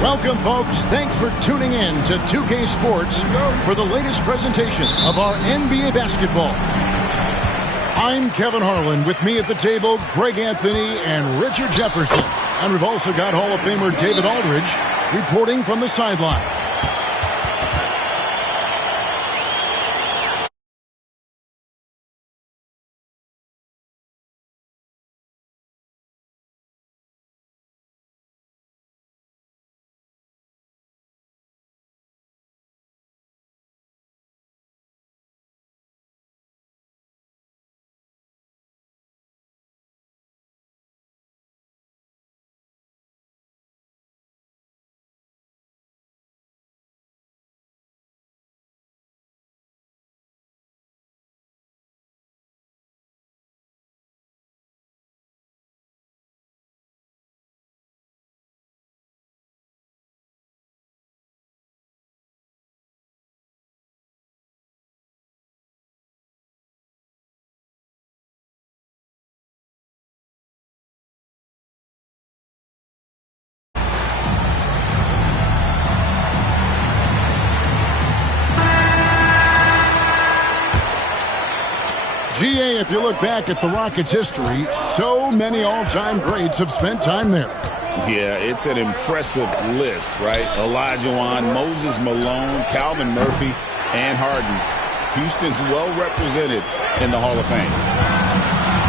Welcome, folks. Thanks for tuning in to 2K Sports for the latest presentation of our NBA basketball. I'm Kevin Harlan. With me at the table, Greg Anthony and Richard Jefferson. And we've also got Hall of Famer David Aldridge reporting from the sideline. GA, if you look back at the Rockets' history, so many all-time greats have spent time there. Yeah, it's an impressive list, right? Olajuwon, Moses Malone, Calvin Murphy, and Harden. Houston's well represented in the Hall of Fame.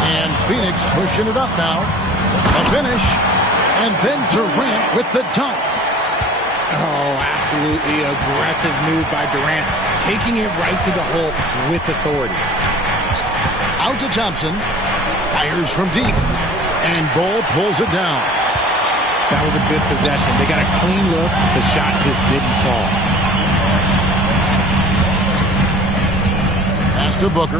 And Phoenix pushing it up now. A finish. And then Durant with the dunk. Oh, absolutely aggressive move by Durant, taking it right to the hole with authority. Out to Thompson, fires from deep, and Ball pulls it down. That was a good possession. They got a clean look. The shot just didn't fall. Pass to Booker.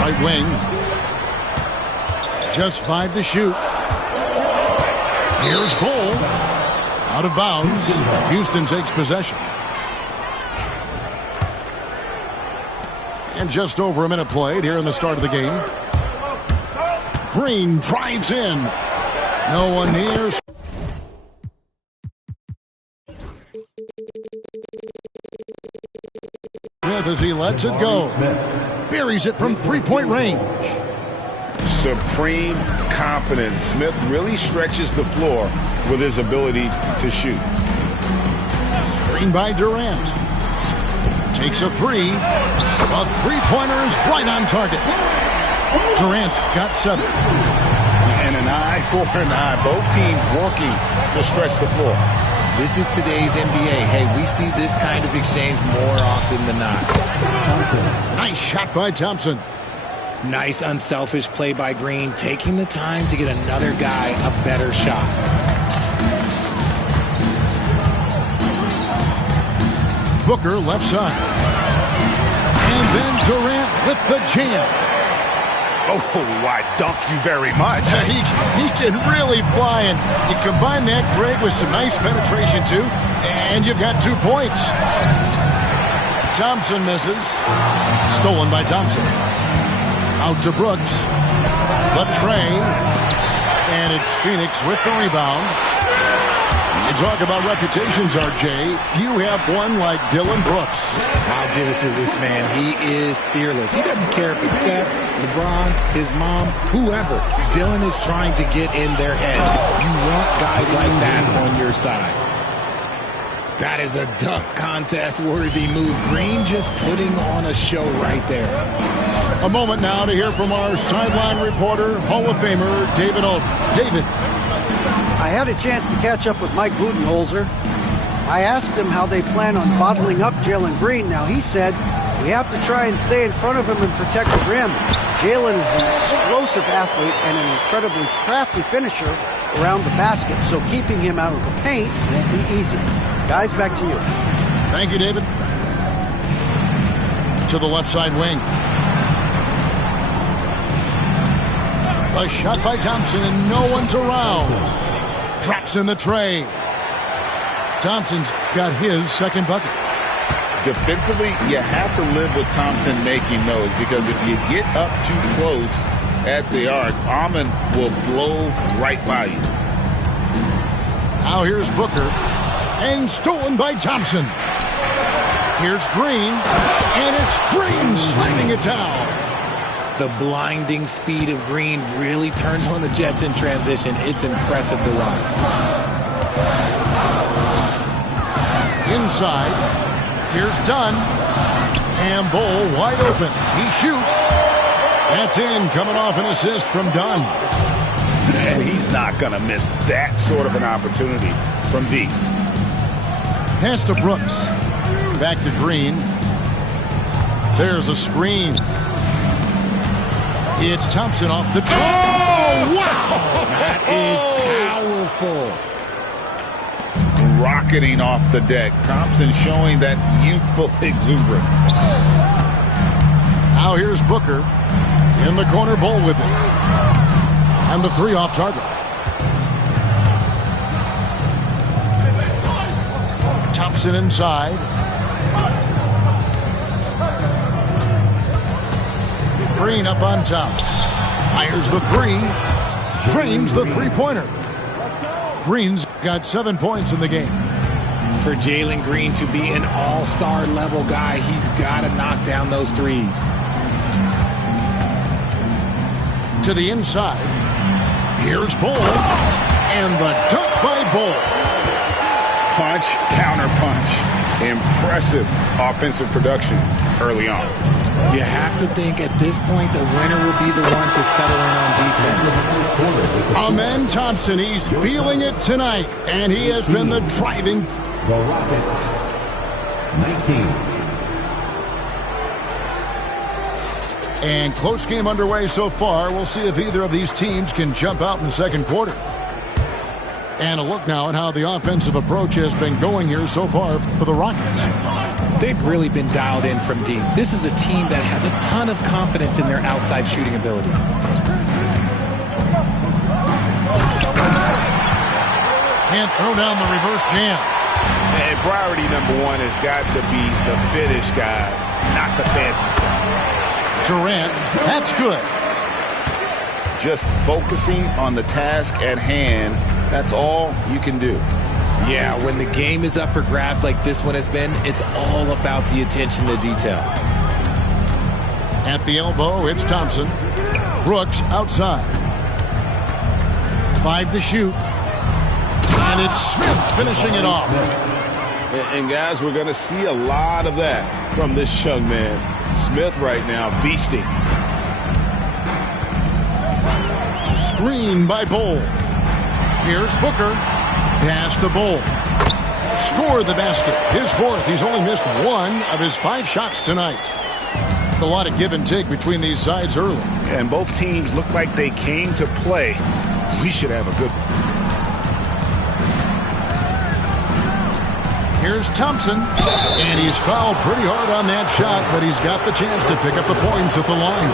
Right wing. Just 5 to shoot. Here's Ball. Out of bounds. Houston takes possession. And just over a minute played here in the start of the game. Green drives in. No one near. Smith as he lets it go. Buries it from three-point range. Supreme confidence. Smith really stretches the floor with his ability to shoot. Screen by Durant. Takes a three. A three-pointer is right on target. Durant's got 7. And an eye for an eye. Both teams working to stretch the floor. This is today's NBA. Hey, we see this kind of exchange more often than not. Nice shot by Thompson. Nice unselfish play by Green, taking the time to get another guy a better shot. Booker left side. And then Durant with the jam. Oh, I dunk you very much. He can really fly, and you combine that, Greg, with some nice penetration, too, and you've got 2 points. Thompson misses. Stolen by Thompson. Out to Brooks. The tray. And it's Phoenix with the rebound. You talk about reputations, RJ. Few have one like Dylan Brooks. I'll give it to this man. He is fearless. He doesn't care if it's Steph, LeBron, his mom, whoever. Dylan is trying to get in their head. You want guys like that on your side. That is a dunk contest-worthy move. Green just putting on a show right there. A moment now to hear from our sideline reporter, Hall of Famer David Aldridge. David. I had a chance to catch up with Mike Budenholzer. I asked him how they plan on bottling up Jalen Green. Now, he said, we have to try and stay in front of him and protect the rim. Jalen is an explosive athlete and an incredibly crafty finisher around the basket, so keeping him out of the paint won't be easy. Guys, back to you. Thank you, David. To the left side wing. A shot by Thompson and no one to round. Traps in the tray. Thompson's got his second bucket. Defensively, you have to live with Thompson making those, because if you get up too close, at the arc, Amon will blow right by you. Now here's Booker, and stolen by Thompson. Here's Green, and it's Green slamming it down. The blinding speed of Green really turns on the Jets in transition. It's impressive to watch. Inside, here's Dunn, and Bull wide open. He shoots. That's in, coming off an assist from Dunn. And he's not going to miss that sort of an opportunity from deep. Pass to Brooks. Back to Green. There's a screen. It's Thompson off the top. Oh, wow! That is powerful. Rocketing off the deck. Thompson showing that youthful exuberance. Now here's Booker. In the corner, Bull with it. And the three off target. Thompson inside. Green up on top. Fires the three. Drains the three-pointer. Green's got 7 points in the game. For Jalen Green to be an all-star level guy, he's got to knock down those threes. To the inside. Here's Bull. And the dunk by Bull. Punch, counter punch. Impressive offensive production early on. You have to think at this point the winner will be the one to settle in on defense. Amen Thompson, he's feeling it tonight, and he has been the driving. The Rockets, 19. And close game underway so far. We'll see if either of these teams can jump out in the second quarter. And a look now at how the offensive approach has been going here so far for the Rockets. They've really been dialed in from deep. This is a team that has a ton of confidence in their outside shooting ability. Can't throw down the reverse jam. And priority number one has got to be the finish, guys, not the fancy stuff. Durant, that's good. Just focusing on the task at hand, that's all you can do. Yeah, when the game is up for grabs like this one has been, it's all about the attention to detail. At the elbow, it's Thompson. Brooks outside. 5 to shoot. And it's Smith finishing it off. And guys, we're going to see a lot of that from this young man. Smith right now beasting. Screen by Bull. Here's Booker. Pass to Bull. Score the basket. His fourth. He's only missed 1 of his 5 shots tonight. A lot of give and take between these sides early. And both teams look like they came to play. We should have a good one. Here's Thompson. And he's fouled pretty hard on that shot, but he's got the chance to pick up the points at the line.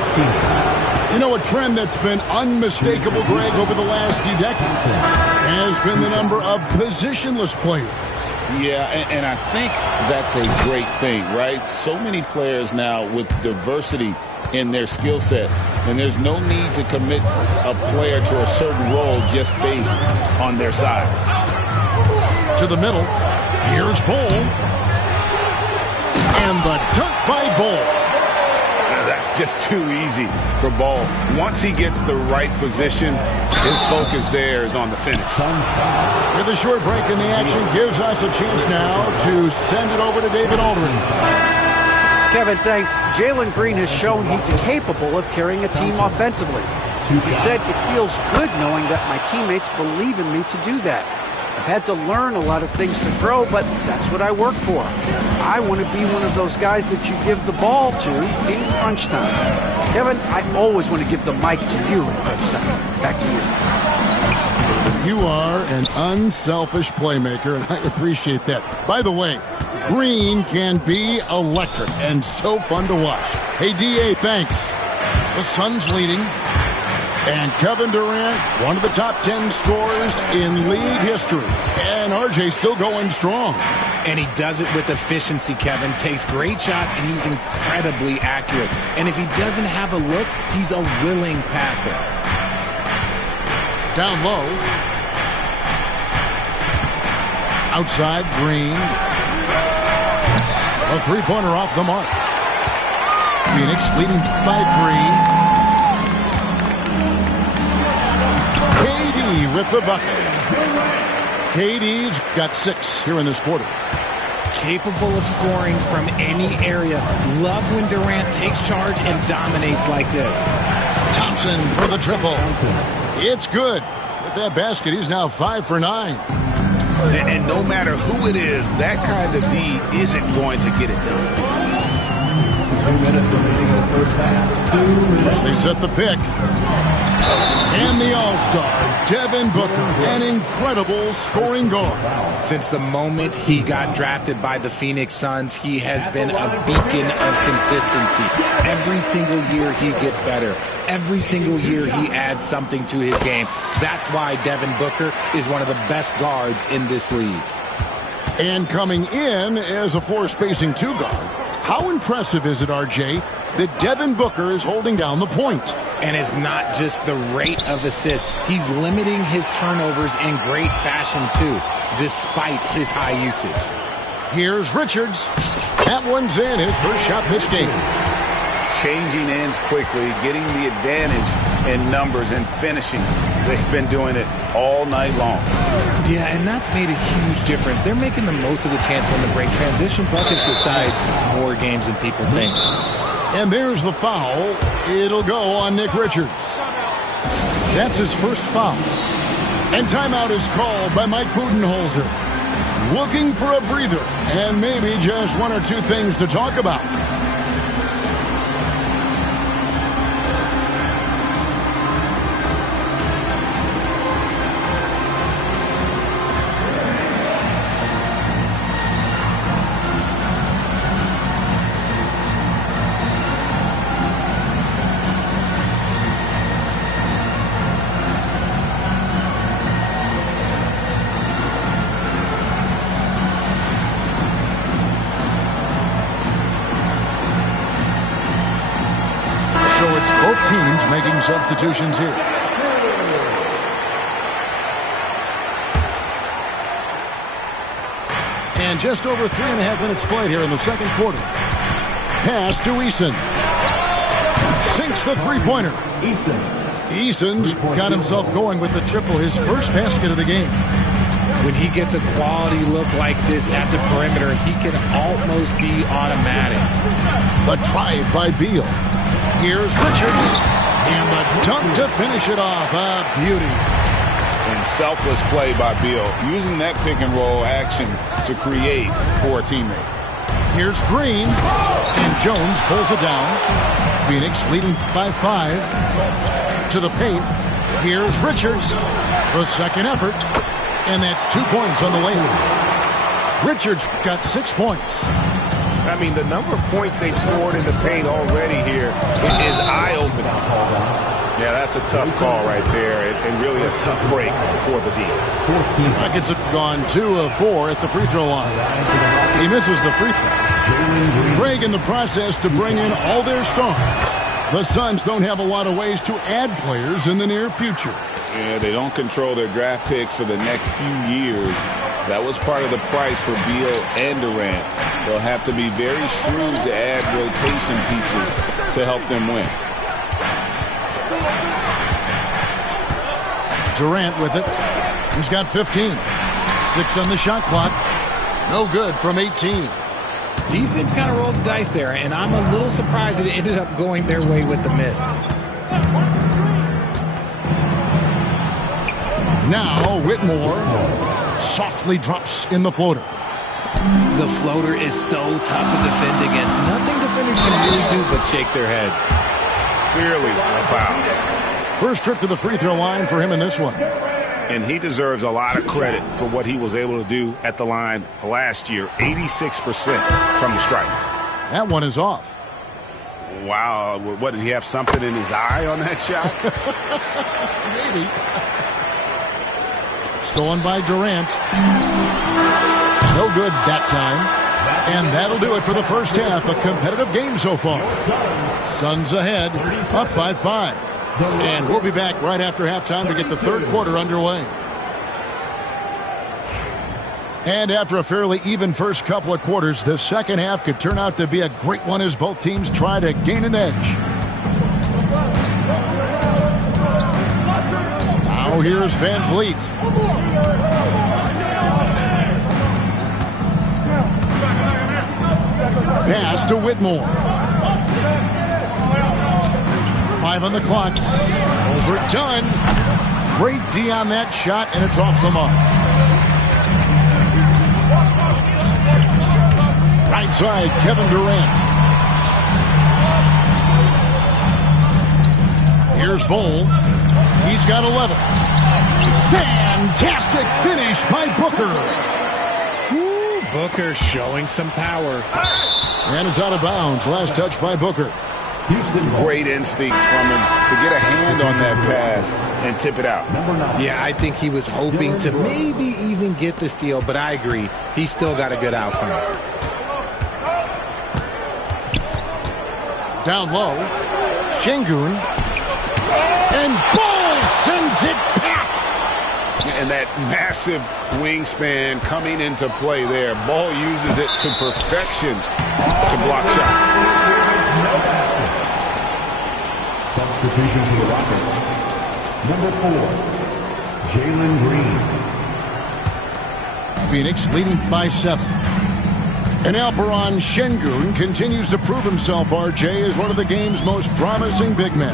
You know, a trend that's been unmistakable, Greg, over the last few decades has been the number of positionless players. Yeah, and I think that's a great thing, right? So many players now with diversity in their skill set, and there's no need to commit a player to a certain role just based on their size. To the middle, here's Bull. And the dunk by Bull. That's just too easy for Ball. Once he gets the right position, his focus there is on the finish. With a short break in the action, gives us a chance now to send it over to David Aldridge. Kevin, thanks. Jalen Green has shown he's capable of carrying a team offensively. He said, "It feels good knowing that my teammates believe in me to do that. I've had to learn a lot of things to grow, but that's what I work for. I want to be one of those guys that you give the ball to in crunch time." Kevin, I always want to give the mic to you in crunch time. Back to you. You are an unselfish playmaker, and I appreciate that. By the way, Green can be electric and so fun to watch. Hey, D.A., thanks. The Suns leading. And Kevin Durant, one of the top 10 scorers in league history. And RJ still going strong. And he does it with efficiency, Kevin. Takes great shots, and he's incredibly accurate. And if he doesn't have a look, he's a willing passer. Down low. Outside, Green. A three-pointer off the mark. Phoenix leading by 3. KD with the bucket. KD's got 6 here in this quarter. Capable of scoring from any area. Love when Durant takes charge and dominates like this. Thompson for the triple. It's good. With that basket, he's now 5 for 9. And no matter who it is, that kind of D isn't going to get it done. 2 minutes remaining in the first half. 2 minutes. They set the pick. And the All-Star, Devin Booker, an incredible scoring guard. Since the moment he got drafted by the Phoenix Suns, he has been a beacon of consistency. Every single year he gets better. Every single year he adds something to his game. That's why Devin Booker is one of the best guards in this league. And coming in as a floor-spacing 2 guard, how impressive is it, RJ, that Devin Booker is holding down the point? And it's not just the rate of assists. He's limiting his turnovers in great fashion, too, despite his high usage. Here's Richards. That one's in, his first shot this game. Changing ends quickly, getting the advantage in numbers and finishing. They've been doing it all night long. Yeah, and that's made a huge difference. They're making the most of the chance on the break. Transition buckets decide more games than people think. And there's the foul. It'll go on Nick Richards. That's his first foul. And timeout is called by Mike Budenholzer. Looking for a breather and maybe just 1 or 2 things to talk about. So it's both teams making substitutions here. And just over 3.5 minutes played here in the second quarter. Pass to Eason. Sinks the three-pointer. Eason's got himself going with the triple, his first basket of the game. When he gets a quality look like this at the perimeter, he can almost be automatic. The drive by Beal. Here's Richards. And the dunk to finish it off. A beauty. And selfless play by Beal, using that pick and roll action to create for a teammate. Here's Green. And Jones pulls it down. Phoenix leading by 5. To the paint. Here's Richards. The second effort. And that's 2 points on the way. Richards got 6 points. I mean, the number of points they've scored in the paint already here is eye-opening. Yeah, that's a tough call right there, and really a tough break for the D. Rockets have gone 2 of 4 at the free throw line. He misses the free throw. Greg in the process to bring in all their stars. The Suns don't have a lot of ways to add players in the near future. Yeah, they don't control their draft picks for the next few years. That was part of the price for Beal and Durant. They'll have to be very shrewd to add rotation pieces to help them win. Durant with it. He's got 15. 6 on the shot clock. No good from 18. Defense kind of rolled the dice there, and I'm a little surprised that it ended up going their way with the miss. Now Whitmore softly drops in the floater. The floater is so tough to defend against. Nothing defenders can really do but shake their heads. Clearly a foul. First trip to the free throw line for him in this one. And he deserves a lot of credit for what he was able to do at the line last year. 86% from the stripe. That one is off. Wow. What, did he have something in his eye on that shot? Maybe. Stolen by Durant. No good that time. And that'll do it for the first half. A competitive game so far. Suns ahead, up by 5. And we'll be back right after halftime to get the third quarter underway. And after a fairly even first couple of quarters, the second half could turn out to be a great one as both teams try to gain an edge. Now here's Van Vliet. Pass to Whitmore. 5 on the clock. Overdone. Great D on that shot, and it's off the mark. Right side, Kevin Durant. Here's Bol. He's got 11. Fantastic finish by Booker. Ooh, Booker showing some power. And it's out of bounds. Last touch by Booker. Great instincts from him to get a hand on that pass and tip it out. Yeah, I think he was hoping to maybe even get the steal, but I agree. He still got a good outcome. Down low. Şengün. And Bol sends it back. And that massive wingspan coming into play there. Ball uses it to perfection to block shots. Substitution for the Rockets. Number 4, Jalen Green. Phoenix leading by 7. And Alperen Şengün continues to prove himself, RJ, as one of the game's most promising big men.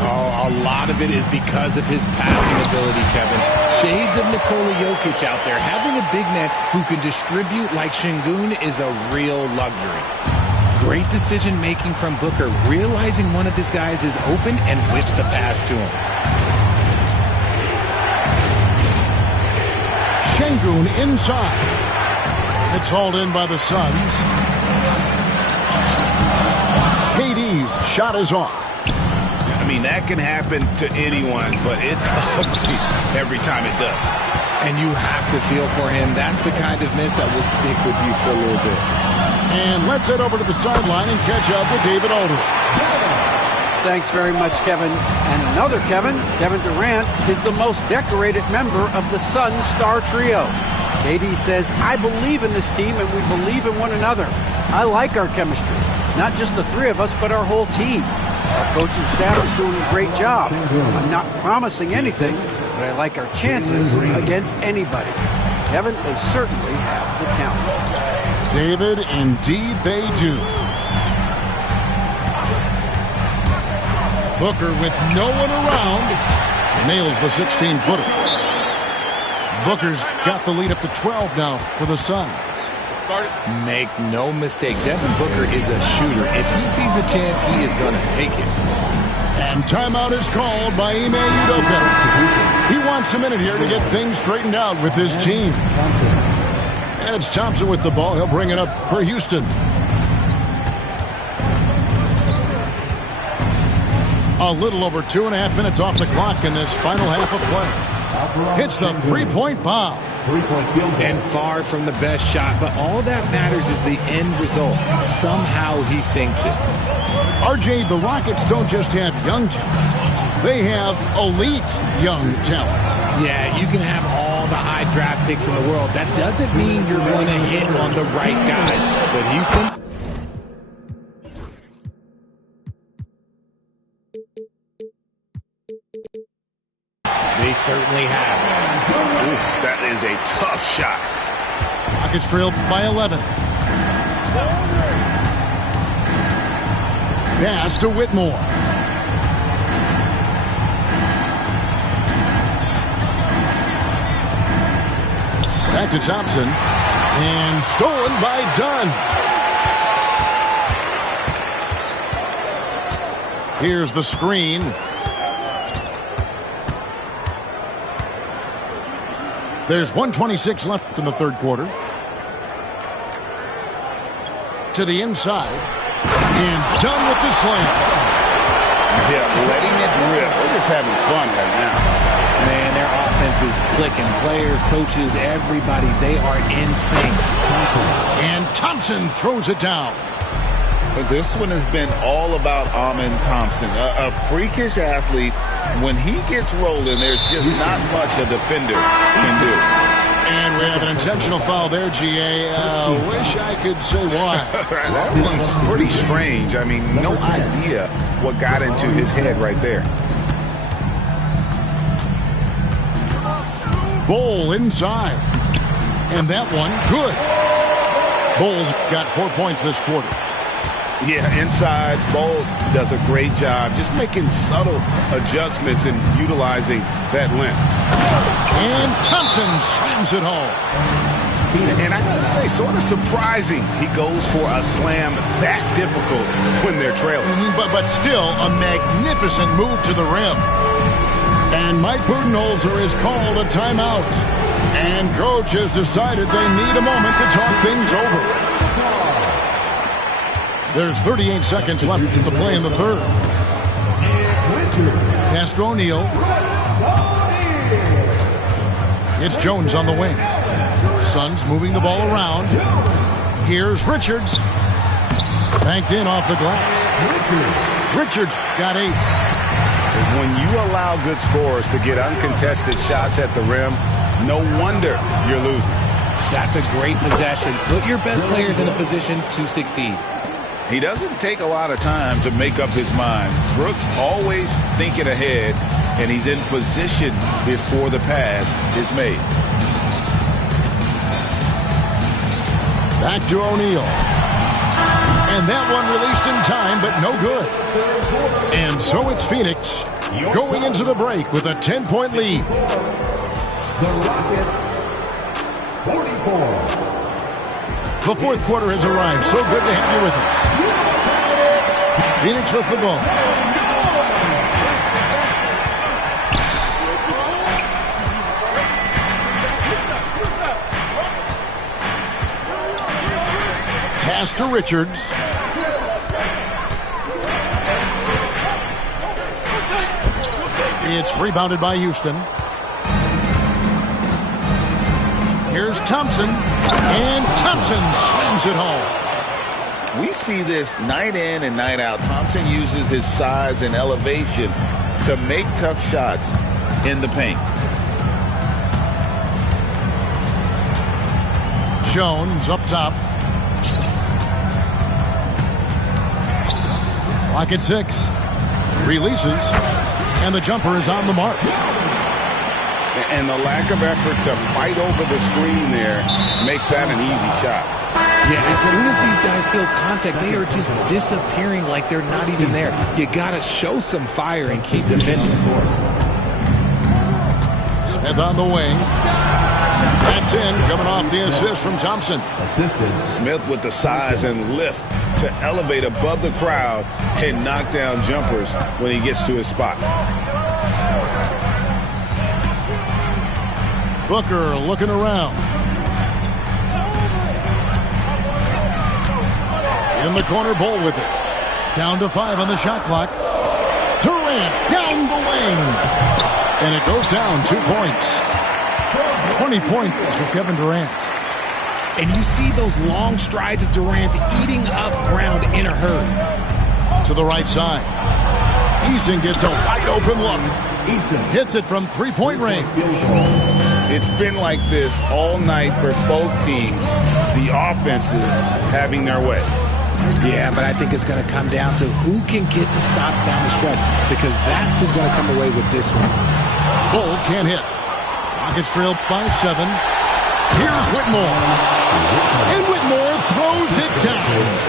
Oh, a lot of it is because of his passing ability, Kevin. Shades of Nikola Jokic out there. Having a big man who can distribute like Şengün is a real luxury. Great decision-making from Booker, realizing one of his guys is open and whips the pass to him. Şengün inside. It's hauled in by the Suns. KD's shot is off. I mean, that can happen to anyone, but it's ugly every time it does. And you have to feel for him. That's the kind of miss that will stick with you for a little bit. And let's head over to the sideline and catch up with David Aldridge. Thanks very much, Kevin. And another Kevin, Kevin Durant, is the most decorated member of the Suns star trio. KD says, I believe in this team and we believe in one another. I like our chemistry. Not just the three of us, but our whole team. Our coaching staff is doing a great job. I'm not promising anything, but I like our chances against anybody. Kevin, they certainly have the talent. David, indeed they do. Booker with no one around nails the 16-footer. Booker's got the lead up to 12 now for the Suns. Make no mistake, Devin Booker is a shooter. If he sees a chance, he is going to take it. And timeout is called by Ime Udoka. He wants a minute here to get things straightened out with his team. And it's Thompson with the ball. He'll bring it up for Houston. A little over 2.5 minutes off the clock in this final half of play. Hits the three-point bomb. And far from the best shot, but all that matters is the end result. Somehow he sinks it. RJ, the Rockets don't just have young talent. They have elite young talent. Yeah, you can have all the high draft picks in the world. That doesn't mean you're going to hit on the right guys. But Houston... they certainly have. Ooh, that is a tough shot. Rockets trailed by 11. Pass to Whitmore. Back to Thompson. And stolen by Dunn. Here's the screen. There's 1:26 left in the third quarter. To the inside. And Dunn with the slam. Yeah, letting it rip. They're just having fun right now. Man, their offense offense is clicking. Players, coaches, everybody, they are in sync. And Thompson throws it down. But this one has been all about Amen Thompson, a freakish athlete. When he gets rolling, there's just not much a defender can do. And we have an intentional foul there, GA. Wish I could say why. That one's pretty strange. I mean, no idea what got into his head right there. Bol inside. And that one, good. Bol's got 4 points this quarter. Yeah, inside, Bol does a great job just making subtle adjustments and utilizing that length. And Thompson slams it home. And I gotta say, sort of surprising he goes for a slam that difficult when they're trailing. But still, a magnificent move to the rim. And Mike Budenholzer is called a timeout. And coach has decided they need a moment to talk things over. There's 38 seconds left to play in the third. Pass to O'Neal. It's Jones on the wing. Suns moving the ball around. Here's Richards. Banked in off the glass. Richards got 8. When you allow good scorers to get uncontested shots at the rim, no wonder you're losing. That's a great possession. Put your best players in a position to succeed. He doesn't take a lot of time to make up his mind. Brooks always thinking ahead, and he's in position before the pass is made. Back to O'Neal. And that one released in time, but no good. And so it's Phoenix going into the break with a 10-point lead. The Rockets, 44. The fourth quarter has arrived. So good to have you with us. Phoenix with the ball. Pass to Richards. It's rebounded by Houston. Here's Thompson. And Thompson slams it home. We see this night in and night out. Thompson uses his size and elevation to make tough shots in the paint. Jones up top. Clock at 6. Releases. And the jumper is on the mark. And the lack of effort to fight over the screen there makes that an easy shot. Yeah, as soon as these guys feel contact, they are just disappearing like they're not even there. You got to show some fire and keep defending. Smith on the wing. That's in, coming off the assist from Thompson. Smith with the size and lift to elevate above the crowd and knock down jumpers when he gets to his spot. Booker looking around. In the corner, Bol with it. Down to 5 on the shot clock. Durant down the wing. And it goes down 2 points. 20 points for Kevin Durant. And you see those long strides of Durant eating up ground in a hurry. To the right side. Eason gets a wide open look. Hits it from 3-point range. It's been like this all night for both teams. The offenses having their way. Yeah, but I think it's going to come down to who can get the stops down the stretch, because that's who's going to come away with this one. Bol can't hit. Rockets trail by 7. Here's Whitmore. And Whitmore throws it down.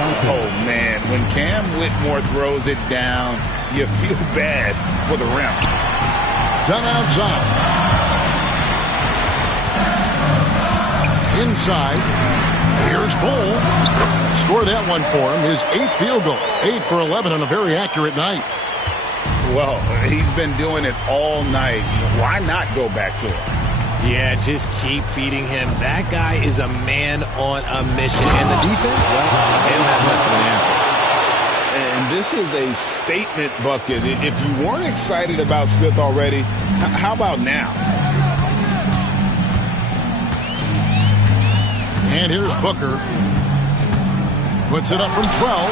Oh, man. When Cam Whitmore throws it down, you feel bad for the rim. Done outside. Inside. Here's Bol. Score that one for him. His 8th field goal. 8 for 11 on a very accurate night. Well, he's been doing it all night. Why not go back to it? Yeah, just keep feeding him. That guy is a man on a mission. And the defense, well, they don't have much of an answer. And this is a statement bucket. If you weren't excited about Smith already, how about now? And here's Booker. Puts it up from 12.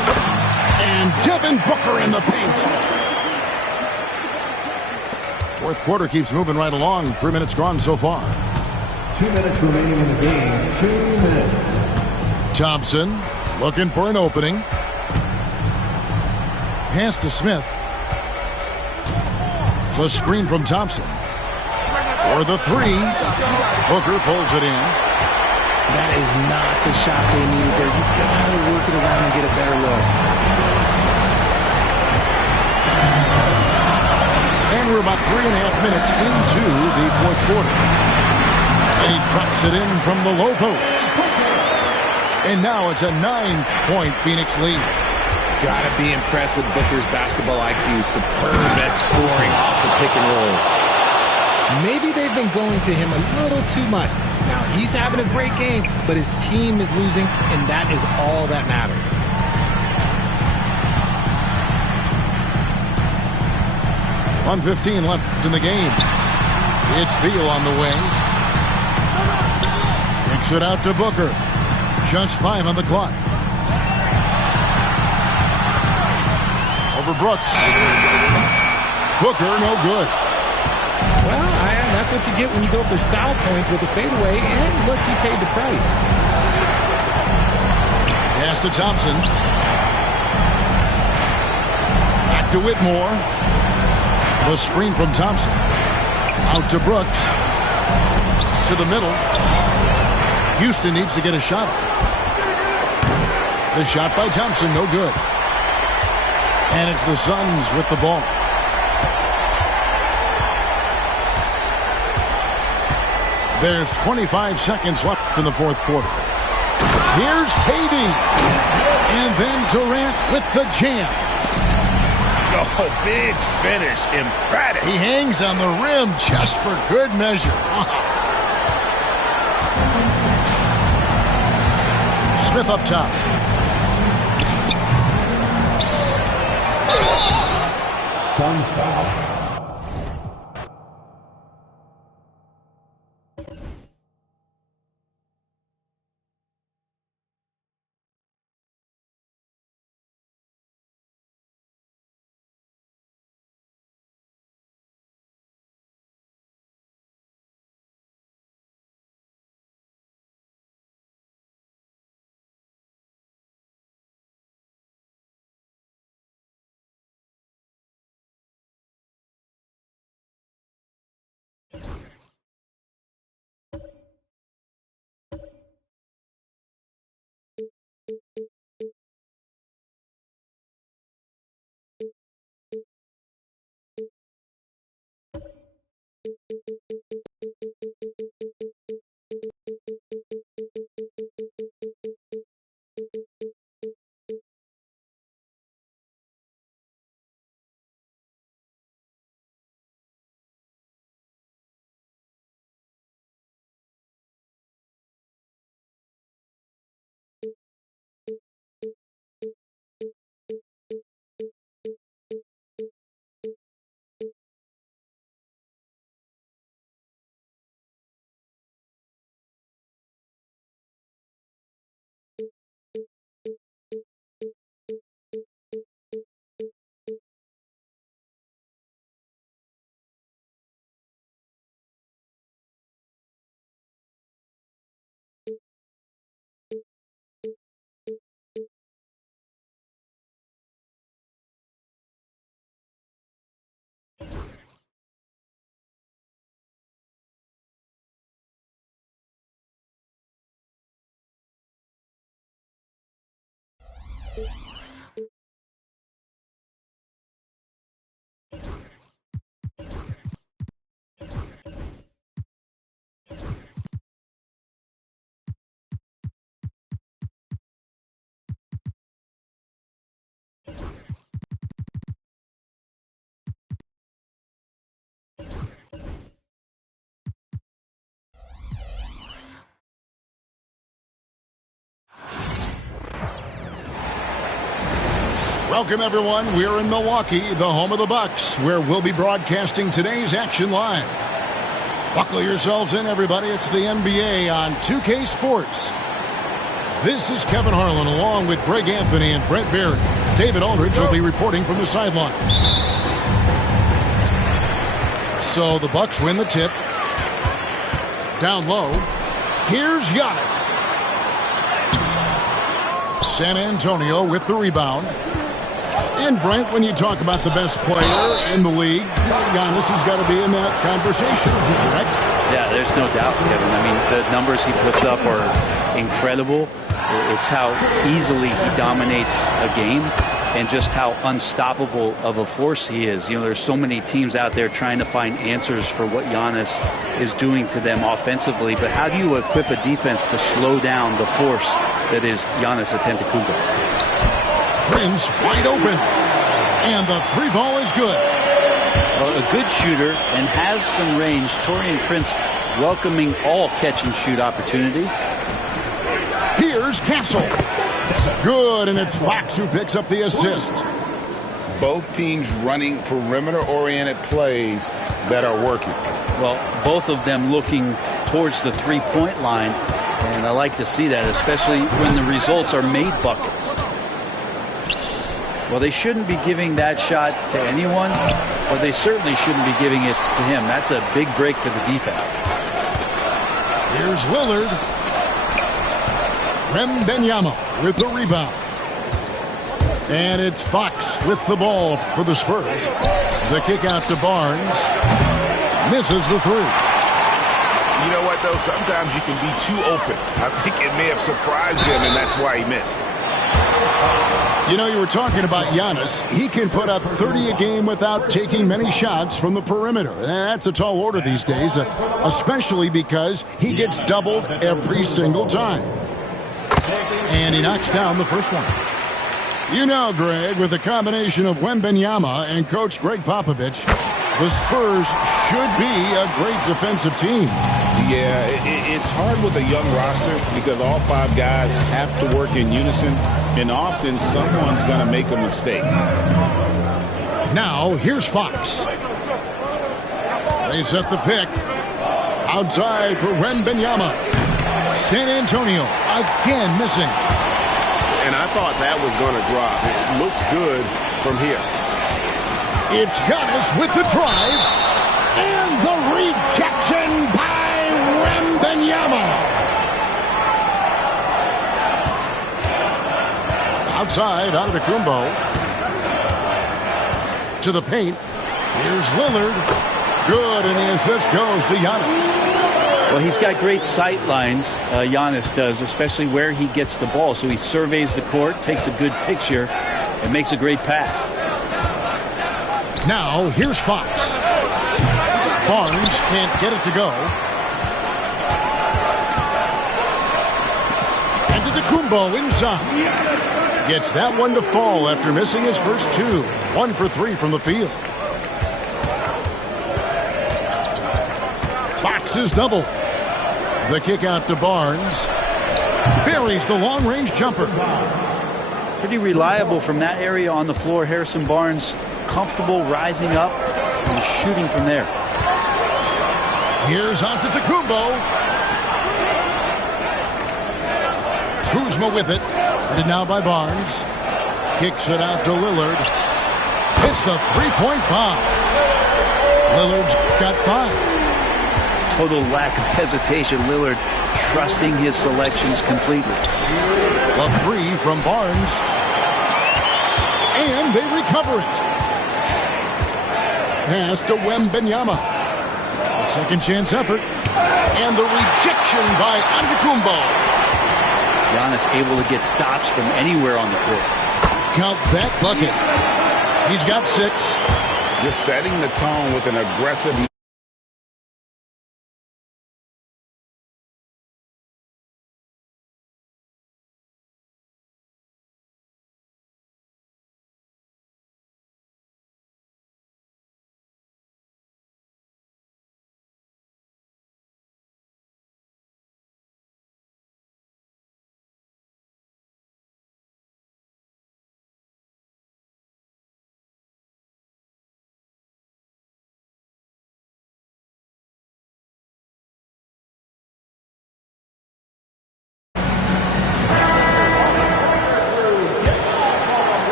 And Devin Booker in the paint. Fourth quarter keeps moving right along. 3 minutes gone so far. 2 minutes remaining in the game. 2 minutes. Thompson looking for an opening. Pass to Smith. The screen from Thompson. For the three. Booker pulls it in. That is not the shot they needed there. You gotta work it around and get a better look. And we're about 3.5 minutes into the fourth quarter. And he drops it in from the low post. And now it's a 9-point Phoenix lead. Gotta be impressed with Booker's basketball IQ. Superb at scoring off the pick and rolls. Maybe they've been going to him a little too much. Now, he's having a great game, but his team is losing, and that is all that matters. 1:15 left in the game. It's Beal on the wing. Kicks it out to Booker. Just 5 on the clock. Over Brooks. Booker, no good. Well, that's what you get when you go for style points with the fadeaway, and look, he paid the price. Pass to Thompson. Back to Whitmore. The screen from Thompson. Out to Brooks. To the middle. Houston needs to get a shot. The shot by Thompson, no good. And it's the Suns with the ball. There's 25 seconds left in the fourth quarter. Here's KD. And then Durant with the jam. Oh, big finish. Emphatic. He hangs on the rim just for good measure. Smith up top. Suns foul. Welcome, everyone. We're in Milwaukee, the home of the Bucks, where we'll be broadcasting today's action live. Buckle yourselves in, everybody. It's the NBA on 2K Sports. This is Kevin Harlan, along with Greg Anthony and Brent Barry. David Aldridge will be reporting from the sideline. So the Bucks win the tip. Down low. Here's Giannis. San Antonio with the rebound. And Brent, when you talk about the best player in the league, Giannis has got to be in that conversation, correct? Yeah, there's no doubt, Kevin. I mean, the numbers he puts up are incredible. It's how easily he dominates a game and just how unstoppable of a force he is. You know, there's so many teams out there trying to find answers for what Giannis is doing to them offensively, but how do you equip a defense to slow down the force that is Giannis Antetokounmpo? Prince wide open, and the three ball is good. Well, a good shooter and has some range. Taurean Prince welcoming all catch-and-shoot opportunities. Here's Castle. Good, and it's Fox who picks up the assist. Both teams running perimeter-oriented plays that are working. Well, both of them looking towards the three-point line, and I like to see that, especially when the results are made buckets. Well, they shouldn't be giving that shot to anyone, but they certainly shouldn't be giving it to him. That's a big break for the defense. Here's Lillard. Wembanyama with the rebound. And it's Fox with the ball for the Spurs. The kick out to Barnes. Misses the three. You know what, though? Sometimes you can be too open. I think it may have surprised him, and that's why he missed. You know, you were talking about Giannis. He can put up 30 a game without taking many shots from the perimeter. That's a tall order these days, especially because he gets doubled every single time. And he knocks down the first one. You know, Greg, with the combination of Wembanyama and Coach Greg Popovich, the Spurs should be a great defensive team. Yeah, it's hard with a young roster because all five guys have to work in unison, and often someone's going to make a mistake. Now, here's Fox. They set the pick. Outside for Wembanyama. San Antonio again missing. And I thought that was going to drop. It looked good from here. It's Giannis with the drive. And the rejection by Wembanyama. Outside, Antetokounmpo. To the paint. Here's Lillard. Good, and the assist goes to Giannis. Well, he's got great sight lines, Giannis does, especially where he gets the ball. So he surveys the court, takes a good picture, and makes a great pass. Now, here's Fox. Barnes can't get it to go. Antetokounmpo inside. Gets that one to fall after missing his first two. 1 for 3 from the field. Fox's double. The kick out to Barnes. Buries the long-range jumper. Pretty reliable from that area on the floor. Harrison Barnes comfortable rising up and shooting from there. Here's Antetokounmpo. Kuzma with it. Guarded now by Barnes. Kicks it out to Lillard. Hits the three-point bomb. Lillard's got 5. Total lack of hesitation. Lillard trusting his selections completely. A 3 from Barnes. And they recover it. Pass to Wembanyama. A second chance effort. And the rejection by Antetokounmpo. Giannis able to get stops from anywhere on the court. Count that bucket. He's got 6. Just setting the tone with an aggressive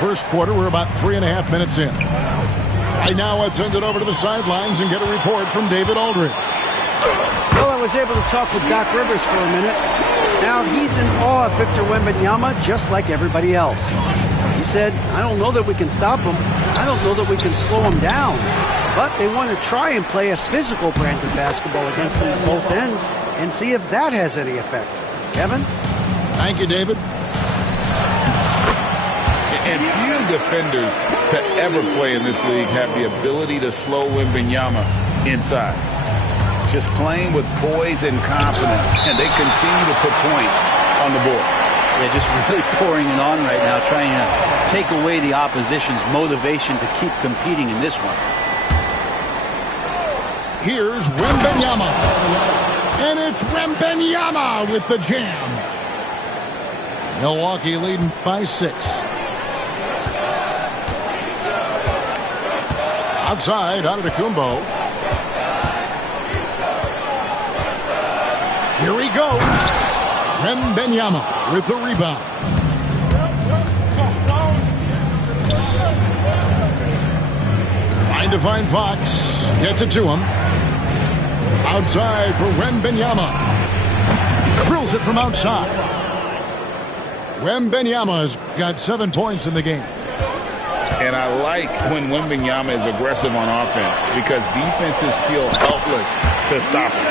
first quarter. We're about 3.5 minutes in. Right now, let's send it over to the sidelines and get a report from David Aldridge. Well, I was able to talk with Doc Rivers for a minute. Now he's in awe of Victor Wembanyama, just like everybody else. He said, I don't know that we can stop him. I don't know that we can slow him down. But they want to try and play a physical brand of basketball against him at both ends and see if that has any effect. Kevin? Thank you, David. And few defenders to ever play in this league have the ability to slow Wembanyama inside. Just playing with poise and confidence, and they continue to put points on the board. They're just really pouring it on right now, trying to take away the opposition's motivation to keep competing in this one. Here's Wembanyama. And it's Wembanyama with the jam. Milwaukee leading by 6. Outside, Antetokounmpo. Here he goes. Wembanyama with the rebound. Trying to find Fox. Gets it to him. Outside for Wembanyama. Drills it from outside. Wembanyama's got 7 points in the game. And I like when Wembanyama is aggressive on offense because defenses feel helpless to stop him.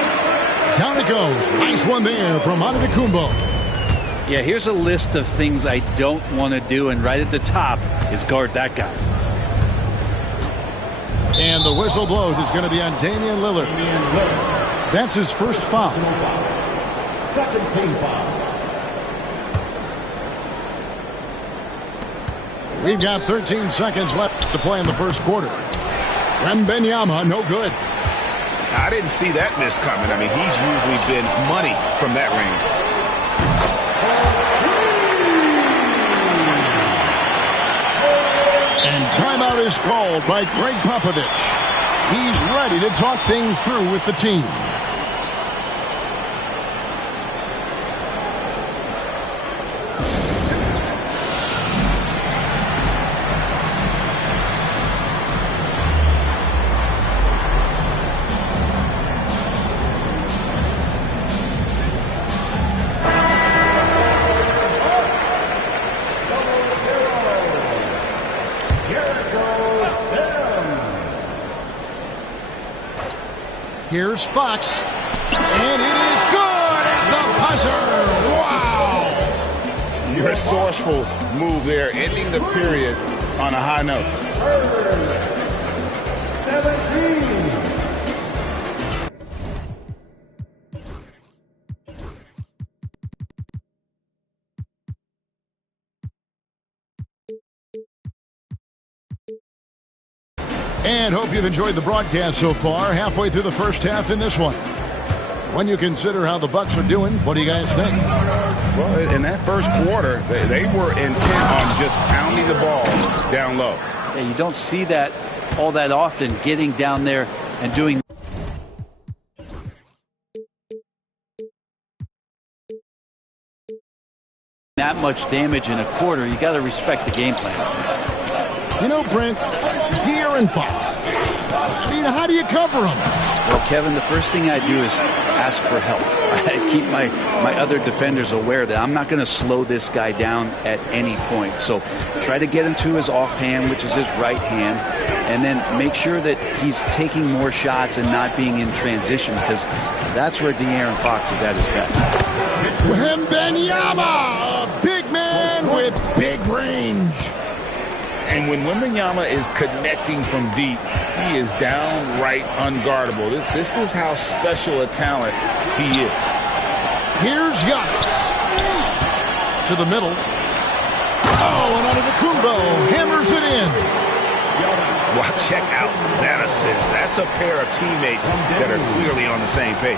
Down it goes. Nice one there from Antetokounmpo. Yeah, here's a list of things I don't want to do, and right at the top is guard that guy. And the whistle blows. It's going to be on Damian Lillard. That's his first foul. Second team foul. We've got 13 seconds left to play in the first quarter. Wembanyama, no good. I didn't see that miss coming. I mean, he's usually been money from that range. And timeout is called by Greg Popovich. He's ready to talk things through with the team. Here's Fox. And it is good at the buzzer. Wow. Resourceful move there, ending the period on a high note. 17. And hope you've enjoyed the broadcast so far. Halfway through the first half in this one. When you consider how the Bucks are doing, what do you guys think? Well, in that first quarter, they were intent on just pounding the ball down low. Yeah, you don't see that all that often, getting down there and doing that much damage in a quarter. You got to respect the game plan. You know, Brent, De'Aaron Fox. I mean, how do you cover him? Well, Kevin, the first thing I do is ask for help. I keep my other defenders aware that I'm not going to slow this guy down at any point. So try to get him to his offhand, which is his right hand, and then make sure that he's taking more shots and not being in transition, because that's where De'Aaron Fox is at his best. Wembanyama, a big man with big range. And when Wembanyama is connecting from deep, he is downright unguardable. This is how special a talent he is. Here's Giannis. To the middle. Oh, and Antetokounmpo hammers it in. Well, check out that assist. That's a pair of teammates that are clearly on the same page.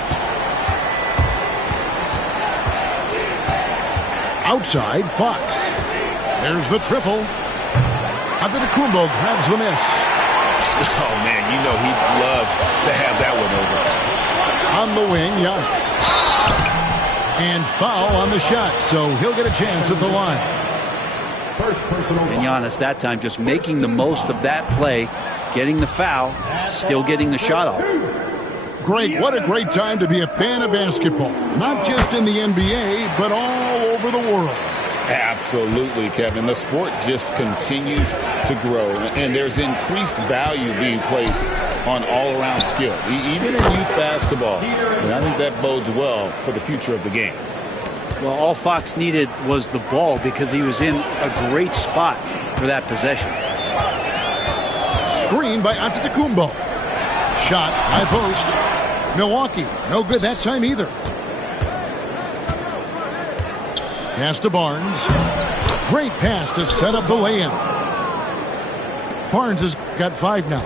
Outside, Fox. There's the triple. Antetokounmpo grabs the miss. Oh, man, you know he'd love to have that one over. On the wing, Giannis. And foul on the shot, so he'll get a chance at the line. And Giannis that time just making the most of that play, getting the foul, still getting the shot off. Greg, what a great time to be a fan of basketball. Not just in the NBA, but all over the world. Absolutely, Kevin. The sport just continues to grow, and there's increased value being placed on all-around skill, even in youth basketball. And I think that bodes well for the future of the game. Well, all Fox needed was the ball because he was in a great spot for that possession. Screen by Antetokounmpo. Shot, high post. Milwaukee, no good that time either. Pass to Barnes. Great pass to set up the lay-in. Barnes has got 5 now.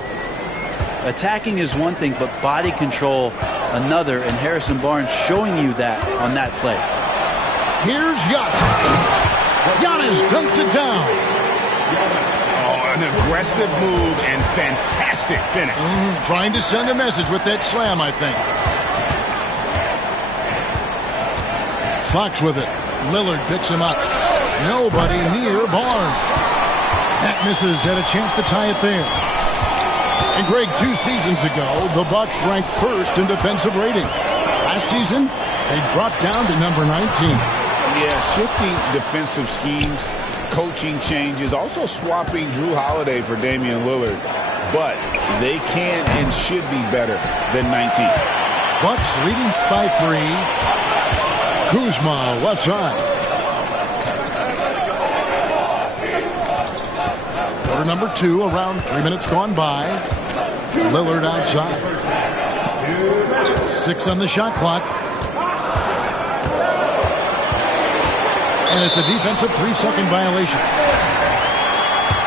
Attacking is one thing, but body control another, and Harrison Barnes showing you that on that play. Here's Giannis. Giannis dunks it down. Oh, an aggressive move and fantastic finish. Trying to send a message with that slam, I think. Fox with it. Lillard picks him up. Nobody near Barnes. That misses. Had a chance to tie it there. And Greg, 2 seasons ago, the Bucks ranked first in defensive rating. Last season, they dropped down to number 19. Yeah, shifting defensive schemes, coaching changes, also swapping Drew Holiday for Damian Lillard. But they can and should be better than 19. Bucks leading by 3. Kuzma, left side. Quarter number 2, around 3 minutes gone by. Lillard outside. 6 on the shot clock. And it's a defensive 3-second violation.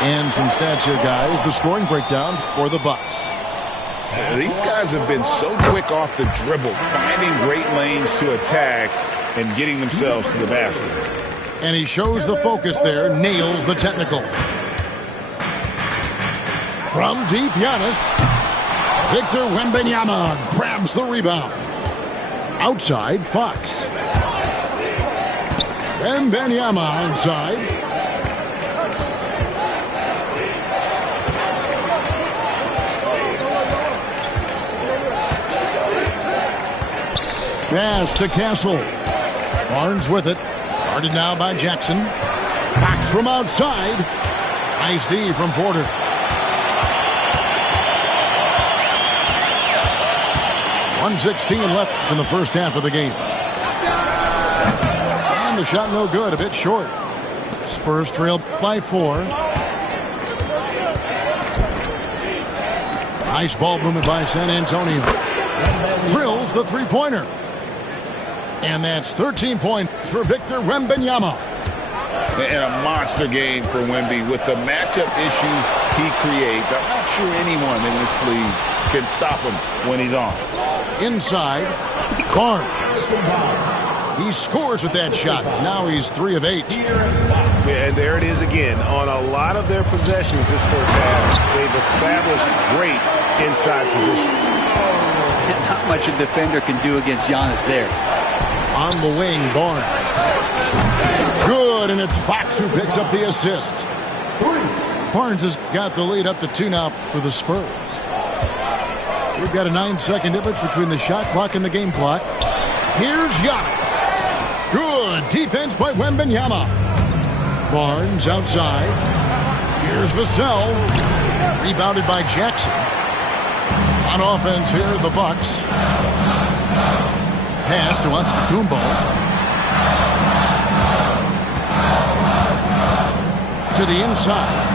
And some stats here, guys. The scoring breakdown for the Bucks. These guys have been so quick off the dribble, finding great lanes to attack and getting themselves to the basket. And he shows the focus there, nails the technical. From deep, Giannis. Victor Wembanyama grabs the rebound. Outside, Fox. Wembanyama outside. Pass to Castle. Barnes with it. Guarded now by Jackson. Fox from outside. Nice D from Porter. .116 left in the first half of the game. And the shot no good, a bit short. Spurs trail by 4. Nice ball movement by San Antonio. Drills the three-pointer. And that's 13 points for Victor Wembanyama. And a monster game for Wemby with the matchup issues he creates. I'm not sure anyone in this league can stop him when he's on. Inside, Barnes. He scores with that shot. Now he's 3 of 8. And there it is again. On a lot of their possessions this first half, they've established great inside position. Not much a defender can do against Giannis there. On the wing, Barnes. Good, and it's Fox who picks up the assist. Barnes has got the lead up to 2 now for the Spurs. We've got a 9-second difference between the shot clock and the game clock. Here's Giannis. Good defense by Wembanyama. Barnes outside. Here's Vassell. Rebounded by Jackson. On offense here, the Bucks. Pass to Antetokounmpo. To the inside.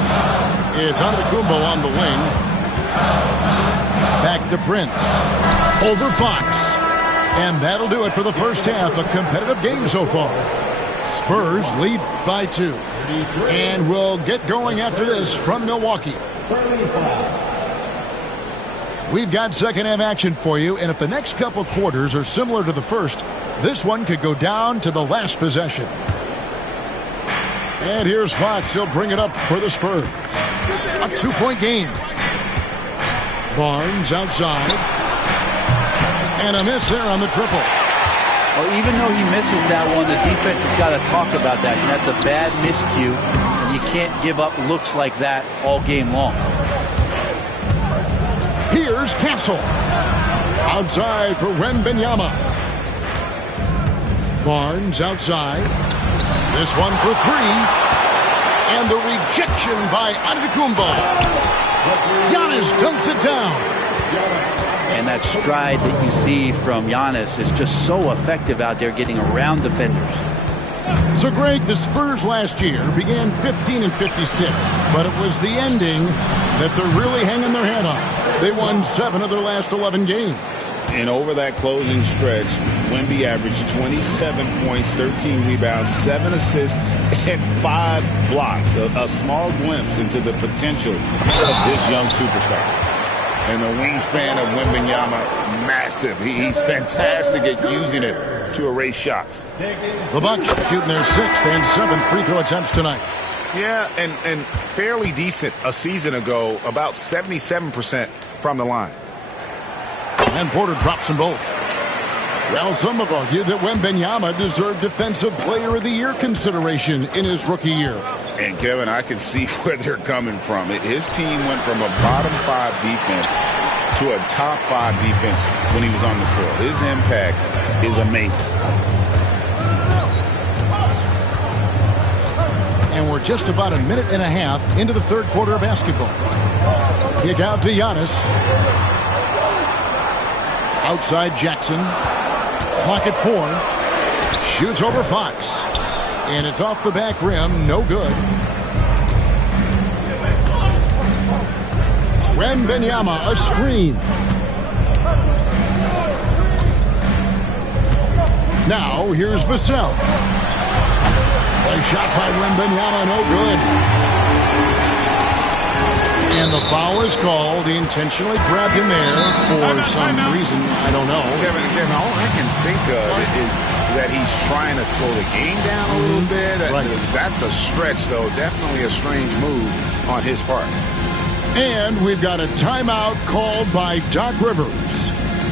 It's Antetokounmpo on the wing. Back to Prince. Over Fox. And that'll do it for the first half. A competitive game so far. Spurs lead by 2. And we'll get going after this from Milwaukee. We've got second half action for you, and if the next couple quarters are similar to the first, this one could go down to the last possession. And here's Fox. He'll bring it up for the Spurs. A 2-point game. Barnes outside. And a miss there on the triple. Well, even though he misses that one, the defense has got to talk about that. And that's a bad miscue. And you can't give up looks like that all game long. Here's Castle. Outside for Wembanyama. Barnes outside. This one for three. And the rejection by Antetokounmpo. Giannis dunks it down. And that stride that you see from Giannis is just so effective out there getting around defenders. So, Greg, the Spurs last year began 15-56, but it was the ending that they're really hanging their head on. They won 7 of their last 11 games. And over that closing stretch, Wemby averaged 27 points, 13 rebounds, 7 assists, and 5 blocks. A small glimpse into the potential of this young superstar. And the wingspan of Wembanyama, massive. He's fantastic at using it to erase shots. The Bucks shooting their 6th and 7th free throw attempts tonight. Yeah, and fairly decent a season ago, about 77% from the line. And Porter drops them both. Well, some have argued that Wembanyama deserved Defensive Player of the Year consideration in his rookie year. And, Kevin, I can see where they're coming from. His team went from a bottom 5 defense to a top 5 defense when he was on the floor. His impact is amazing. And we're just about a minute and a half into the third quarter of basketball. Kick out to Giannis. Outside Jackson. Clock at 4. Shoots over Fox. And it's off the back rim. No good. Wembanyama, a screen. Now, here's Vassell. A shot by Wembanyama, no good. And the foul is called. He intentionally grabbed him there for some reason. I don't know. Kevin, all I can think of is that he's trying to slow the game down a little bit. Right. That's a stretch, though. Definitely a strange move on his part. And we've got a timeout called by Doc Rivers.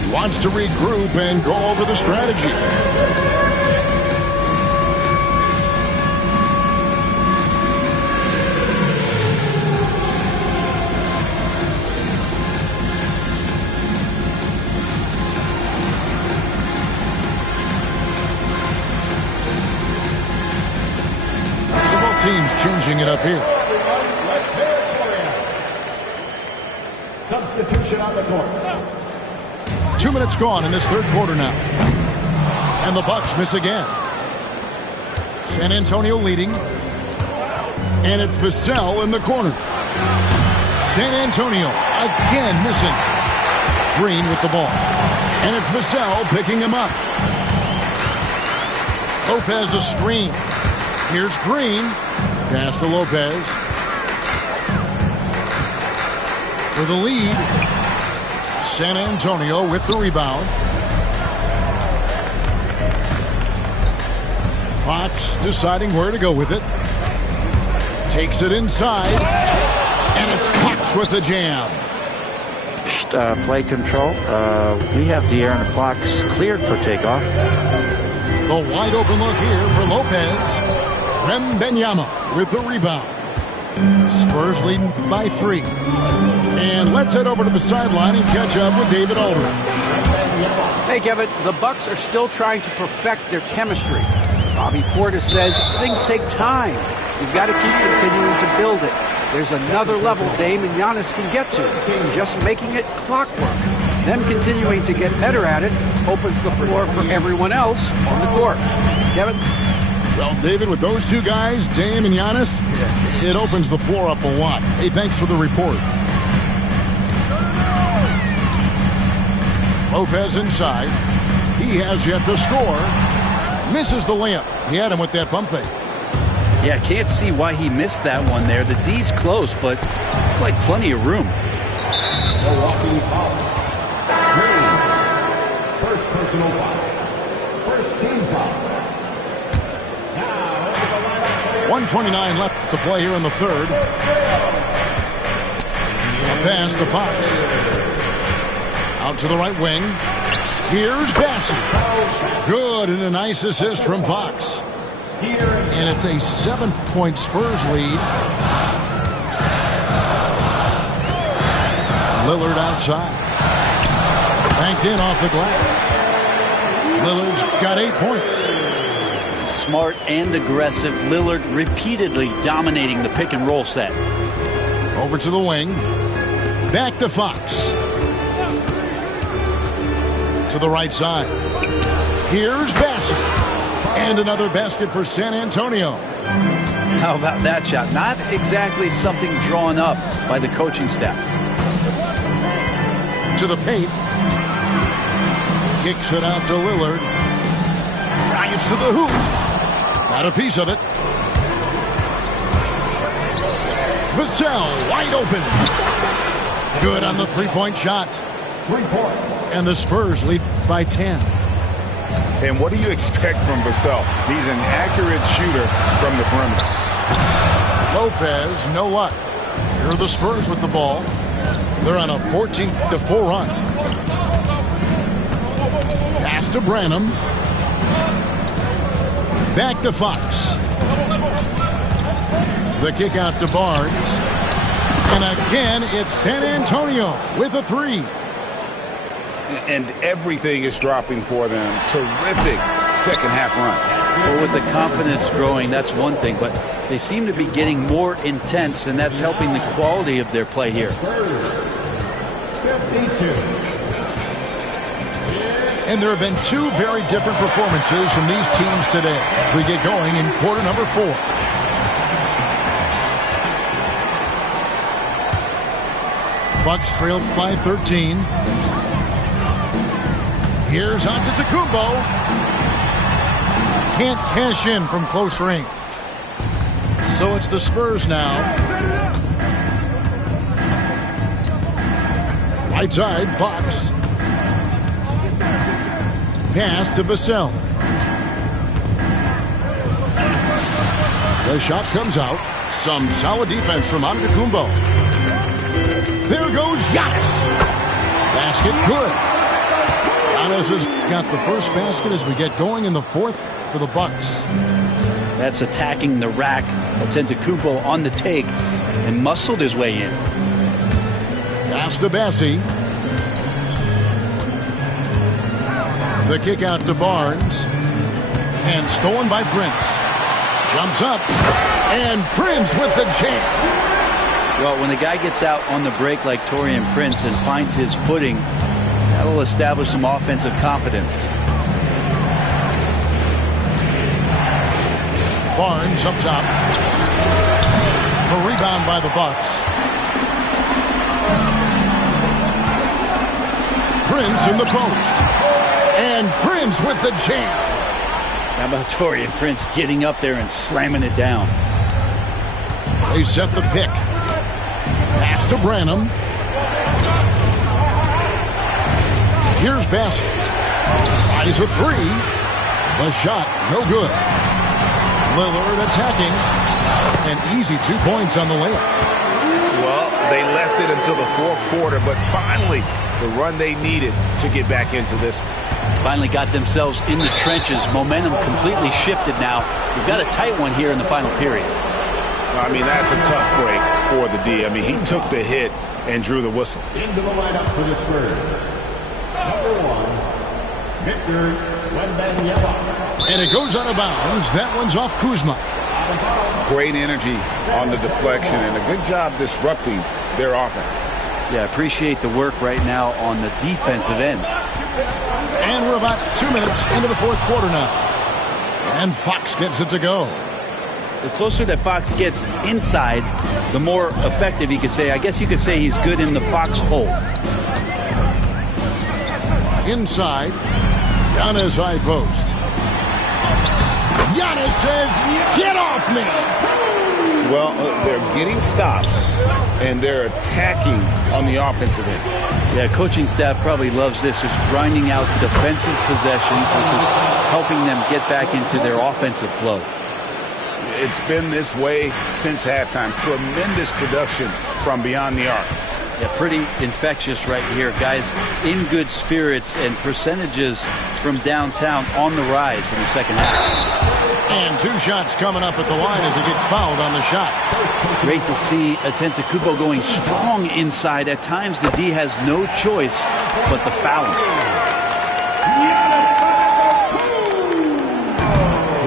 He wants to regroup and go over the strategy. Teams changing it up here. Substitution on the court. 2 minutes gone in this third quarter now. And the Bucks miss again. San Antonio leading. And it's Vassell in the corner. San Antonio again missing. Green with the ball. And it's Vassell picking him up. Lopez a screen. Here's Green. Pass to Lopez. For the lead. San Antonio with the rebound. Fox deciding where to go with it. Takes it inside. And it's Fox with the jam. Play control. We have De'Aaron Fox cleared for takeoff. The wide open look here for Lopez. Wembanyama with the rebound. Spurs leading by 3. And let's head over to the sideline and catch up with David Aldridge. Hey, Kevin, the Bucks are still trying to perfect their chemistry. Bobby Portis says things take time. You've got to keep continuing to build it. There's another level Dame and Giannis can get to. Just making it clockwork. Them continuing to get better at it opens the floor for everyone else on the court. Kevin? Well, David, with those two guys, Dame and Giannis, it opens the floor up a lot. Hey, thanks for the report. Lopez inside. He has yet to score. Misses the layup. He had him with that pump fake. Yeah, can't see why he missed that one there. The D's close, but like plenty of room. Milwaukee foul. Green. First personal foul. First team foul. 1:29 left to play here in the third. A pass to Fox. Out to the right wing. Here's Bassett. Good, and a nice assist from Fox. And it's a 7-point Spurs lead. Lillard outside. Banked in off the glass. Lillard's got 8 points. Smart and aggressive. Lillard repeatedly dominating the pick and roll set. Over to the wing. Back to Fox. To the right side. Here's Bassett. And another basket for San Antonio. How about that shot? Not exactly something drawn up by the coaching staff. To the paint. Kicks it out to Lillard. Drives to the hoop. Got a piece of it. Vassell wide open. Good on the three-point shot. 3 points. And the Spurs lead by 10. And what do you expect from Vassell? He's an accurate shooter from the perimeter. Lopez, no luck. Here are the Spurs with the ball. They're on a 14-4 run. Pass to Branham. Back to Fox. The kick out to Barnes. And again, it's San Antonio with a 3. And everything is dropping for them. Terrific second half run. Well, with the confidence growing, that's one thing, but they seem to be getting more intense, and that's helping the quality of their play here. 52. And there have been 2 very different performances from these teams today as we get going in quarter number 4. Bucks trailed by 13. Here's Antetokounmpo. Can't cash in from close range. So it's the Spurs now. Right side, Fox. Pass to Vassell. The shot comes out. Some solid defense from Antetokounmpo. There goes Giannis. Basket good. Giannis has got the first basket as we get going in the 4th for the Bucks. That's attacking the rack. Antetokounmpo on the take and muscled his way in. Pass to Bassie. The kick out to Barnes. And stolen by Prince. Jumps up. And Prince with the jam. Well, when the guy gets out on the break like Taurean Prince and finds his footing, that'll establish some offensive confidence. Barnes up top. A rebound by the Bucks. Prince in the post. And Prince with the jam. How about Taurean Prince getting up there and slamming it down? They set the pick. Pass to Branham. Here's Bassett. Tries a 3. The shot, no good. Lillard attacking. And easy 2 points on the layup. Well, they left it until the 4th quarter, but finally the run they needed to get back into this one. Finally got themselves in the trenches. Momentum completely shifted now. We've got a tight one here in the final period. I mean, that's a tough break for the D. I mean, he took the hit and drew the whistle. Into the lineup for the Spurs. Number 1, Victor Wembanyama. And it goes out of bounds. That one's off Kuzma. Great energy on the deflection and a good job disrupting their offense. Yeah, appreciate the work right now on the defensive end. And we're about 2 minutes into the 4th quarter now. And Fox gets it to go. The closer that Fox gets inside, the more effective he could say. I guess you could say he's good in the Fox hole. Inside, Giannis high post. Giannis says, "Get off me!" Well, they're getting stops, and they're attacking on the offensive end. Yeah, coaching staff probably loves this, just grinding out defensive possessions, which is helping them get back into their offensive flow. It's been this way since halftime. Tremendous production from beyond the arc. Yeah, pretty infectious right here. Guys in good spirits, and percentages from downtown on the rise in the second half. And 2 shots coming up at the line as he gets fouled on the shot. Great to see Antetokounmpo going strong inside. At times, the D has no choice but to foul him.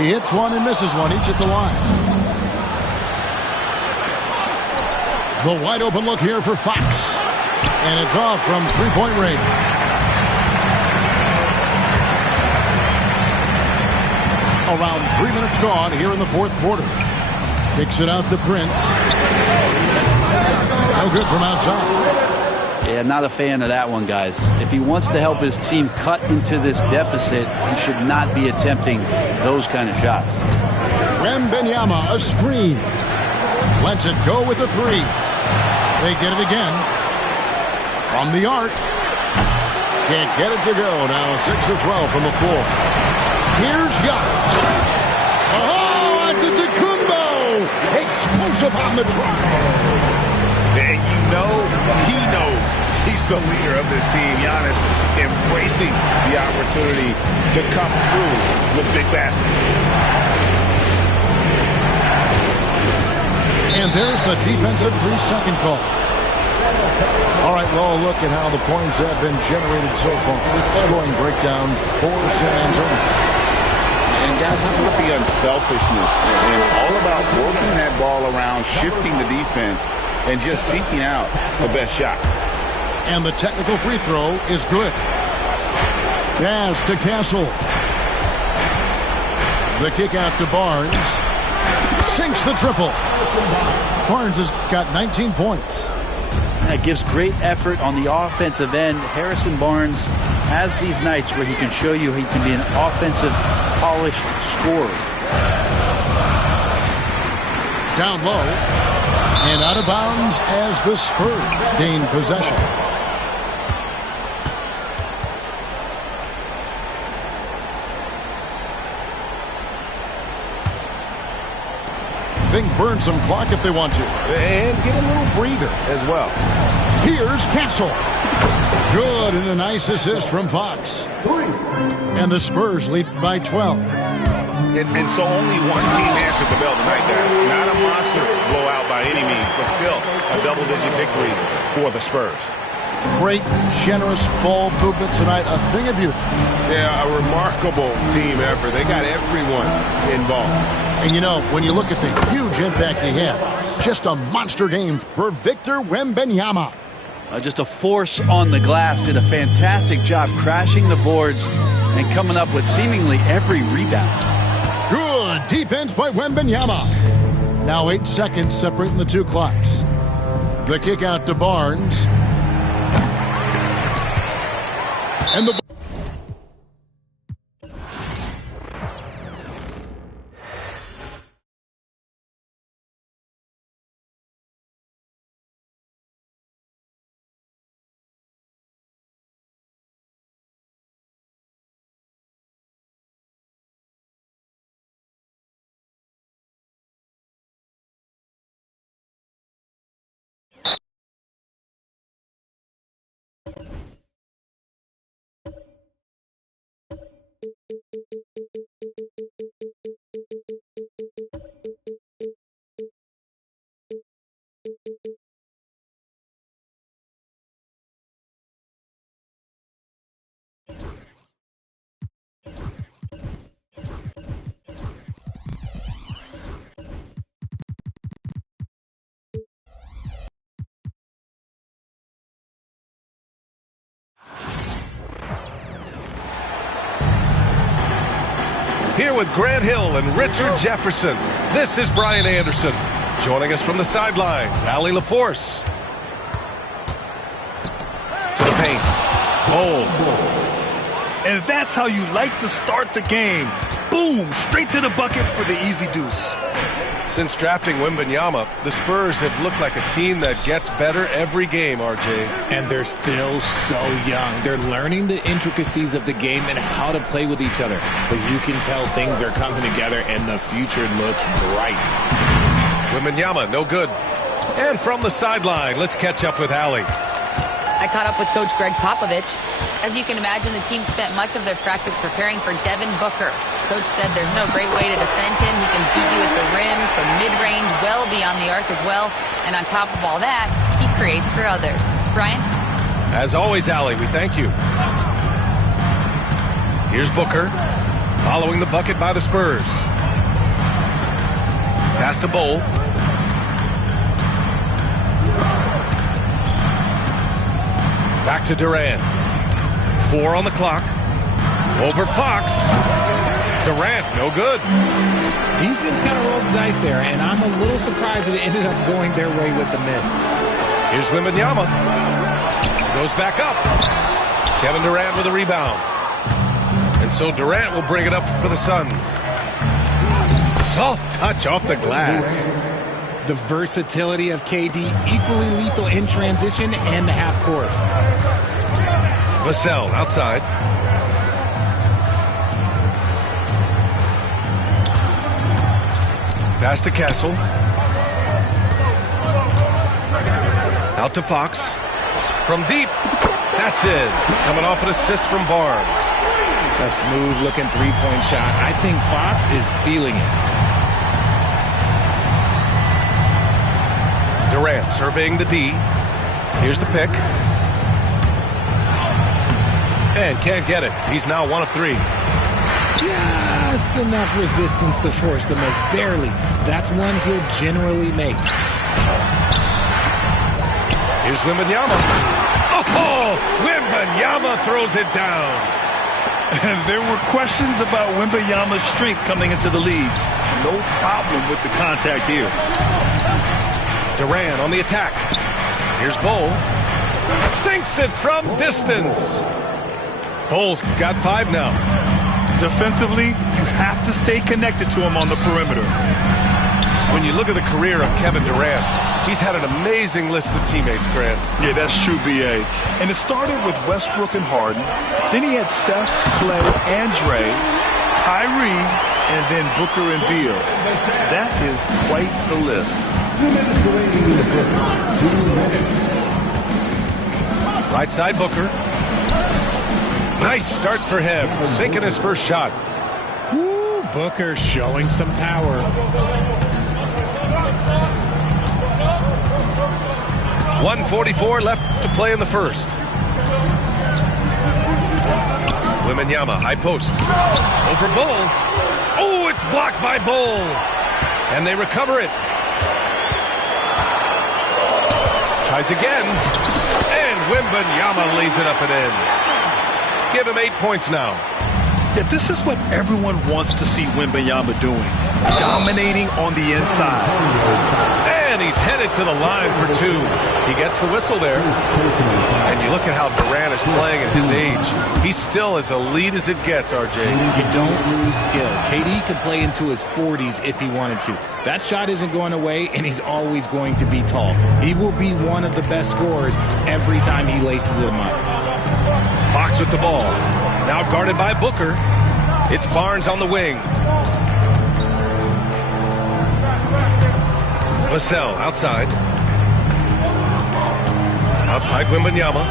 He hits one and misses one, each at the line. The wide open look here for Fox. And it's off from three-point range. Around 3 minutes gone here in the fourth quarter. Kicks it out to Prince. No good from outside. Yeah, not a fan of that one, guys. If he wants to help his team cut into this deficit, he should not be attempting those kind of shots. Wembanyama, a screen. Lets it go with a 3. They get it again. From the arc. Can't get it to go. Now 6 of 12 from the floor. Here's Giannis. Oh, Antetokounmpo! Explosive on the drive. And you know he knows he's the leader of this team. Giannis embracing the opportunity to come through with big baskets. And there's the defensive 3-second call. All right, well, look at how the points have been generated so far. Scoring breakdown for San Antonio. And guys, how about the unselfishness and all about working that ball around, shifting the defense, and just seeking out the best shot. And the technical free throw is good. Pass to Castle. The kick out to Barnes. Sinks the triple. Barnes has got 19 points. That gives great effort on the offensive end. Harrison Barnes has these nights where he can show you he can be an offensive, polished scorer. Down low. And out of bounds as the Spurs gain possession. Think burn some clock if they want to. And get a little breather as well. Here's Castle. Good, and a nice assist from Fox. And the Spurs lead by 12. And so only one team answered the bell tonight, guys. Not a monster blowout by any means, but still a double-digit victory for the Spurs. Great, generous ball movement tonight. A thing of beauty. Yeah, a remarkable team effort. They got everyone involved. And you know, when you look at the huge impact he had, just a monster game for Victor Wembanyama. Just a force on the glass. Did a fantastic job crashing the boards and coming up with seemingly every rebound. Good defense by Wembanyama. Now 8 seconds separating the 2 clocks. The kick out to Barnes. And the Here with Grant Hill and Richard Jefferson, this is Brian Anderson. Joining us from the sidelines, Allie LaForce. To the paint. Oh. And that's how you like to start the game. Boom, straight to the bucket for the easy deuce. Since drafting Wembanyama, the Spurs have looked like a team that gets better every game, RJ. And they're still so young. They're learning the intricacies of the game and how to play with each other. But you can tell things are coming together and the future looks bright. Wembanyama, no good. And from the sideline, let's catch up with Allie. I caught up with Coach Greg Popovich. As you can imagine, the team spent much of their practice preparing for Devin Booker. Coach said there's no great way to defend him. He can beat you at the rim, from mid-range, well beyond the arc as well. And on top of all that, he creates for others. Brian? As always, Allie, we thank you. Here's Booker, following the bucket by the Spurs. Pass to Bol. Back to Durant. 4 on the clock. Over Fox. Durant, no good. Defense kind of rolled the dice there, and I'm a little surprised that it ended up going their way with the miss. Here's Wembanyama. Goes back up. Kevin Durant with a rebound. And so Durant will bring it up for the Suns. Soft touch off the glass. The versatility of KD, equally lethal in transition and the half court. Vassell outside. Pass to Castle. Out to Fox. From deep. That's it. Coming off an assist from Barnes. A smooth-looking three-point shot. I think Fox is feeling it. Durant surveying the D. Here's the pick. And can't get it. He's now 1 of 3. Just enough resistance to force the miss. Barely. That's one he'll generally make. Here's Wembanyama. Oh, Wembanyama throws it down. There were questions about Wembanyama's strength coming into the league. No problem with the contact here. Durant on the attack. Here's Bol. Sinks it from distance. Bol's got 5 now. Defensively, you have to stay connected to him on the perimeter. When you look at the career of Kevin Durant, he's had an amazing list of teammates, Grant. Yeah, that's true, B.A. And it started with Westbrook and Harden. Then he had Steph, Clay, and Dre, Kyrie, and then Booker and Beal. That is quite the list. 2 minutes remaining in the quarter. 2 minutes. Right side Booker. Nice start for him. Sinking his first shot. Woo, Booker showing some power. .144 left to play in the first. Wembanyama, high post. Over Bol. Oh, it's blocked by Bol. And they recover it. Tries again. And Wembanyama lays it up and in. Give him 8 points now. Yeah, this is what everyone wants to see Wembanyama doing. Dominating on the inside. And he's headed to the line for 2. He gets the whistle there. And you look at how Durant is playing at his age. He's still as elite as it gets, RJ. You don't lose skill. KD could play into his 40s if he wanted to. That shot isn't going away, and he's always going to be tall. He will be one of the best scorers every time he laces them up. Fox with the ball. Now guarded by Booker. It's Barnes on the wing. Vassell outside. Outside Wembanyama.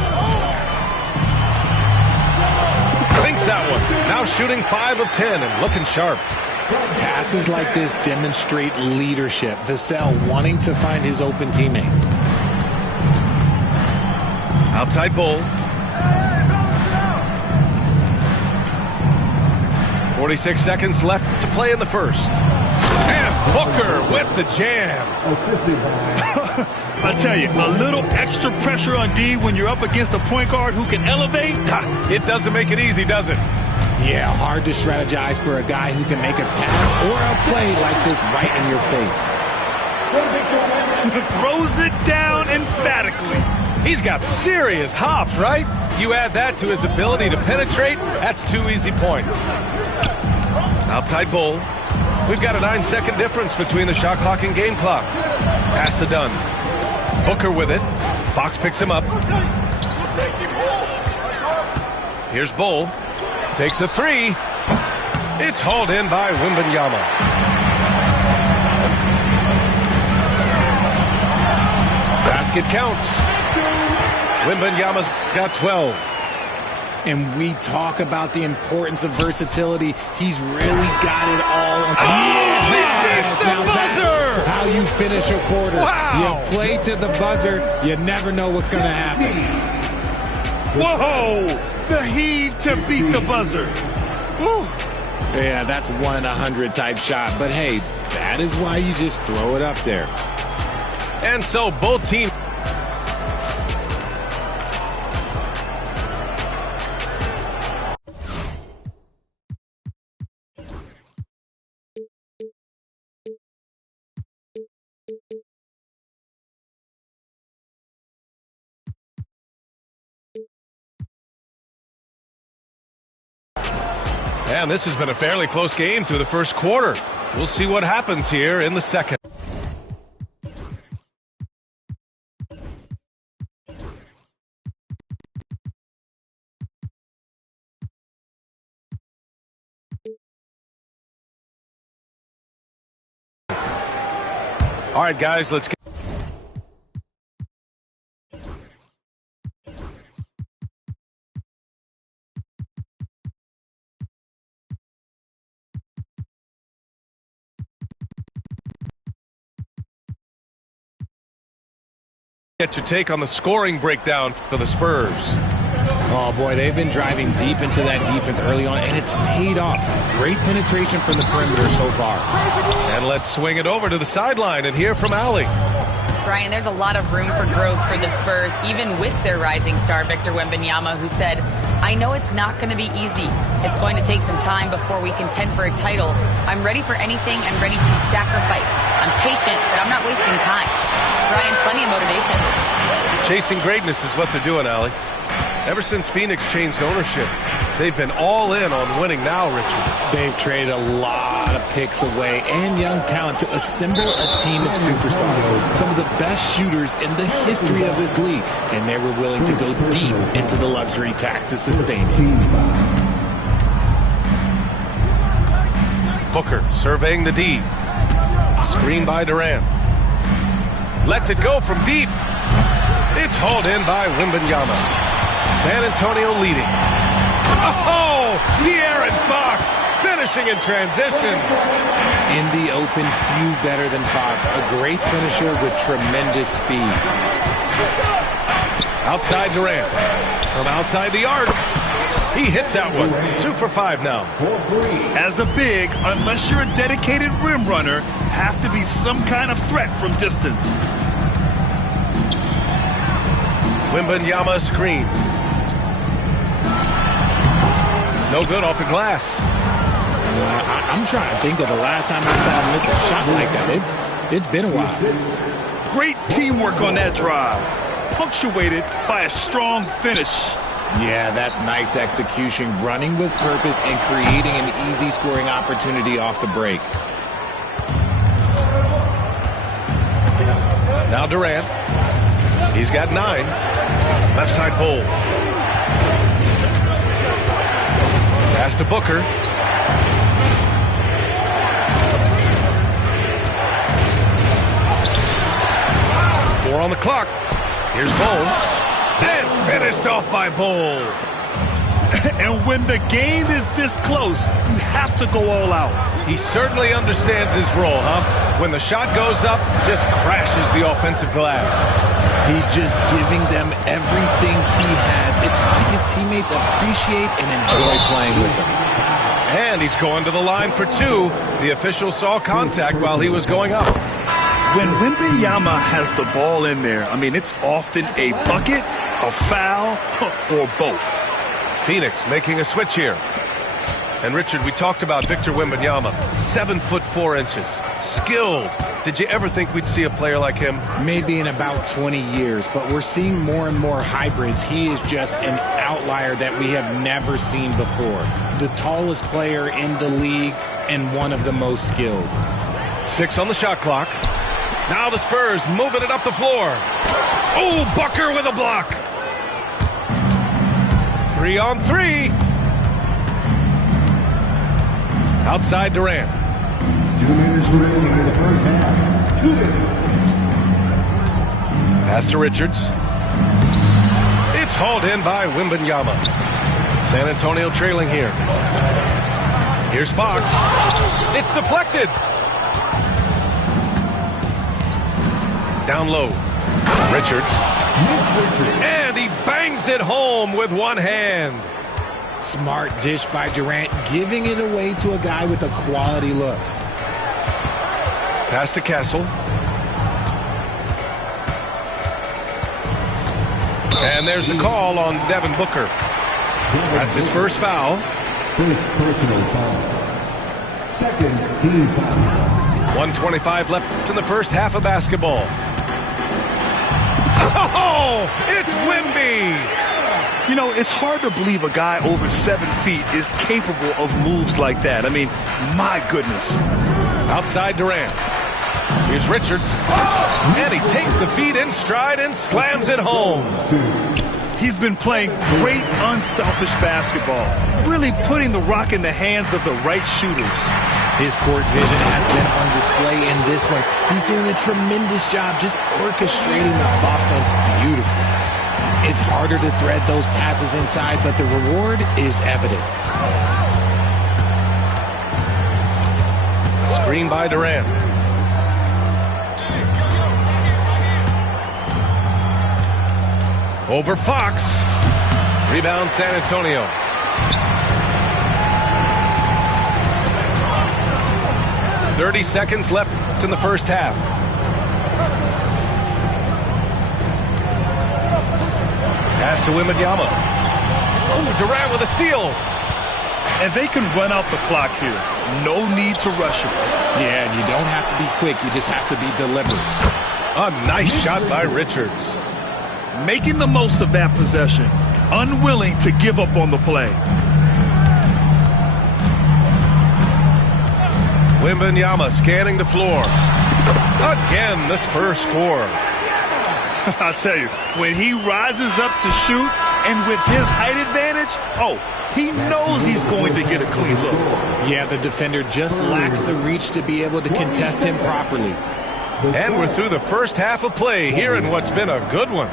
Sinks that one. Now shooting 5 of 10 and looking sharp. Passes like this demonstrate leadership. Vassell wanting to find his open teammates. Outside Bol. 46 seconds left to play in the first. And Booker with the jam. I tell you, a little extra pressure on D when you're up against a point guard who can elevate. It doesn't make it easy, does it? Yeah, hard to strategize for a guy who can make a pass or a play like this right in your face. Throws it down emphatically. He's got serious hops, right? You add that to his ability to penetrate, that's 2 easy points. Outside Bol. We've got a 9-second difference between the shot clock and game clock. Pass to Dunn. Booker with it. Fox picks him up. Here's Bol. Takes a 3. It's hauled in by Wembanyama. Basket counts. Wembanyama's got 12. And we talk about the importance of versatility. He's really got it all. The buzzer! How you finish a quarter. Wow! You play to the buzzer. You never know what's going to happen. Whoa! The heave to beat the buzzer. Woo. Yeah, that's 1 in 100 type shot. But hey, that is why you just throw it up there. And so both teams. And this has been a fairly close game through the first quarter. We'll see what happens here in the second. All right, guys, let's get. Get your take on the scoring breakdown for the Spurs. Oh, boy, they've been driving deep into that defense early on, and it's paid off. Great penetration from the perimeter so far. And let's swing it over to the sideline and hear from Allie. Brian, there's a lot of room for growth for the Spurs, even with their rising star, Victor Wembanyama, who said, "I know it's not going to be easy. It's going to take some time before we contend for a title. I'm ready for anything and ready to sacrifice. I'm patient, but I'm not wasting time." Brian, plenty of motivation. Chasing greatness is what they're doing, Allie. Ever since Phoenix changed ownership, they've been all in on winning now, Richard. They've traded a lot of picks away and young talent to assemble a team of superstars. Some of the best shooters in the history of this league. And they were willing to go deep into the luxury tax to sustain it. Booker surveying the D. Screen by Durant. Lets it go from deep. It's hauled in by Wembanyama. San Antonio leading. Oh, De'Aaron Fox finishing in transition. In the open, few better than Fox. A great finisher with tremendous speed. Outside Durant. From outside the arc. He hits that one. 2 for 5 now. As a big, unless you're a dedicated rim runner, have to be some kind of threat from distance. Wembanyama screen. No good off the glass. I'm trying to think of the last time I saw him miss a shot like that. It's been a while. Great teamwork on that drive, punctuated by a strong finish. Yeah, that's nice execution, running with purpose and creating an easy scoring opportunity off the break. Now Durant. He's got 9. Left side Bull. Pass to Booker. Four on the clock. Here's Bull. And finished off by Bull. And when the game is this close, you have to go all out. He certainly understands his role, huh? When the shot goes up, just crashes the offensive glass. He's just giving them everything he has. It's why his teammates appreciate and enjoy playing with him. And he's going to the line for 2. The official saw contact while he was going up. When Wembanyama has the ball in there, I mean, it's often a bucket, a foul, or both. Phoenix making a switch here. And Richard, we talked about Victor Wembanyama, 7 foot 4 inches, skilled. Did you ever think we'd see a player like him? Maybe in about 20 years, but we're seeing more and more hybrids. He is just an outlier that we have never seen before. The tallest player in the league and one of the most skilled. 6 on the shot clock. Now the Spurs moving it up the floor. Oh, Booker with a block. 3 on 3. Outside Durant. 2 minutes remaining in the first half. 2 minutes. Pass to Richards. It's hauled in by Wembanyama. San Antonio trailing here. Here's Fox. It's deflected. Down low. Richards. And he bangs it home with one hand. Smart dish by Durant, giving it away to a guy with a quality look. Pass to Castle. And there's the call on Devin Booker. That's his first foul. First personal foul. Second team foul. 1:25 left in the first half of basketball. Oh, it's Wemby. You know, it's hard to believe a guy over 7 feet is capable of moves like that. I mean, my goodness. Outside Durant. Here's Richards. And he takes the feed in stride and slams it home. He's been playing great, unselfish basketball, really putting the rock in the hands of the right shooters. His court vision has been on display in this one. He's doing a tremendous job just orchestrating the offense beautifully. It's harder to thread those passes inside, but the reward is evident. Screen by Durant. Over Fox. Rebound San Antonio. .30 seconds left in the first half. Pass to Wembanyama. Oh, Durant with a steal. And they can run out the clock here. No need to rush him. Yeah, and you don't have to be quick. You just have to be deliberate. A nice shot by Richards. Making the most of that possession. Unwilling to give up on the play. Wembanyama scanning the floor. Again, the Spurs score. I'll tell you, when he rises up to shoot, and with his height advantage, oh, he knows he's going to get a clean look. Yeah, the defender just lacks the reach to be able to contest him properly. And we're through the first half of play here in what's been a good one.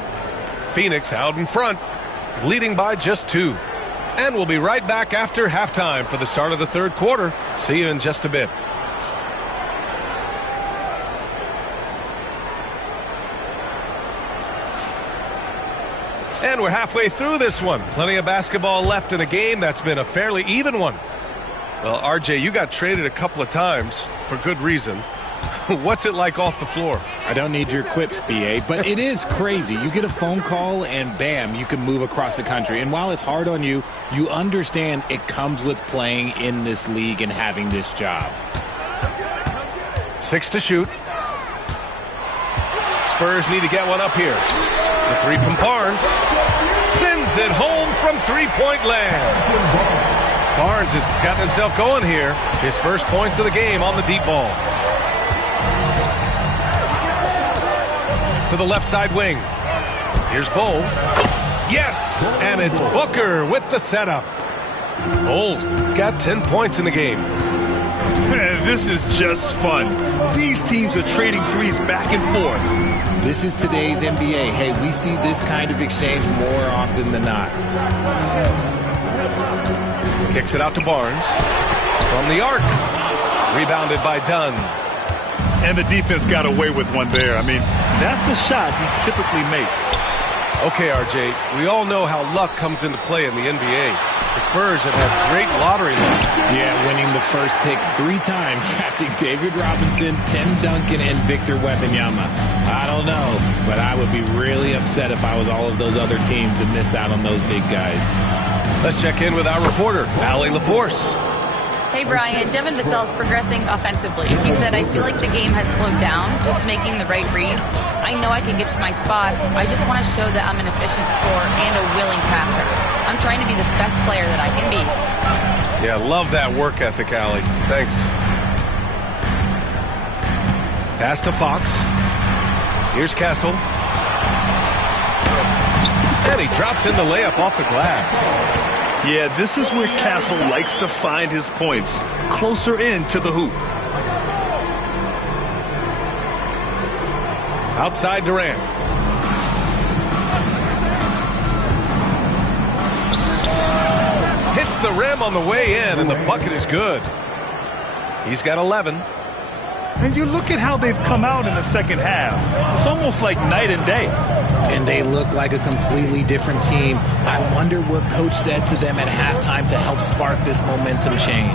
Phoenix out in front, leading by just 2. And we'll be right back after halftime for the start of the third quarter. See you in just a bit. And we're halfway through this one. Plenty of basketball left in a game that's been a fairly even one. Well, RJ, you got traded a couple of times for good reason. What's it like off the floor? I don't need your quips, BA, but it is crazy. You get a phone call and bam, you can move across the country. And while it's hard on you, you understand it comes with playing in this league and having this job. 6 to shoot. Spurs need to get one up here. The 3 from Barnes. Sends it home from three-point land. Barnes has gotten himself going here. His first points of the game on the deep ball. To the left side wing. Here's Bol. Yes! And it's Booker with the setup. Bol's got 10 points in the game. Man, this is just fun. These teams are trading threes back and forth. This is today's NBA. Hey, we see this kind of exchange more often than not. Kicks it out to Barnes. From the arc. Rebounded by Dunn. And the defense got away with one there. I mean, that's a shot he typically makes. Okay, RJ, we all know how luck comes into play in the NBA. The Spurs have had great lottery luck. Yeah, winning the first pick 3 times, drafting David Robinson, Tim Duncan, and Victor Wembanyama. I don't know, but I would be really upset if I was all of those other teams and miss out on those big guys. Let's check in with our reporter, Allie LaForce. Hey, Brian, Devin Vassell's progressing offensively. He said, I feel like the game has slowed down, just making the right reads. I know I can get to my spots. I just want to show that I'm an efficient scorer and a willing passer. I'm trying to be the best player that I can be. Yeah, love that work ethic, Allie. Thanks. Pass to Fox. Here's Castle. And he drops in the layup off the glass. Yeah, this is where Castle likes to find his points, closer in to the hoop. Outside Durant. hits the rim on the way in, and the bucket is good. He's got 11. And you look at how they've come out in the second half. It's almost like night and day. And they look like a completely different team. I wonder what coach said to them at halftime to help spark this momentum change.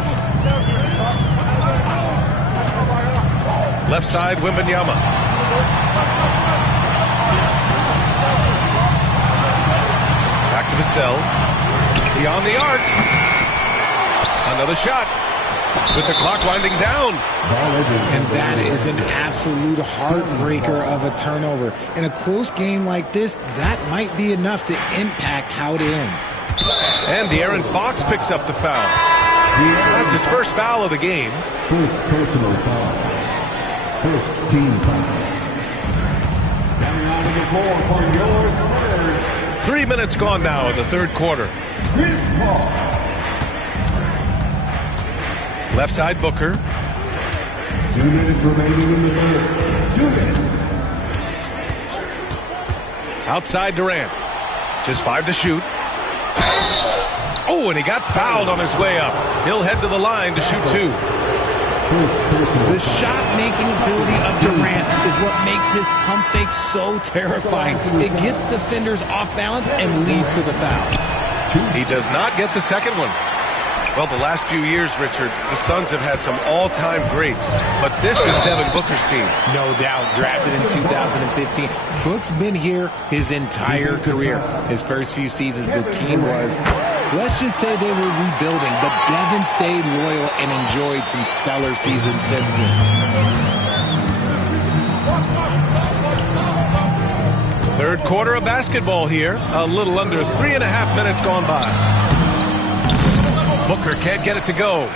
Left side, Wembanyama. Back to Vassell. Beyond the arc. Another shot. With the clock winding down. And that is an absolute heartbreaker of a turnover. In a close game like this, that might be enough to impact how it ends. And De'Aaron Fox picks up the foul. That's his first foul of the game. First personal foul. First team foul. Coming out of the floor for your Spurs. 3 minutes gone now in the third quarter. Chris Paul. Left side, Booker. 2 minutes remaining in the third. 2 minutes. Outside Durant. Just 5 to shoot. Oh, and he got fouled on his way up. He'll head to the line to shoot 2. The shot-making ability of Durant is what makes his pump fake so terrifying. It gets defenders off balance and leads to the foul. He does not get the second one. Well, the last few years, Richard, the Suns have had some all-time greats, but this is Devin Booker's team. No doubt, drafted in 2015. Book's been here his entire career. His first few seasons, the team was, let's just say they were rebuilding, but Devin stayed loyal and enjoyed some stellar seasons since then. Third quarter of basketball here. A little under 3.5 minutes gone by. Booker can't get it to go.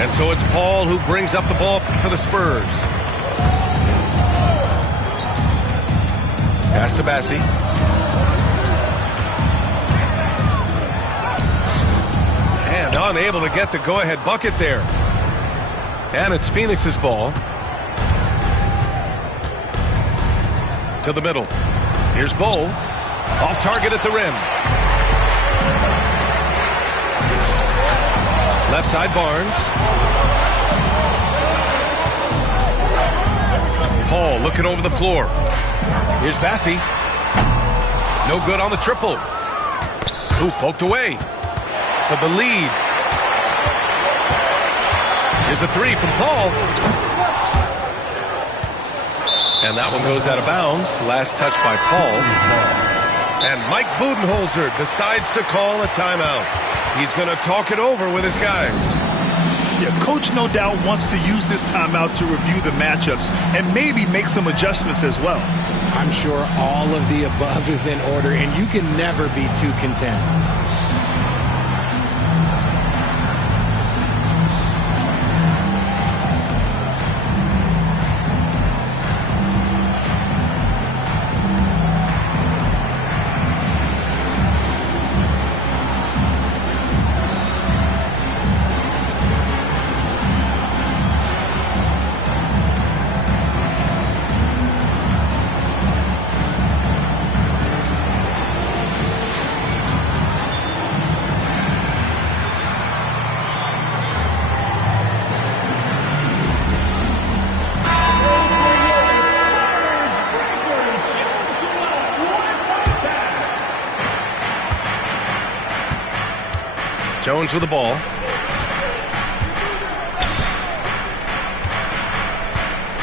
And so it's Paul who brings up the ball for the Spurs. Pass to Bassi. And unable to get the go-ahead bucket there. And it's Phoenix's ball. To the middle. Here's Bol. Off target at the rim. Left side, Barnes. Paul looking over the floor. Here's Bassi. No good on the triple. Ooh, poked away. For the lead. Here's a 3 from Paul. And that one goes out of bounds. Last touch by Paul. And Mike Budenholzer decides to call a timeout. He's going to talk it over with his guys. Yeah, coach no doubt wants to use this timeout to review the matchups and maybe make some adjustments as well. I'm sure all of the above is in order, and you can never be too content. Jones with the ball.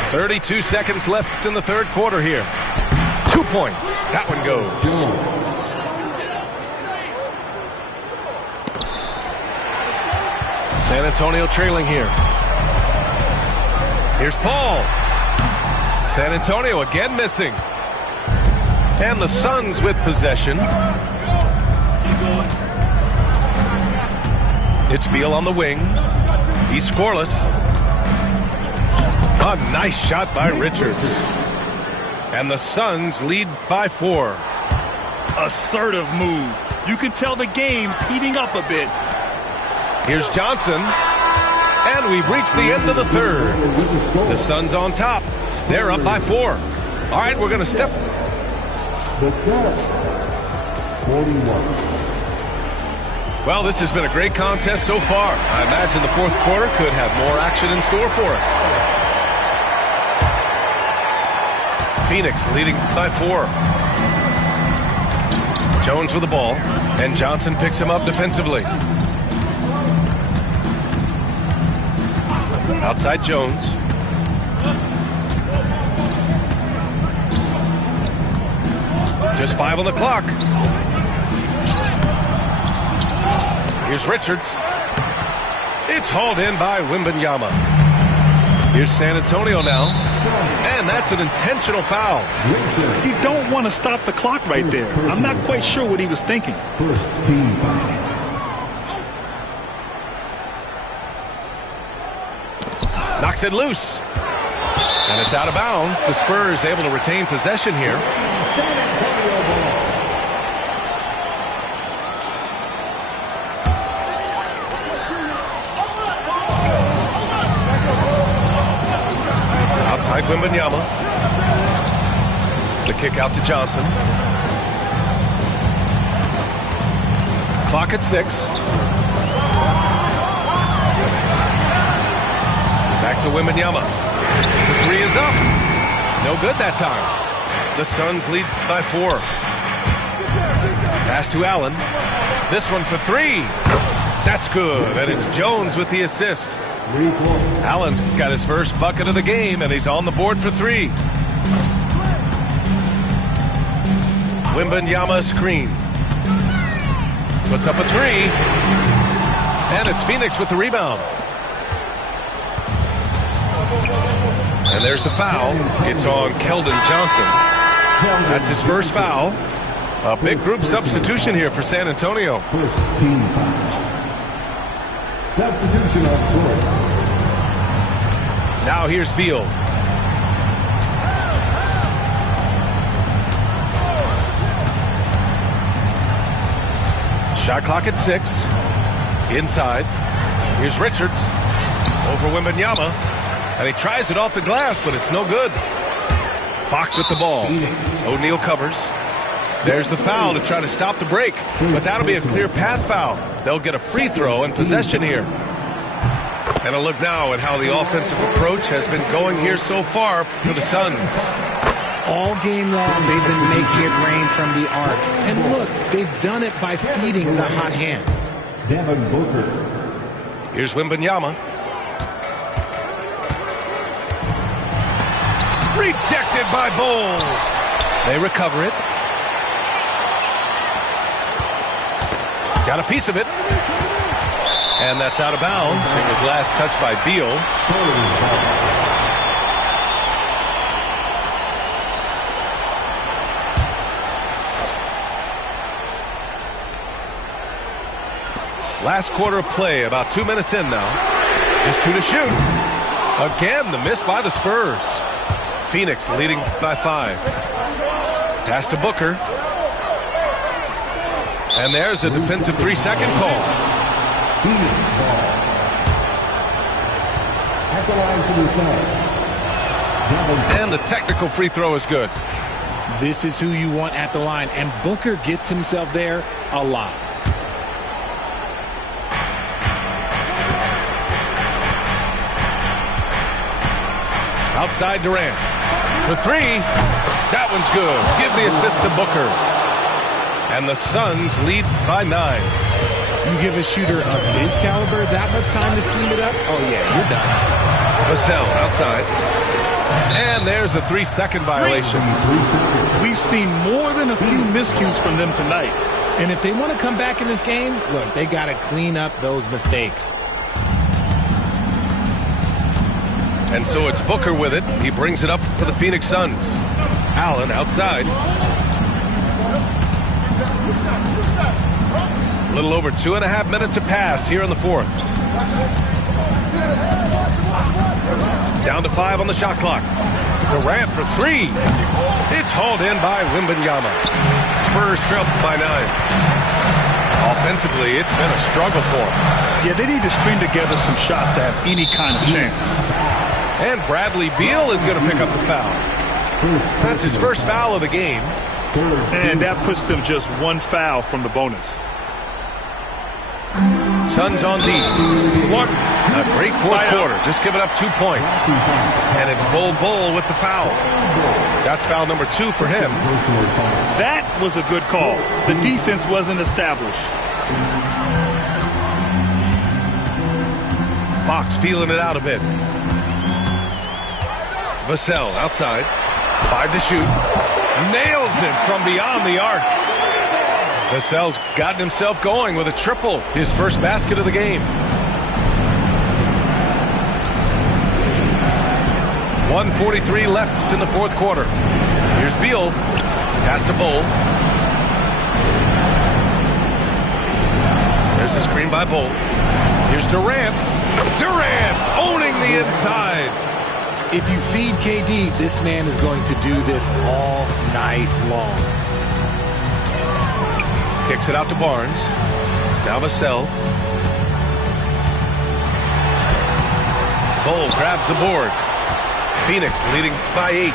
.32 seconds left in the third quarter here. 2 points. That one goes. San Antonio trailing here. Here's Paul. San Antonio again missing. And the Suns with possession. It's Beal on the wing. He's scoreless. A nice shot by Richards. And the Suns lead by 4. Assertive move. You can tell the game's heating up a bit. Here's Johnson. And we've reached the end of the third. The Suns on top. They're up by 4. All right, we're going to step. The Suns, 41. Well, this has been a great contest so far. I imagine the fourth quarter could have more action in store for us. Phoenix leading by 4. Jones with the ball, and Johnson picks him up defensively. Outside Jones. Just 5 on the clock. Here's Richards. It's hauled in by Wembanyama. Here's San Antonio now. And that's an intentional foul. You don't want to stop the clock right there. I'm not quite sure what he was thinking. First team foul. Knocks it loose. And it's out of bounds. The Spurs able to retain possession here. Outside Wembanyama. The kick out to Johnson. Clock at 6. Back to Wembanyama. The 3 is up. No good that time. The Suns lead by 4. Pass to Allen. This one for 3. That's good. And it's Jones with the assist. Allen's got his first bucket of the game, and he's on the board for 3. Wembanyama screen. Puts up a 3. And it's Phoenix with the rebound. And there's the foul. It's on Keldon Johnson. That's his first foul. A big group substitution here for San Antonio. First team foul. Substitution on court. Now here's Beal. Shot clock at 6. Inside. Here's Richards. Over Wembanyama. And he tries it off the glass, but it's no good. Fox with the ball. O'Neal covers. There's the foul to try to stop the break. But that'll be a clear path foul. They'll get a free throw and possession here. And a look now at how the offensive approach has been going here so far for the Suns. All game long, they've been making it rain from the arc. And look, they've done it by feeding the hot hands. Devin Booker. Here's Wembanyama. Rejected by Bol. They recover it. Got a piece of it. And that's out of bounds. It was last touched by Beal. Last quarter of play, about 2 minutes in now. Just 2 to shoot. Again, the miss by the Spurs. Phoenix leading by 5. Pass to Booker. And there's a defensive 3-second call. Phoenix ball. At the line for the Suns. And the technical free throw is good. This is who you want at the line, and Booker gets himself there a lot. Outside Durant. For 3. That one's good. Give the assist to Booker. And the Suns lead by 9. You give a shooter of his caliber that much time to seam it up? Oh, yeah, you're done. Vassell outside. And there's a 3-second violation. We've seen more than a few miscues from them tonight. And if they want to come back in this game, look, they got to clean up those mistakes. And so it's Booker with it. He brings it up for the Phoenix Suns. Allen outside. A little over 2.5 minutes have passed here in the fourth. Down to 5 on the shot clock. Durant for 3. It's hauled in by Wembanyama. Spurs trail by 9. Offensively, it's been a struggle for them. Yeah, they need to string together some shots to have any kind of chance. And Bradley Beal is going to pick up the foul. That's his first foul of the game. And that puts them just 1 foul from the bonus. Suns on deep. A great fourth quarter. Just giving up 2 points. And it's Bol with the foul. That's foul number 2 for him. That was a good call. The defense wasn't established. Fox feeling it out a bit. Vassell outside. 5 to shoot. Nails it from beyond the arc. Vassell's gotten himself going with a triple. His first basket of the game. 1:43 left in the fourth quarter. Here's Beal. Pass to Bol. There's a screen by Bol. Here's Durant. Durant owning the inside. If you feed KD, this man is going to do this all night long. Kicks it out to Barnes. Now Vassell. Bol grabs the board. Phoenix leading by 8.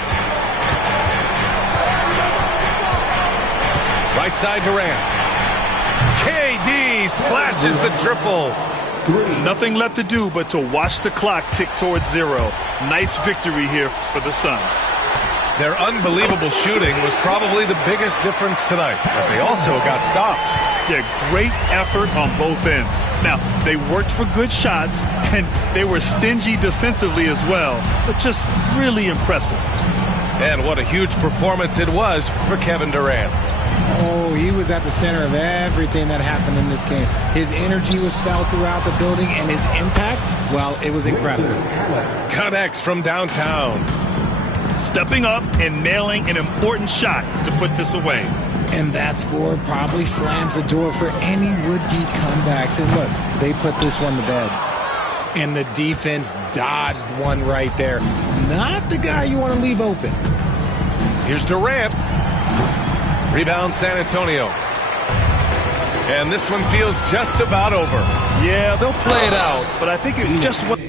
Right side Durant. KD splashes the triple. Nothing left to do but to watch the clock tick towards 0. Nice victory here for the Suns. Their unbelievable shooting was probably the biggest difference tonight, but they also got stops. Yeah, great effort on both ends. Now, they worked for good shots, and they were stingy defensively as well, but just really impressive. And what a huge performance it was for Kevin Durant. Oh, he was at the center of everything that happened in this game. His energy was felt throughout the building, and his impact, well, it was incredible. Connects from downtown. Stepping up and nailing an important shot to put this away. And that score probably slams the door for any would-be comebacks. And look, they put this one to bed. And the defense dodged one right there. Not the guy you want to leave open. Here's Durant. Rebound San Antonio. And this one feels just about over. Yeah, they'll play it out, but I think it just was.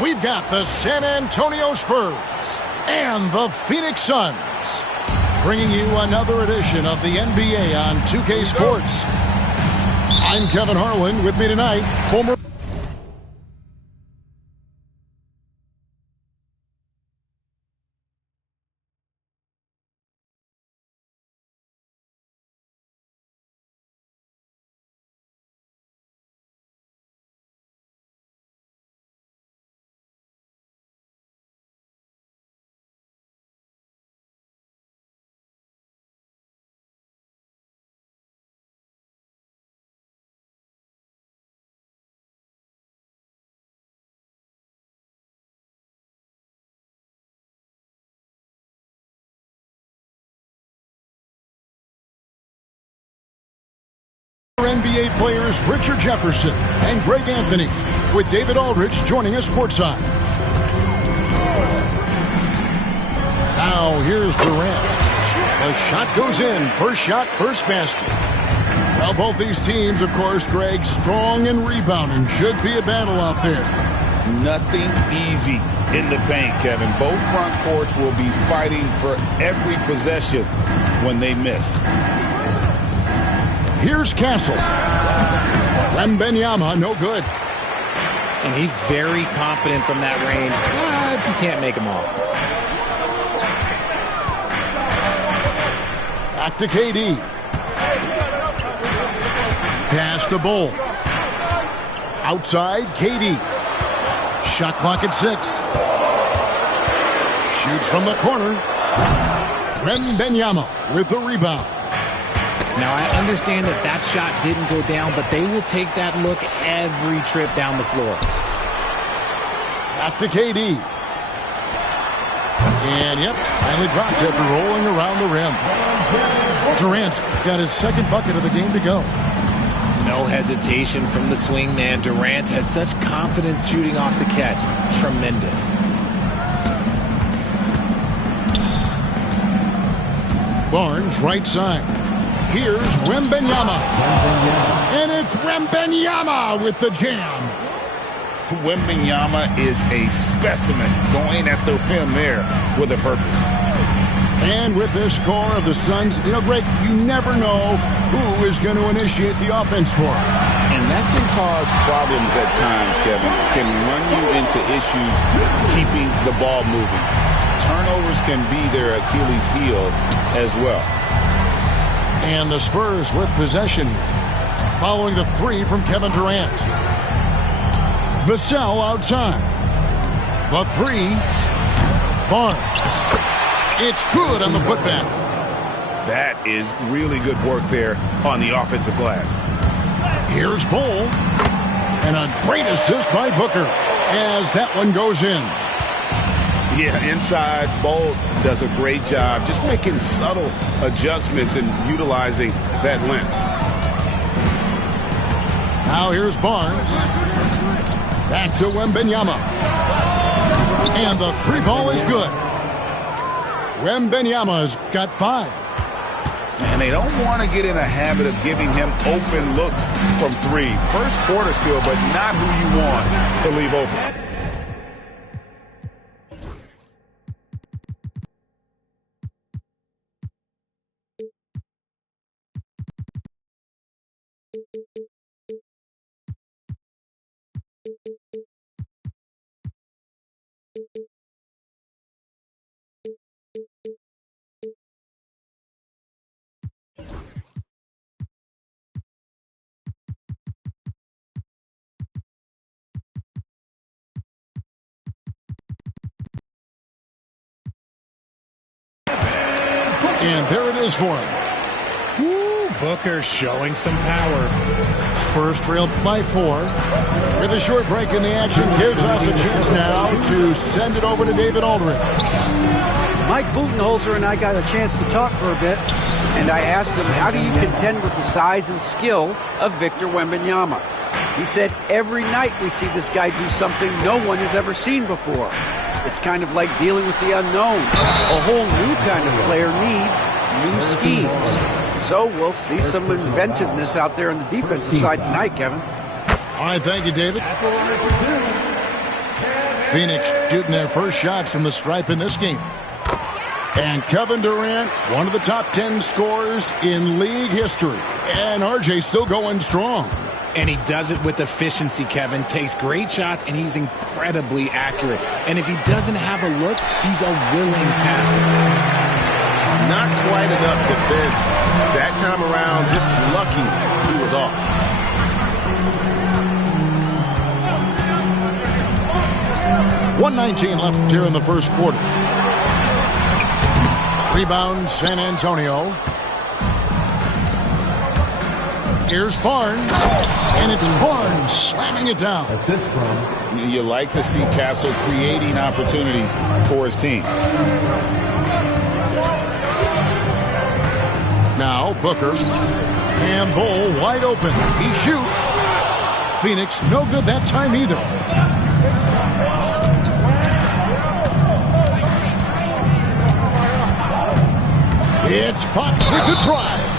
we've got the San Antonio Spurs and the Phoenix Suns, bringing you another edition of the NBA on 2K Sports. I'm Kevin Harlan. With me tonight, former NBA players Richard Jefferson and Greg Anthony, with David Aldridge joining us courtside. Now here's Durant. The shot goes in. First shot, first basket. Well, both these teams, of course, Greg, strong and rebounding. Should be a battle out there. Nothing easy in the paint, Kevin. Both front courts will be fighting for every possession when they miss. Here's Castle. Wembanyama, no good. And he's very confident from that range, but you can't make them all. Back to KD. Pass to Bull. Outside, KD. Shot clock at 6. Shoots from the corner. Wembanyama with the rebound. Now, I understand that shot didn't go down, but they will take that look every trip down the floor. Back to KD. And, yep, finally dropped after rolling around the rim. Durant's got his second bucket of the game to go. No hesitation from the swing man. Durant has such confidence shooting off the catch. Tremendous. Barnes, right side. Here's Wembanyama. And it's Wembanyama with the jam. Wembanyama is a specimen, going at the rim there with a purpose. And with this score of the Suns, Greg, you never know who is going to initiate the offense for him. And that can cause problems at times, Kevin. Can run you into issues keeping the ball moving. Turnovers can be their Achilles heel as well. And the Spurs with possession following the three from Kevin Durant. Vassell outside. The three. Barnes. It's good on the putback. That is really good work there on the offensive glass. Here's Bull. And a great assist by Booker as that one goes in. Yeah, inside, Bull does a great job just making subtle adjustments and utilizing that length. Now here's Barnes. Back to Wembanyama. And the three ball is good. Wembanyama's got 5. And they don't want to get in a habit of giving him open looks from 3. First quarter still, but not who you want to leave open. And there it is for him. Woo, Booker showing some power. Spurs trailed by 4. With a short break in the action, gives us a chance now to send it over to David Aldridge. Mike Budenholzer and I got a chance to talk for a bit, and I asked him, how do you contend with the size and skill of Victor Wembanyama? He said, every night we see this guy do something no one has ever seen before. It's kind of like dealing with the unknown. A whole new kind of player needs new schemes. So we'll see some inventiveness out there on the defensive side tonight, Kevin. All right, thank you, David. Phoenix shooting their first shots from the stripe in this game. And Kevin Durant, one of the top 10 scorers in league history. And RJ still going strong. And he does it with efficiency, Kevin. Takes great shots, and he's incredibly accurate. And if he doesn't have a look, he's a willing passer. Not quite enough defense that time around. Just lucky he was off. .119 left here in the first quarter. Rebound, San Antonio. Here's Barnes, and it's Barnes slamming it down. Assist from. You like to see Castle creating opportunities for his team. Now Booker, and Bull wide open. He shoots. Phoenix no good that time either. It's Fox with the drive.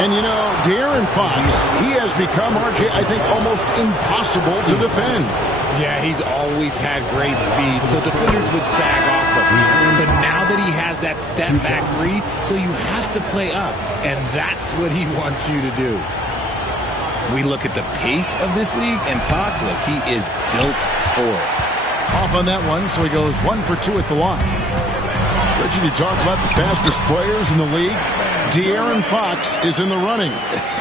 And you know, De'Aaron Fox, he has become, RJ, I think, almost impossible to defend. Yeah, he's always had great speed, so defenders would sag off of him. But now that he has that step back three, so you have to play up, and that's what he wants you to do. We look at the pace of this league, and Fox, look, he is built for it. Off on that one, so he goes 1 for 2 at the line. Richard, you talk about the fastest players in the league. De'Aaron Fox is in the running,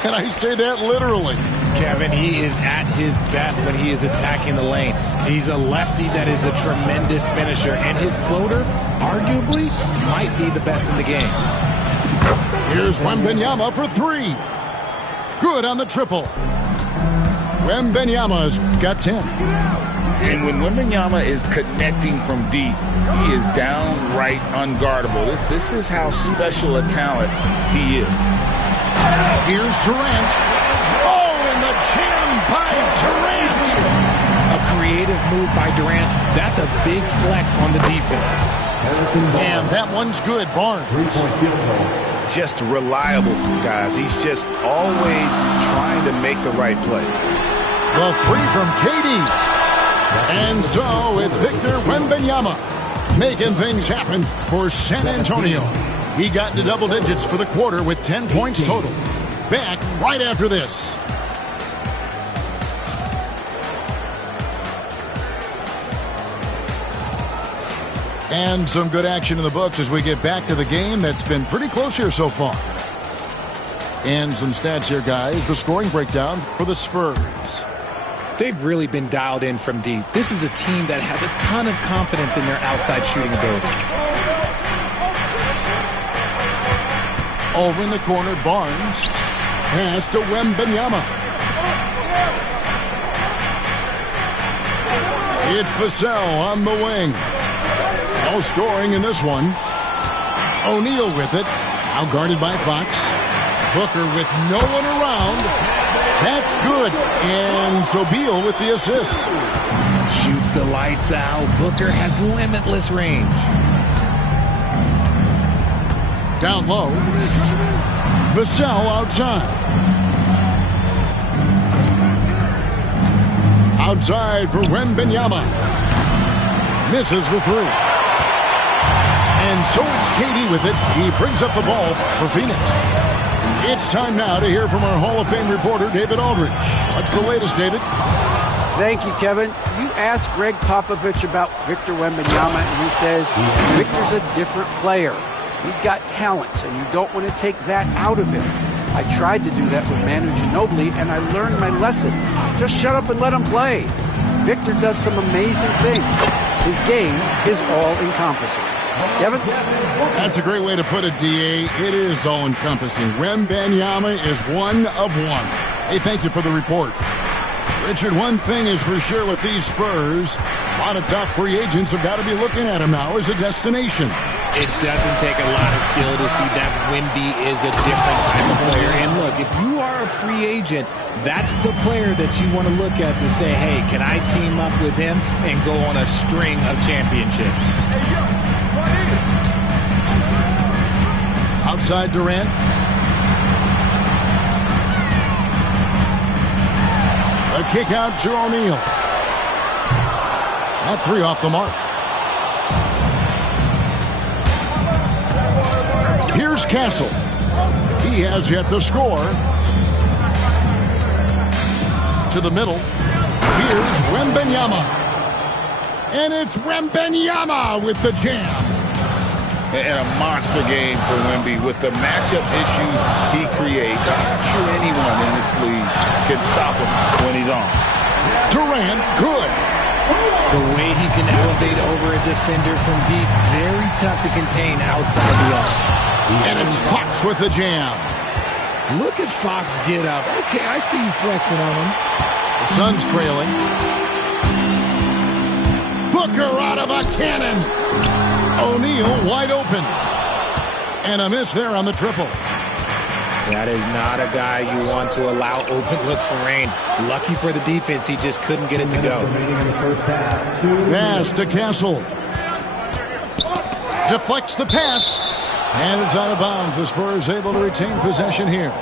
and I say that literally. Kevin, he is at his best when he is attacking the lane. He's a lefty that is a tremendous finisher, and his floater, arguably, might be the best in the game. Here's Wembanyama for three. Good on the triple. Wembanyama's got 10. And when Wembanyama is connecting from deep, he is downright unguardable. This is how special a talent he is. Here's Durant. Oh, and the jam by Durant. A creative move by Durant. That's a big flex on the defense. And that one's good, Barnes. Just reliable, guys. He's just always trying to make the right play. The three from KD. And so it's Victor Wembanyama making things happen for San Antonio. He got into double digits for the quarter with 10 points total. Back right after this. And some good action in the books as we get back to the game that's been pretty close here so far. And some stats here, guys. The scoring breakdown for the Spurs. They've really been dialed in from deep. This is a team that has a ton of confidence in their outside shooting ability. Over in the corner, Barnes. Pass to Wembanyama. It's Vassell on the wing. No scoring in this one. O'Neal with it. Now guarded by Fox. Booker with no one around. That's good. And Sobeel with the assist. Shoots the lights out. Booker has limitless range. Down low. Vassell outside. Outside for Wembanyama. Misses the three. And so it's KD with it. He brings up the ball for Phoenix. It's time now to hear from our Hall of Fame reporter, David Aldridge. What's the latest, David? Thank you, Kevin. You asked Greg Popovich about Victor Wembanyama, and he says Victor's a different player. He's got talents, and you don't want to take that out of him. I tried to do that with Manu Ginobili, and I learned my lesson. Just shut up and let him play. Victor does some amazing things. His game is all-encompassing. Kevin? That's a great way to put it, D.A. It is all-encompassing. Wembanyama is one of one. Hey, thank you for the report. Richard, one thing is for sure with these Spurs, a lot of top free agents have got to be looking at him now as a destination. It doesn't take a lot of skill to see that Wemby is a different type of player. And look, if you are a free agent, that's the player that you want to look at to say, hey, can I team up with him and go on a string of championships? Outside Durant. A kick out to O'Neal. That three off the mark. Here's Castle. He has yet to score. To the middle. Here's Wembanyama. And it's Wembanyama with the jam. And a monster game for Wemby with the matchup issues he creates. I'm not sure anyone in this league can stop him when he's on. Durant, good. The way he can elevate over a defender from deep, very tough to contain outside the arc. And it's Fox with the jam. Look at Fox get up. Okay, I see you flexing on him. The Suns trailing. Booker out of a cannon. O'Neal wide open. And a miss there on the triple. That is not a guy you want to allow open looks from range. Lucky for the defense, he just couldn't get it to go. Pass to Castle. Deflects the pass. And it's out of bounds. The Spurs able to retain possession here.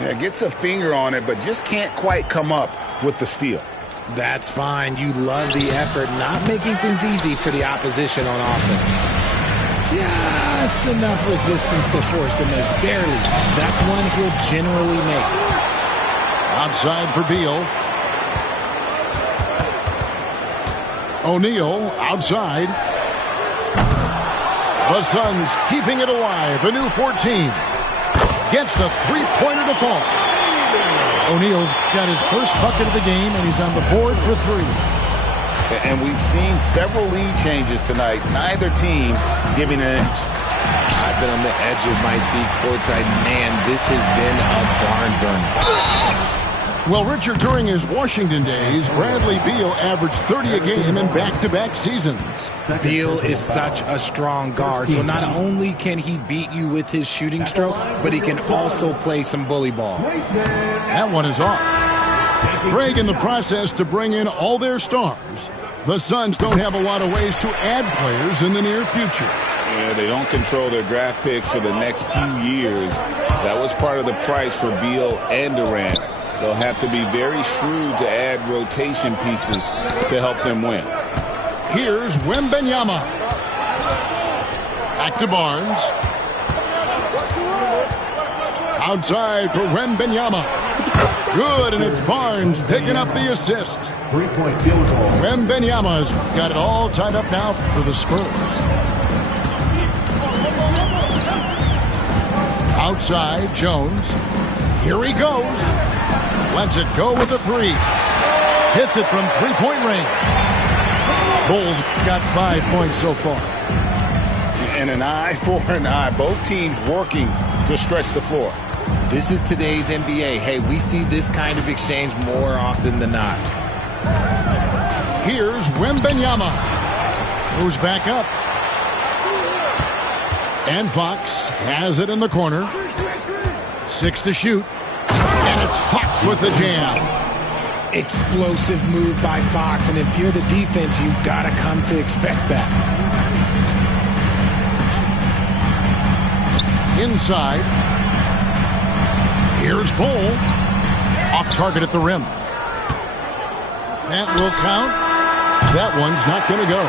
Yeah, gets a finger on it, but just can't quite come up with the steal. That's fine. You love the effort, not making things easy for the opposition on offense. Just enough resistance to force the miss. Barely. That's one he'll generally make. Outside for Beal. O'Neal outside. The Suns keeping it alive. A new 14. Gets the three-pointer to fall. O'Neal's got his first bucket of the game, and he's on the board for three. And we've seen several lead changes tonight. Neither team giving an inch. I've been on the edge of my seat courtside. Man, this has been a barn burner. Well, Richard, during his Washington days, Bradley Beal averaged 30 a game in back-to-back seasons. Beal is such a strong guard, so not only can he beat you with his shooting stroke, but he can also play some bully ball. That one is off. Greg, in the process to bring in all their stars, the Suns don't have a lot of ways to add players in the near future. Yeah, they don't control their draft picks for the next few years. That was part of the price for Beal and Durant. They'll have to be very shrewd to add rotation pieces to help them win. Here's Wembanyama. Back to Barnes. Outside for Wembanyama. Good, and it's Barnes picking up the assist. Three-point field goal. Wembanyama's got it all tied up now for the Spurs. Outside, Jones. Here he goes. Lets it go with the three. Hits it from three-point range. Bulls got 5 points so far. And an eye for an eye. Both teams working to stretch the floor. This is today's NBA. Hey, we see this kind of exchange more often than not. Here's Wembanyama. Moves back up. And Fox has it in the corner. 6 to shoot. And it's Fox with the jam. Explosive move by Fox, and if you're the defense, you've got to come to expect that. Inside. Here's Bull. Off target at the rim. That will count. That one's not going to go.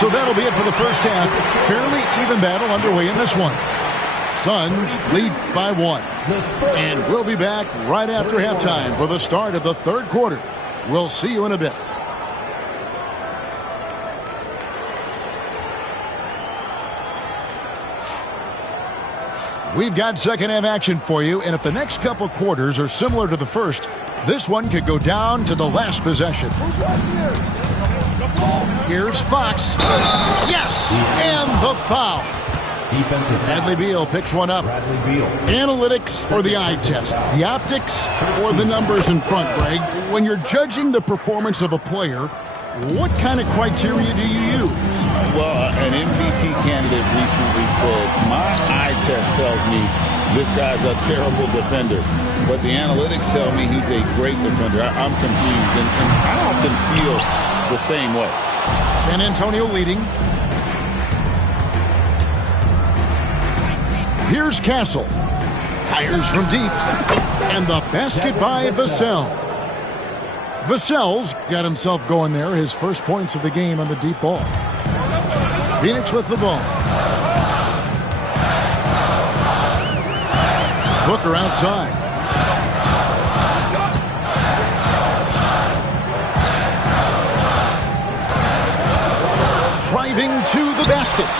So that'll be it for the first half. Fairly even battle underway in this one. Suns lead by 1. And we'll be back right after halftime for the start of the third quarter. We'll see you in a bit. We've got second half action for you, and if the next couple quarters are similar to the first, this one could go down to the last possession. Here's Fox. Yes! And the foul. Bradley Beal picks one up. Analytics or the eye test? The optics or the numbers in front, Greg? When you're judging the performance of a player, what kind of criteria do you use? Well, an MVP candidate recently said, my eye test tells me this guy's a terrible defender, but the analytics tell me he's a great defender. I'm confused, and I often feel the same way. San Antonio leading. Here's Castle. Fires from deep. And the basket by Vassell. Vassell's got himself going there. His first points of the game on the deep ball. Phoenix with the ball. Booker outside. Driving to the basket.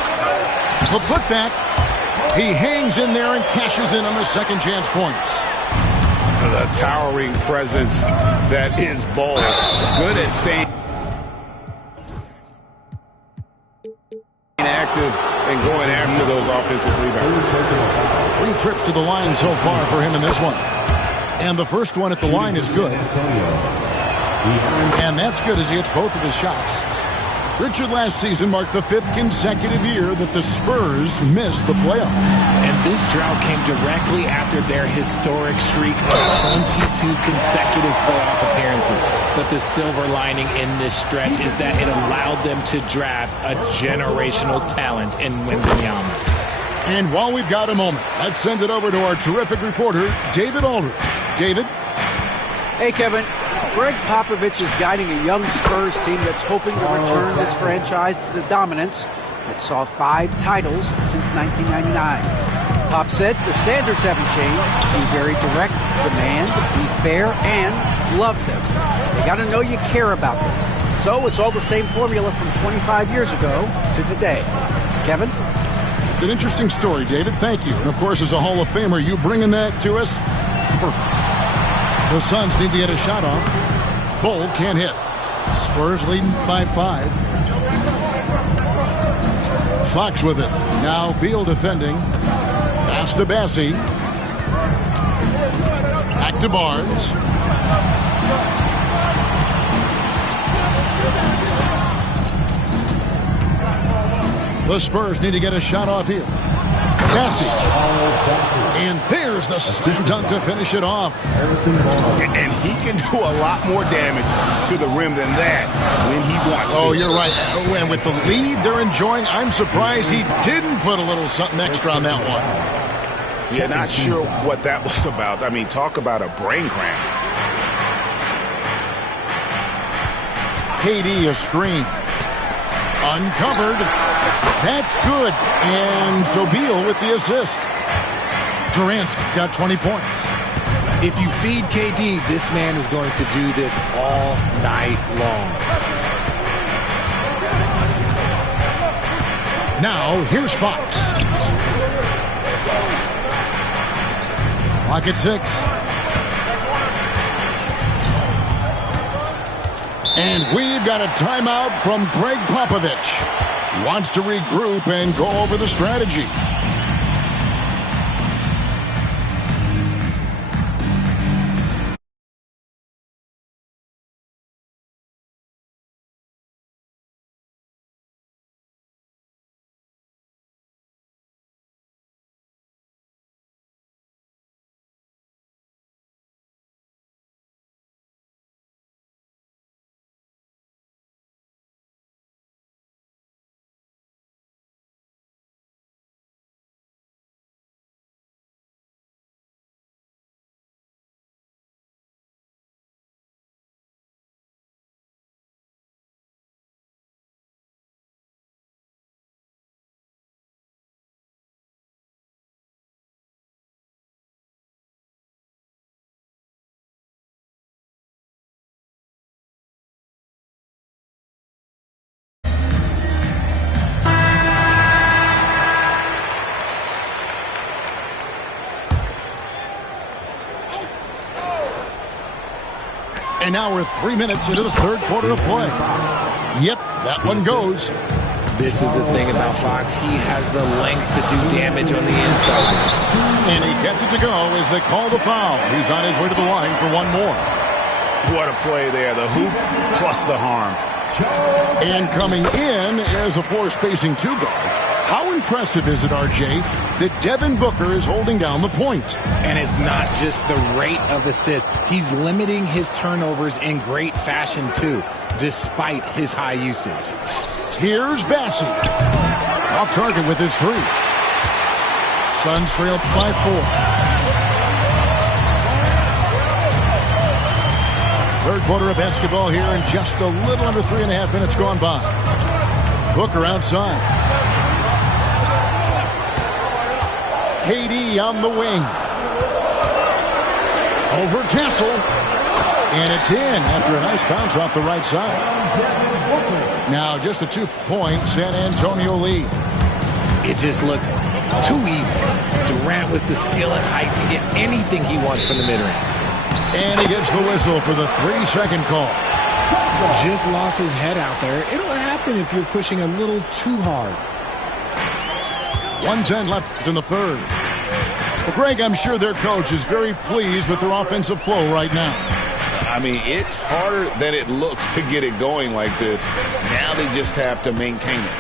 The putback. He hangs in there and cashes in on the second chance points. The towering presence that is Bol. Good at staying active and going after those offensive rebounds. 3 trips to the line so far for him in this one. And the first one at the line is good. And that's good as he hits both of his shots. Richard, last season marked the 5th consecutive year that the Spurs missed the playoffs. And this drought came directly after their historic streak of 22 consecutive playoff appearances. But the silver lining in this stretch is that it allowed them to draft a generational talent in Wembanyama. And while we've got a moment, let's send it over to our terrific reporter, David Aldridge. David? Hey, Kevin. Greg Popovich is guiding a young Spurs team that's hoping to return this franchise to the dominance that saw 5 titles since 1999. Pop said the standards haven't changed. Be very direct, demand, be fair, and love them. They got to know you care about them. So it's all the same formula from 25 years ago to today. Kevin? It's an interesting story, David. Thank you. And, of course, as a Hall of Famer, you bringing that to us? Perfect. The Suns need to get a shot off. Bol can't hit. Spurs leading by 5. Fox with it. Now Beal defending. Pass to Bassie. Back to Barnes. The Spurs need to get a shot off here. Bassie. And there's the slam dunk to finish it off. And he can do a lot more damage to the rim than that when he wants to. Oh, you're right. And with the lead they're enjoying, I'm surprised he didn't put a little something extra on that one. Yeah, not sure what that was about. I mean, talk about a brain cramp. KD a screen. Uncovered. That's good. And so Beal with the assist. Durant's got 20 points. If you feed KD, this man is going to do this all night long. Now, here's Fox. Clock at 6. And we've got a timeout from Greg Popovich. He wants to regroup and go over the strategy. And now we're 3 minutes into the third quarter of play. Yep, that one goes. This is the thing about Fox. He has the length to do damage on the inside. And he gets it to go as they call the foul. He's on his way to the line for one more. What a play there. The hoop plus the harm. And coming in is a floor-spacing 2-guard. How impressive is it, RJ, that Devin Booker is holding down the point? And it's not just the rate of assists. He's limiting his turnovers in great fashion, too, despite his high usage. Here's Bassie. Off target with his 3. Suns trail by 4. Third quarter of basketball here, and just a little under 3.5 minutes gone by. Booker outside. KD on the wing. Over Castle. And it's in after a nice bounce off the right side. Now just a 2-point San Antonio lead. It just looks too easy. Durant with the skill and height to get anything he wants from the mid-range. And he gets the whistle for the 3-second call. Just lost his head out there. It'll happen if you're pushing a little too hard. 1:10 left in the third. Well, Greg, I'm sure their coach is very pleased with their offensive flow right now. I mean, it's harder than it looks to get it going like this. Now they just have to maintain it.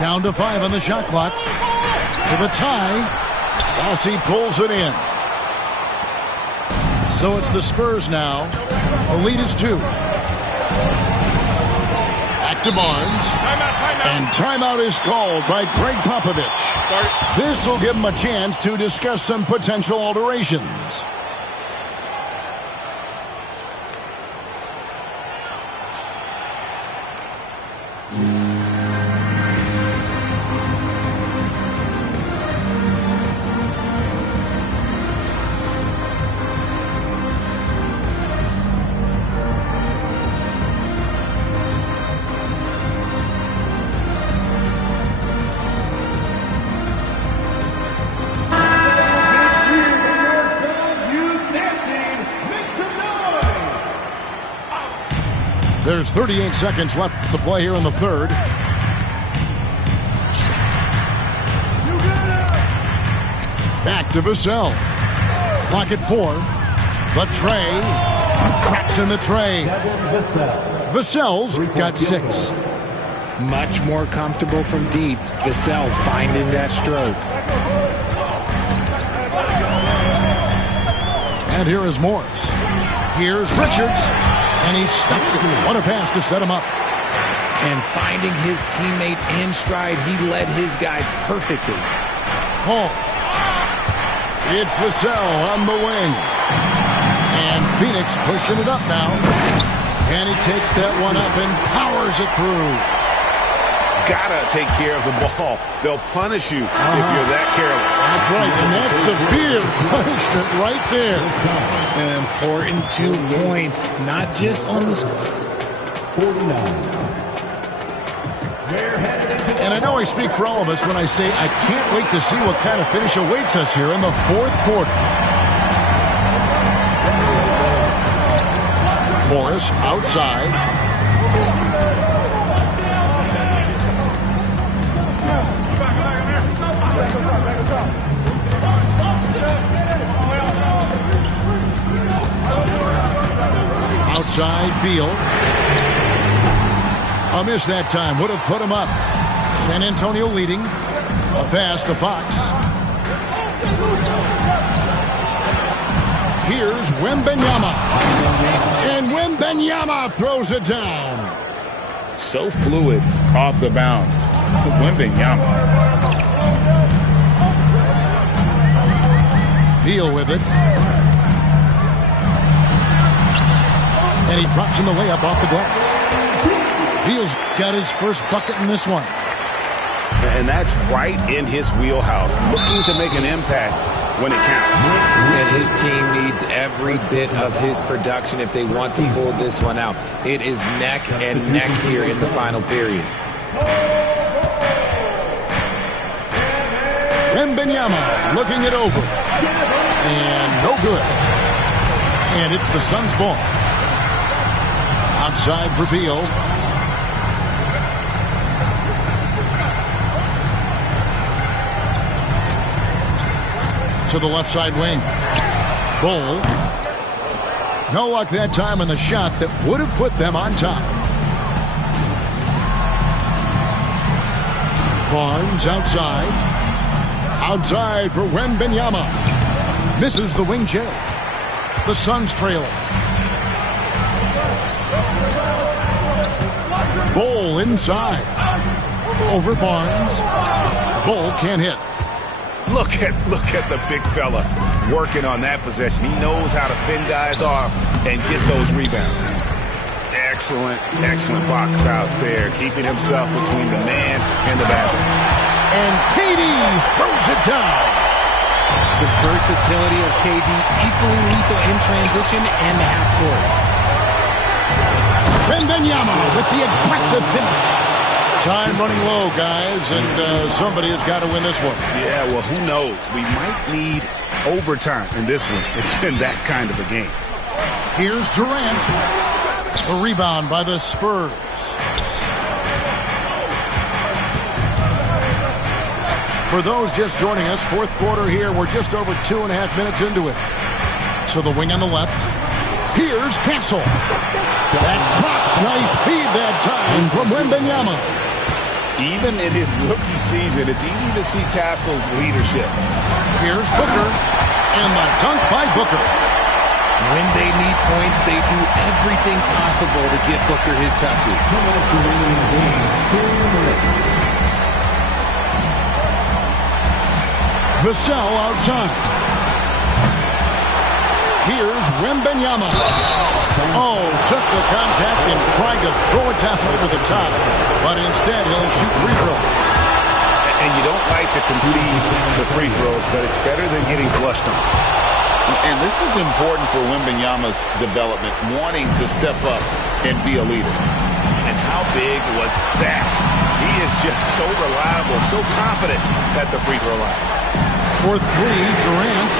Down to 5 on the shot clock. For the tie, Rossi pulls it in. So it's the Spurs now. The lead is 2. Back to Barnes. And timeout is called by Greg Popovich. This will give him a chance to discuss some potential alterations. There's 38 seconds left to play here in the third. Back to Vassell. Clock at 4. The tray. Traps in the tray. Vassell's got 6. Much more comfortable from deep. Vassell finding that stroke. And here is Morris. Here's Richards. And he stuffs it. What a pass to set him up. And finding his teammate in stride, he led his guy perfectly. Home. It's Vassell on the wing. And Phoenix pushing it up now. And he takes that one up and powers it through. Gotta take care of the ball. They'll punish you if you're that careless. That's right, and that's severe punishment right there. An important 2 points, not just on the score. 49. And I know I speak for all of us when I say I can't wait to see what kind of finish awaits us here in the fourth quarter. Morris outside. Outside, Beal. A miss that time. Would have put him up. San Antonio leading. A pass to Fox. Here's Wembanyama. And Wembanyama throws it down. So fluid off the bounce. Wembanyama. Beal with it. And he drops in the layup off the glass. Beal's got his first bucket in this one. And that's right in his wheelhouse. Looking to make an impact when it counts. And his team needs every bit of his production if they want to pull this one out. It is neck and neck here in the final period. Wembanyama looking it over. And no good. And it's the Suns' ball. Outside for Beal. To the left side wing. Bull. No luck that time on the shot that would have put them on top. Barnes outside. Outside for Wembanyama. Misses the wing J. The Suns trailing. Bull inside. Over Barnes. Bull can't hit. Look at the big fella. working on that possession. He knows how to fend guys off and get those rebounds. Excellent, excellent box out there, keeping himself between the man and the basket. And KD throws it down. The versatility of KD, equally lethal in transition and the half court. Wembanyama with the aggressive finish. Time running low, guys, and somebody has got to win this one. Yeah, well, who knows? We might need overtime in this one. It's been that kind of a game. Here's Durant. A rebound by the Spurs. For those just joining us, fourth quarter here. We're just over 2.5 minutes into it. To the wing on the left. Here's Castle. That drops. Nice feed that time from Wembanyama. Even in his rookie season, it's easy to see Castle's leadership. Here's Booker. And the dunk by Booker. When they need points, they do everything possible to get Booker his touches. Vassell outside. Here's Wembanyama. Oh, took the contact and tried to throw it down over the top. But instead, he'll shoot free throws. And you don't like to concede the free throws, but it's better than getting flushed on. And this is important for Wembanyama's development, wanting to step up and be a leader. And how big was that? He is just so reliable, so confident at the free throw line. For three, Durant.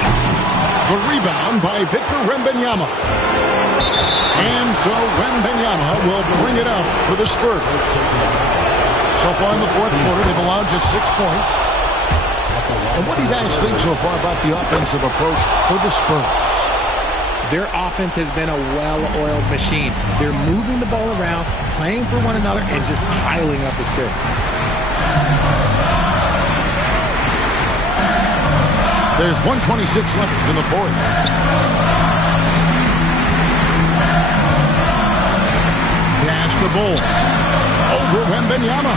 The rebound by Victor Wembanyama. And so Wembanyama will bring it up for the Spurs. So far in the fourth quarter, they've allowed just 6 points. And what do you guys think so far about the offensive approach for the Spurs? Their offense has been a well-oiled machine. They're moving the ball around, playing for one another, and just piling up assists. There's 1:26 left in the fourth. Pass the ball. Over Wembanyama.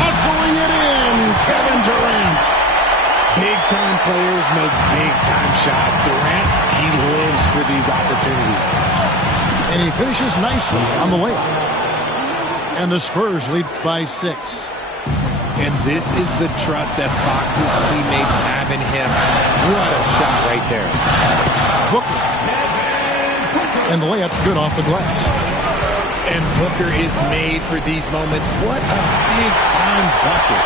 Hustling it in, Kevin Durant. Big-time players make big-time shots. Durant, he lives for these opportunities. And he finishes nicely on the layup. And the Spurs lead by 6. And this is the trust that Fox's teammates have in him. What a shot right there. Booker. And the layup's good off the glass. And Booker is made for these moments. What a big-time bucket.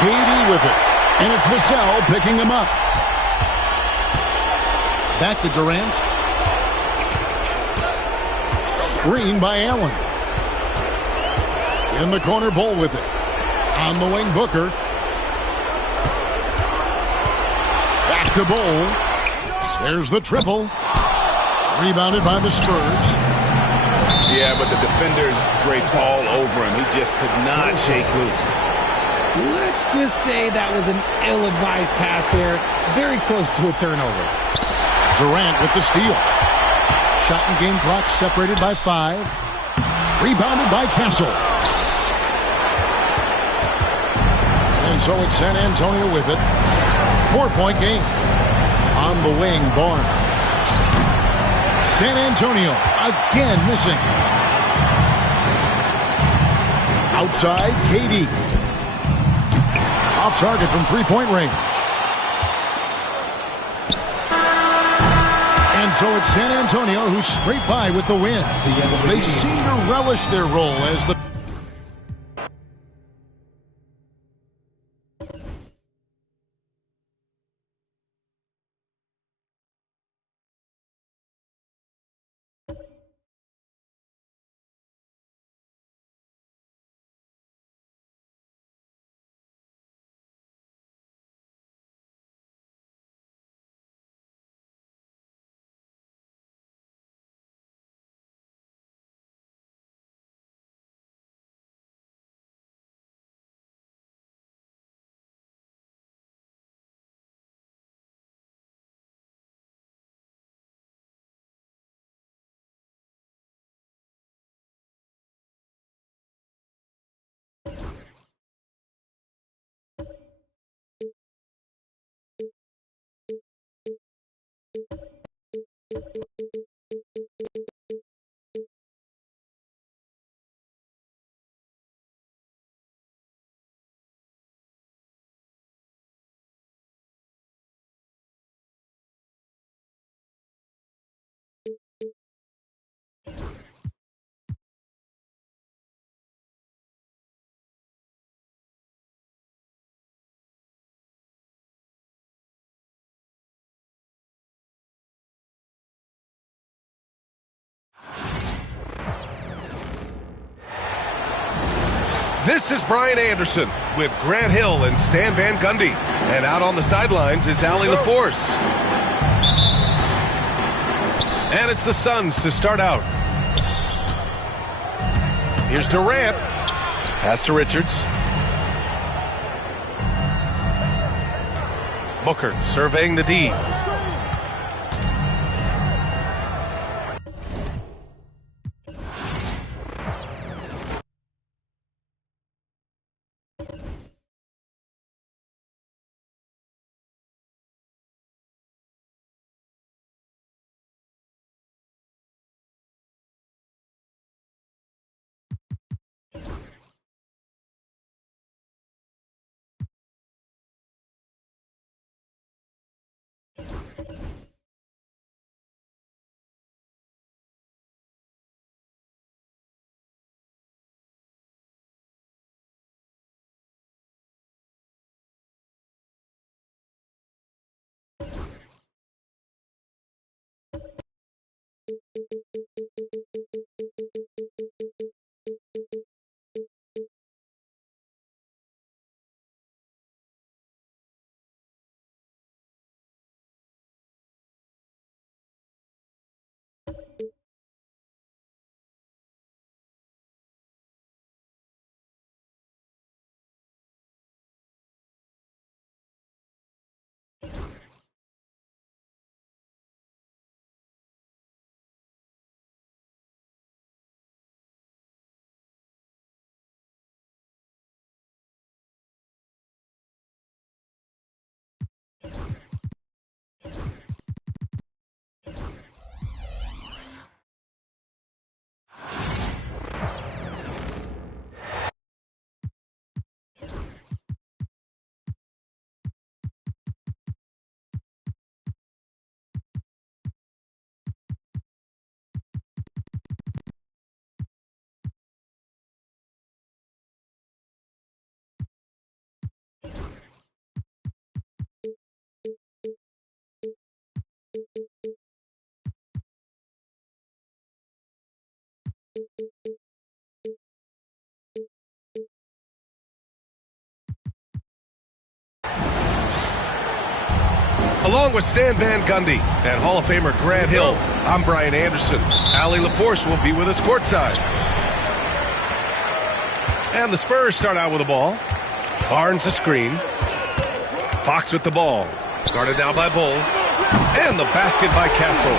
KD with it. And it's Vassell picking him up. Back to Durant. Screen by Allen. In the corner, Bull with it. On the wing, Booker. Back to Bull. There's the triple. Rebounded by the Spurs. Yeah, but the defenders draped all over him. He just could not shake loose. Let's just say that was an ill-advised pass there. Very close to a turnover. Durant with the steal. Shot and game clock separated by 5. Rebounded by Castle. And so it's San Antonio with it. 4-point game. On the wing, Barnes. San Antonio again missing. Outside, KD. Off target from 3-point range. And so it's San Antonio who scraped by with the win. They seem to relish their role as the This is Brian Anderson with Grant Hill and Stan Van Gundy. And out on the sidelines is Allie LaForce. And it's the Suns to start out. Here's Durant. Pass to Richards. Booker surveying the D. Along with Stan Van Gundy and Hall of Famer Grant Hill, I'm Brian Anderson. Allie LaForce will be with us courtside. And the Spurs start out with the ball. Barnes a screen. Fox with the ball. Guarded now by Bull. And the basket by Castle.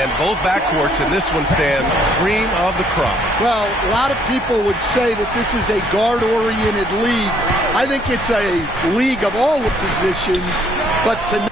And both backcourts in this one stand cream of the crop. Well, a lot of people would say that this is a guard-oriented league. I think it's a league of all the positions, but tonight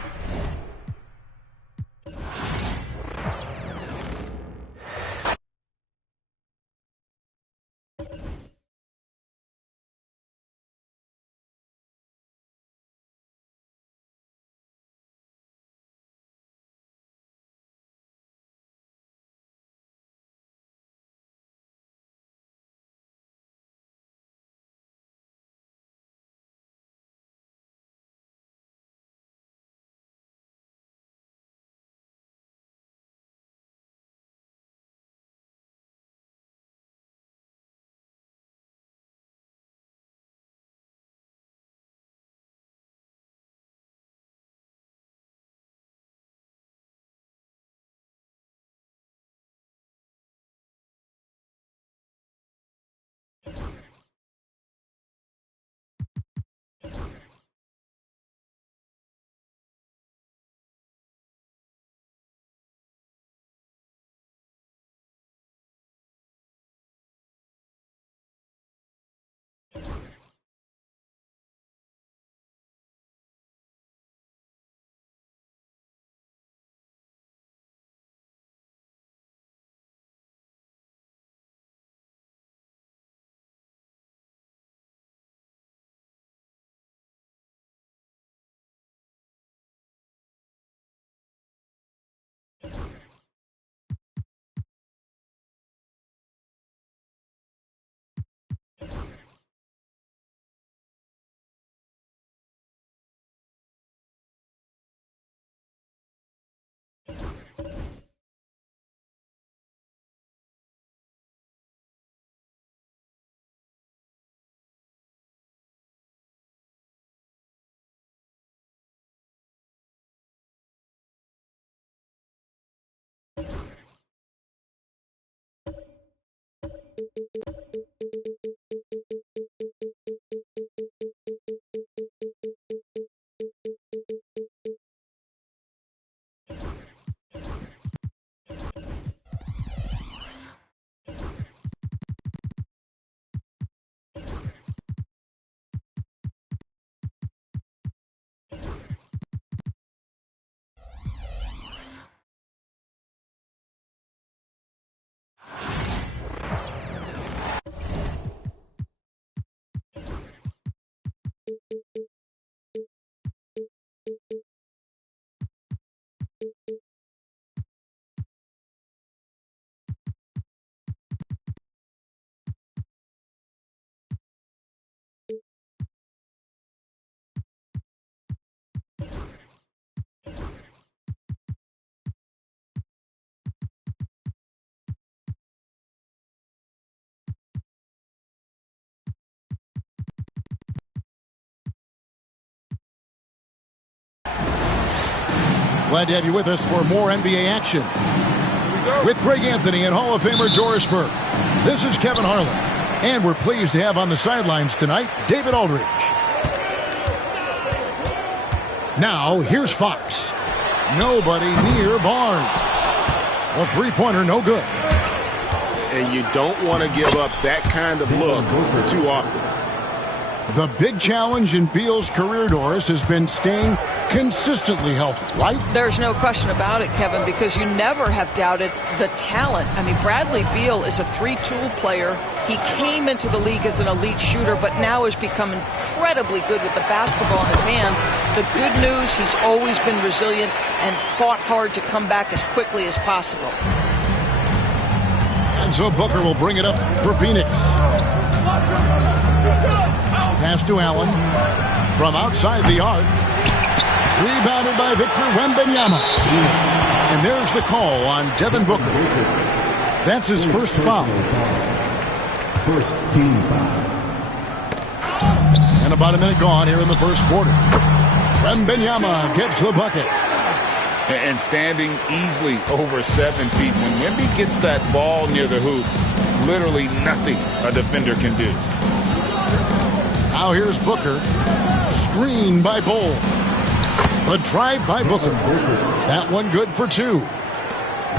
Glad to have you with us for more NBA action. With Greg Anthony and Hall of Famer Doris Burke, this is Kevin Harlan. And we're pleased to have on the sidelines tonight, David Aldridge. Now, here's Fox. Nobody near Barnes. A three-pointer, no good. And you don't want to give up that kind of look too often. The big challenge in Beal's career, Doris, has been staying consistently healthy, right? There's no question about it, Kevin, because you never have doubted the talent. I mean, Bradley Beal is a three-tool player. He came into the league as an elite shooter, but now has become incredibly good with the basketball in his hand. The good news, he's always been resilient and fought hard to come back as quickly as possible. And so Booker will bring it up for Phoenix. Pass to Allen from outside the arc. Rebounded by Victor Wembanyama. And there's the call on Devin Booker. That's his first foul. First team foul. And about a minute gone here in the first quarter. Wembanyama gets the bucket. And standing easily over 7 feet. When Wemby gets that ball near the hoop, literally nothing a defender can do. Now here's Booker. Screen by Bol. The drive by Booker. That one good for two.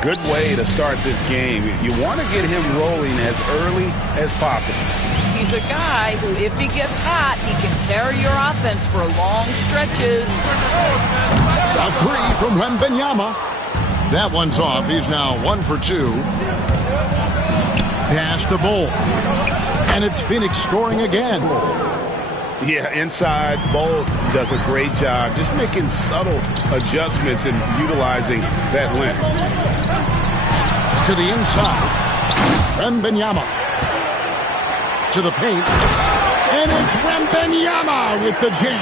Good way to start this game. You want to get him rolling as early as possible. He's a guy who, if he gets hot, he can carry your offense for long stretches. A three from Wembanyama. That one's off. He's now 1 for 2. Pass to Bol. And it's Phoenix scoring again. Yeah, inside, Bol does a great job just making subtle adjustments and utilizing that length. To the inside. Wembanyama. To the paint. And it's Wembanyama with the jam.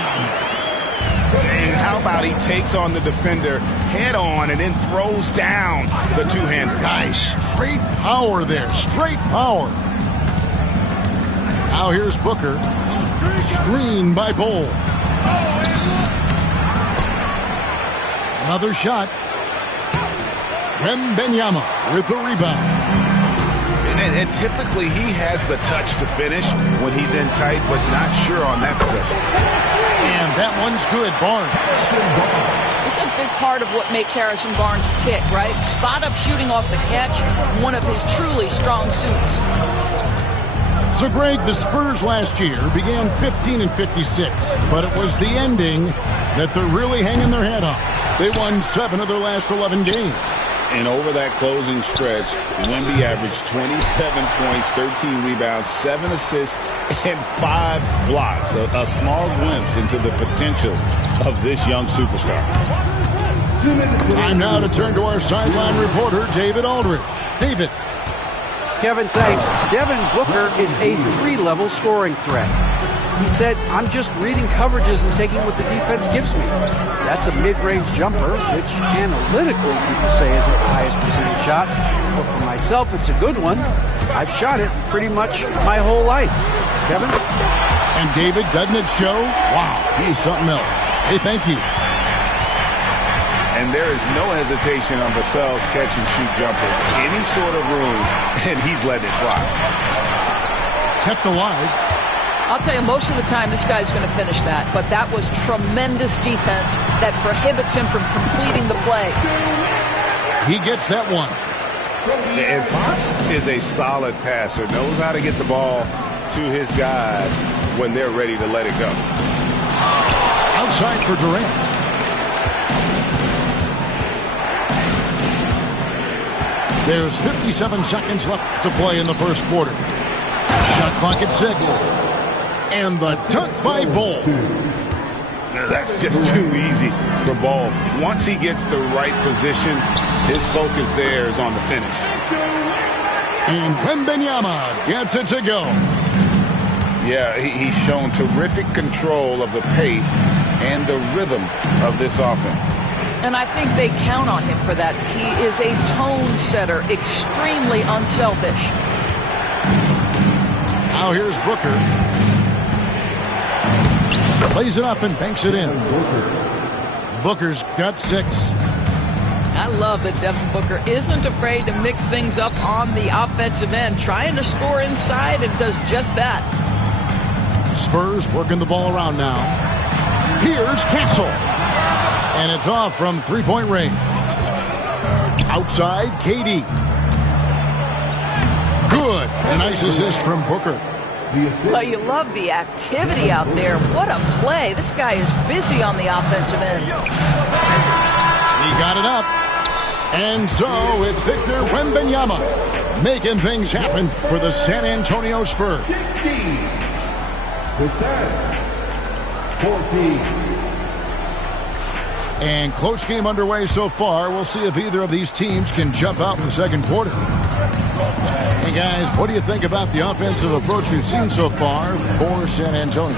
And how about he takes on the defender head on and then throws down the two-hander. Nice. Straight power there. Straight power. Now here's Booker. Screen by Bol. Another shot. Wembanyama with the rebound. And typically he has the touch to finish when he's in tight, but not sure on that possession. And that one's good. Barnes. It's a big part of what makes Harrison Barnes tick, right? Spot-up shooting off the catch, one of his truly strong suits. So, Greg, the Spurs last year began 15 and 56, but it was the ending that they're really hanging their head on. They won 7 of their last 11 games. And over that closing stretch, Wemby averaged 27 points, 13 rebounds, 7 assists, and 5 blocks. A small glimpse into the potential of this young superstar. Time now to turn to our sideline reporter, David Aldridge. David. Kevin, thanks. Devin Booker is a 3-level scoring threat. He said, I'm just reading coverages and taking what the defense gives me. That's a mid-range jumper, which analytically people say isn't the highest percentage shot. But for myself, it's a good one. I've shot it pretty much my whole life. Kevin? And David, doesn't it show? Wow, he's something else. Hey, thank you. And there is no hesitation on Vassell's catch-and-shoot jumper. Any sort of room, and he's letting it fly. Kept alive. I'll tell you, most of the time, this guy's going to finish that. But that was tremendous defense that prohibits him from completing the play. He gets that one. And Fox is a solid passer, knows how to get the ball to his guys when they're ready to let it go. Outside for Durant. There's 57 seconds left to play in the first quarter. Shot clock at 6. And the dunk by Bol. That's just too easy for Bol. Once he gets the right position, his focus there is on the finish. And Wembanyama gets it to go. Yeah, he's shown terrific control of the pace and the rhythm of this offense. And I think they count on him for that. He is a tone setter, extremely unselfish. Now here's Booker. Plays it up and banks it in. Booker's got 6. I love that Devin Booker isn't afraid to mix things up on the offensive end, trying to score inside, and does just that. Spurs working the ball around now. Here's Castle. And it's off from three-point range. Outside, KD. Good. A nice assist from Booker. Well, you love the activity out there. What a play. This guy is busy on the offensive end. He got it up. And so it's Victor Wembanyama making things happen for the San Antonio Spurs. 16. The set. 14. And close game underway so far. We'll see if either of these teams can jump out in the second quarter. Hey, guys, what do you think about the offensive approach we've seen so far for San Antonio?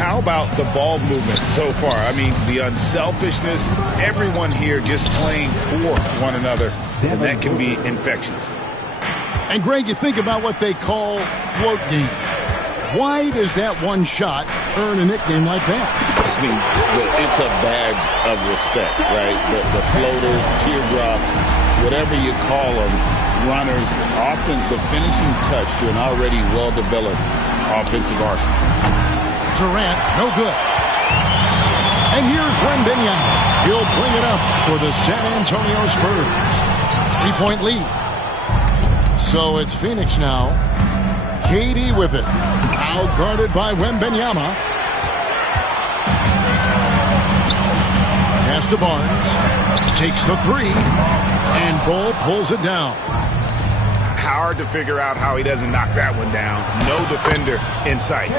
How about the ball movement so far? I mean, the unselfishness, everyone here just playing for one another, and that can be infectious. And, Greg, you think about what they call float game. Why does that one shot earn a nickname like that? I mean, it's a badge of respect, right? The floaters, teardrops, whatever you call them, runners, often the finishing touch to an already well-developed offensive arsenal. Durant, no good. And here's Wembanyama. He'll bring it up for the San Antonio Spurs. 3-point lead. So it's Phoenix now. KD with it. Out guarded by Wembanyama. Pass to Barnes. Takes the 3. And Bol pulls it down. Hard to figure out how he doesn't knock that one down. No defender in sight.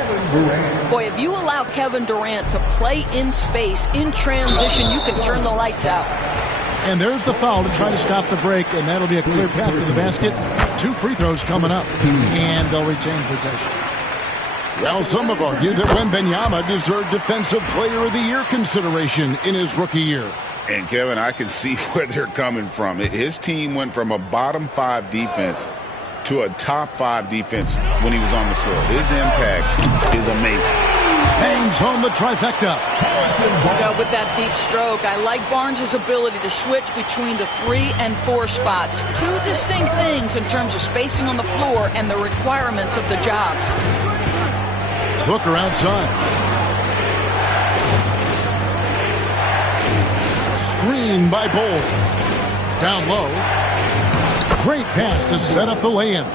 Boy, if you allow Kevin Durant to play in space, in transition, you can turn the lights out. And there's the foul to try to stop the break, and that'll be a clear path to the basket. 2 free throws coming up, and they'll retain possession. Well, some have argued that Wembanyama deserved Defensive Player of the Year consideration in his rookie year. And, Kevin, I can see where they're coming from. His team went from a bottom 5 defense to a top 5 defense when he was on the floor. His impact is amazing. Bangs home the trifecta. With that deep stroke, I like Barnes' ability to switch between the 3 and 4 spots. 2 distinct things in terms of spacing on the floor and the requirements of the jobs. Booker outside. Screen by Bol. Down low. Great pass to set up the lay-in.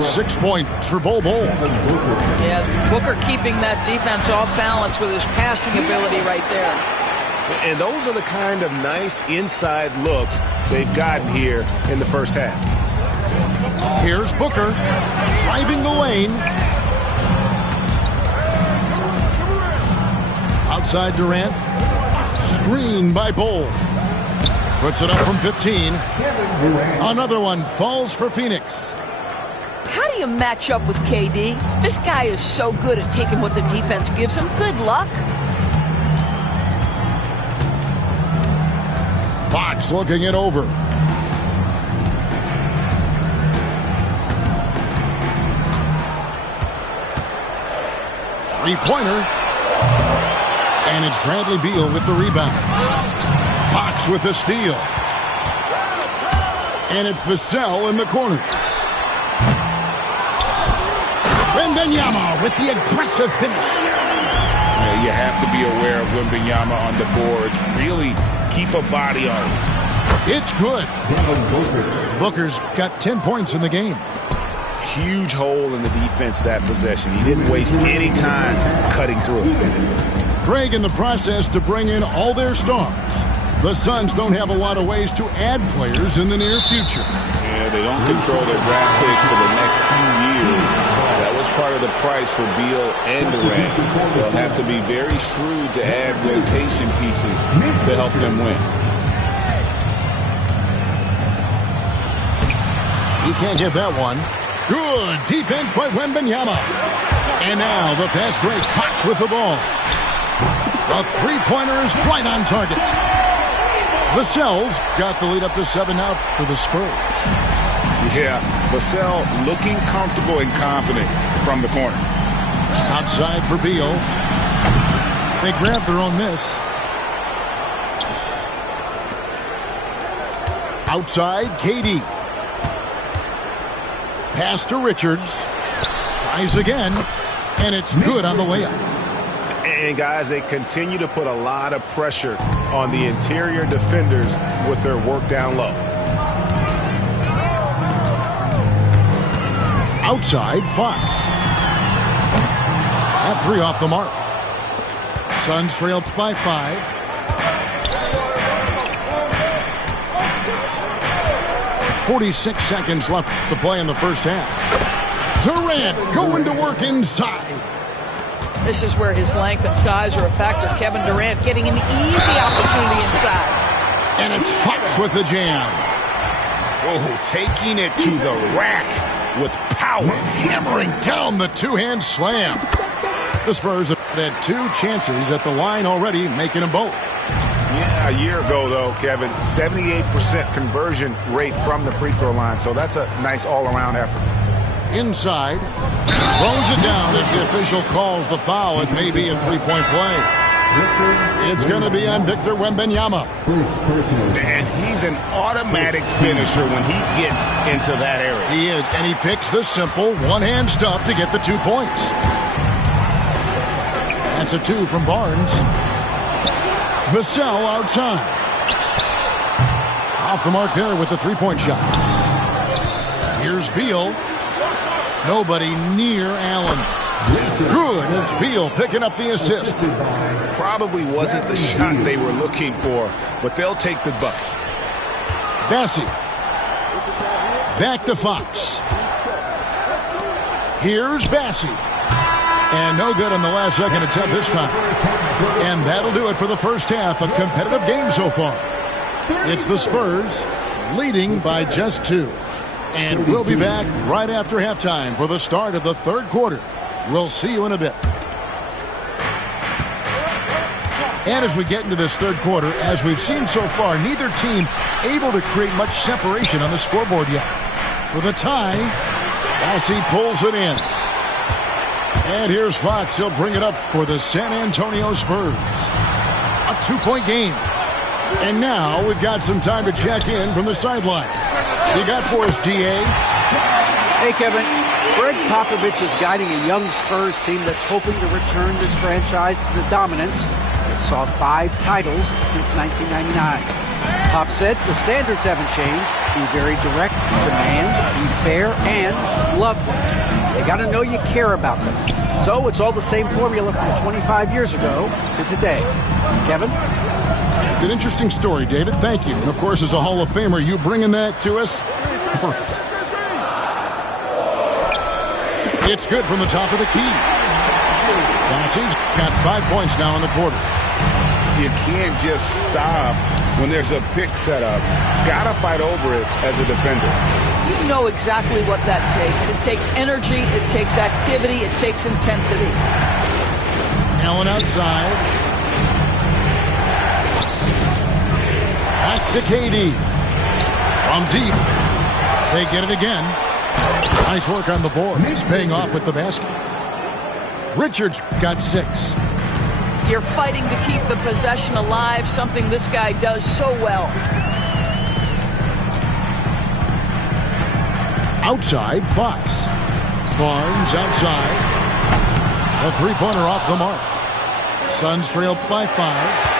6 points for Bol. Yeah, Booker keeping that defense off balance with his passing ability right there. And those are the kind of nice inside looks they've gotten here in the first half. Here's Booker driving the lane. Outside Durant. Screen by Bol. Puts it up from 15. Another one falls for Phoenix. How do you match up with KD? This guy is so good at taking what the defense gives him. Good luck. Fox looking it over. Three-pointer. And it's Bradley Beal with the rebound. Fox with the steal. And it's Vassell in the corner. Wembanyama with the aggressive finish. You have to be aware of Wembanyama on the boards. Really keep a body on him. It's good. Booker's got 10 points in the game. Huge hole in the defense that possession. He didn't waste any time cutting through. Greg in the process to bring in all their stars. The Suns don't have a lot of ways to add players in the near future. Yeah, they don't control their draft picks for the next few years. That was part of the price for Beal and Durant. They'll have to be very shrewd to add rotation pieces to help them win. He can't get that one. Good defense by Wembanyama. And now the fast break. Fox with the ball. The three-pointer is right on target. Vassell's got the lead up to 7 now for the Spurs. Yeah, Vassell looking comfortable and confident from the corner. Outside for Beal. They grab their own miss. Outside, KD. Pass to Richards. Tries again, and it's good on the layup. And, guys, they continue to put a lot of pressure on the interior defenders with their work down low. Outside, Fox. That three off the mark. Suns trail by 5. .46 seconds left to play in the first half. Durant going to work inside. This is where his length and size are a factor. Kevin Durant getting an easy opportunity inside. And it's Fox with the jam. Whoa, taking it to the rack with power. Hammering down the two-hand slam. The Spurs have had 2 chances at the line already, making them both. Yeah, a year ago, though, Kevin, 78% conversion rate from the free throw line. So that's a nice all-around effort. Inside. Throws it down as the official calls the foul. It may be a three-point play. It's going to be on Victor Wembanyama. And he's an automatic finisher when he gets into that area. He is, and he picks the simple one-hand stuff to get the 2 points. That's a 2 from Barnes. Vassell outside. Off the mark there with the three-point shot. Here's Beal. Nobody near Allen. Good. It's Beal picking up the assist. Probably wasn't the shot they were looking for, but they'll take the bucket. Bassey. Back to Fox. Here's Bassey. And no good on the last second attempt this time. And that'll do it for the first half. A competitive game so far. It's the Spurs leading by just 2. And we'll be back right after halftime for the start of the third quarter. We'll see you in a bit. And as we get into this third quarter, as we've seen so far, neither team able to create much separation on the scoreboard yet. For the tie, Bassey pulls it in. And here's Fox. He'll bring it up for the San Antonio Spurs. A 2-point game. And now we've got some time to check in from the sideline. You got for us, D.A.? Hey, Kevin. Greg Popovich is guiding a young Spurs team that's hoping to return this franchise to the dominance that saw 5 titles since 1999. Pop said the standards haven't changed. Be very direct, demand, be fair, and love them. They got to know you care about them. So it's all the same formula from 25 years ago to today. Kevin? It's an interesting story, David. Thank you. And, of course, as a Hall of Famer, you bringing that to us? Perfect. It's good from the top of the key. Bassey's got 5 points now in the quarter. You can't just stop when there's a pick set up. Gotta fight over it as a defender. You know exactly what that takes. It takes energy, it takes activity, it takes intensity. Allen outside. Back to KD. From deep. They get it again. Nice work on the board. He's paying off with the basket. Richards got 6. You're fighting to keep the possession alive, something this guy does so well. Outside, Fox. Barnes outside. A three-pointer off the mark. Suns trail by 5.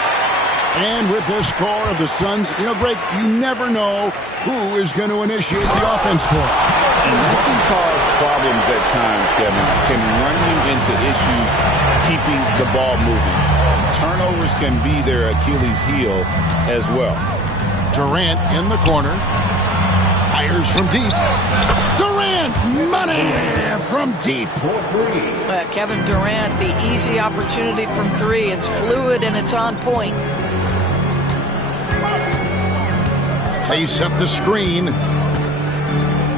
And with this score of the Suns, you know, Greg, you never know who is going to initiate the offense for it. And that can cause problems at times, Kevin. Can run you into issues keeping the ball moving. Turnovers can be their Achilles heel as well. Durant in the corner. Fires from deep. Durant, money from deep. Kevin Durant, the easy opportunity from 3. It's fluid and it's on point. They set the screen.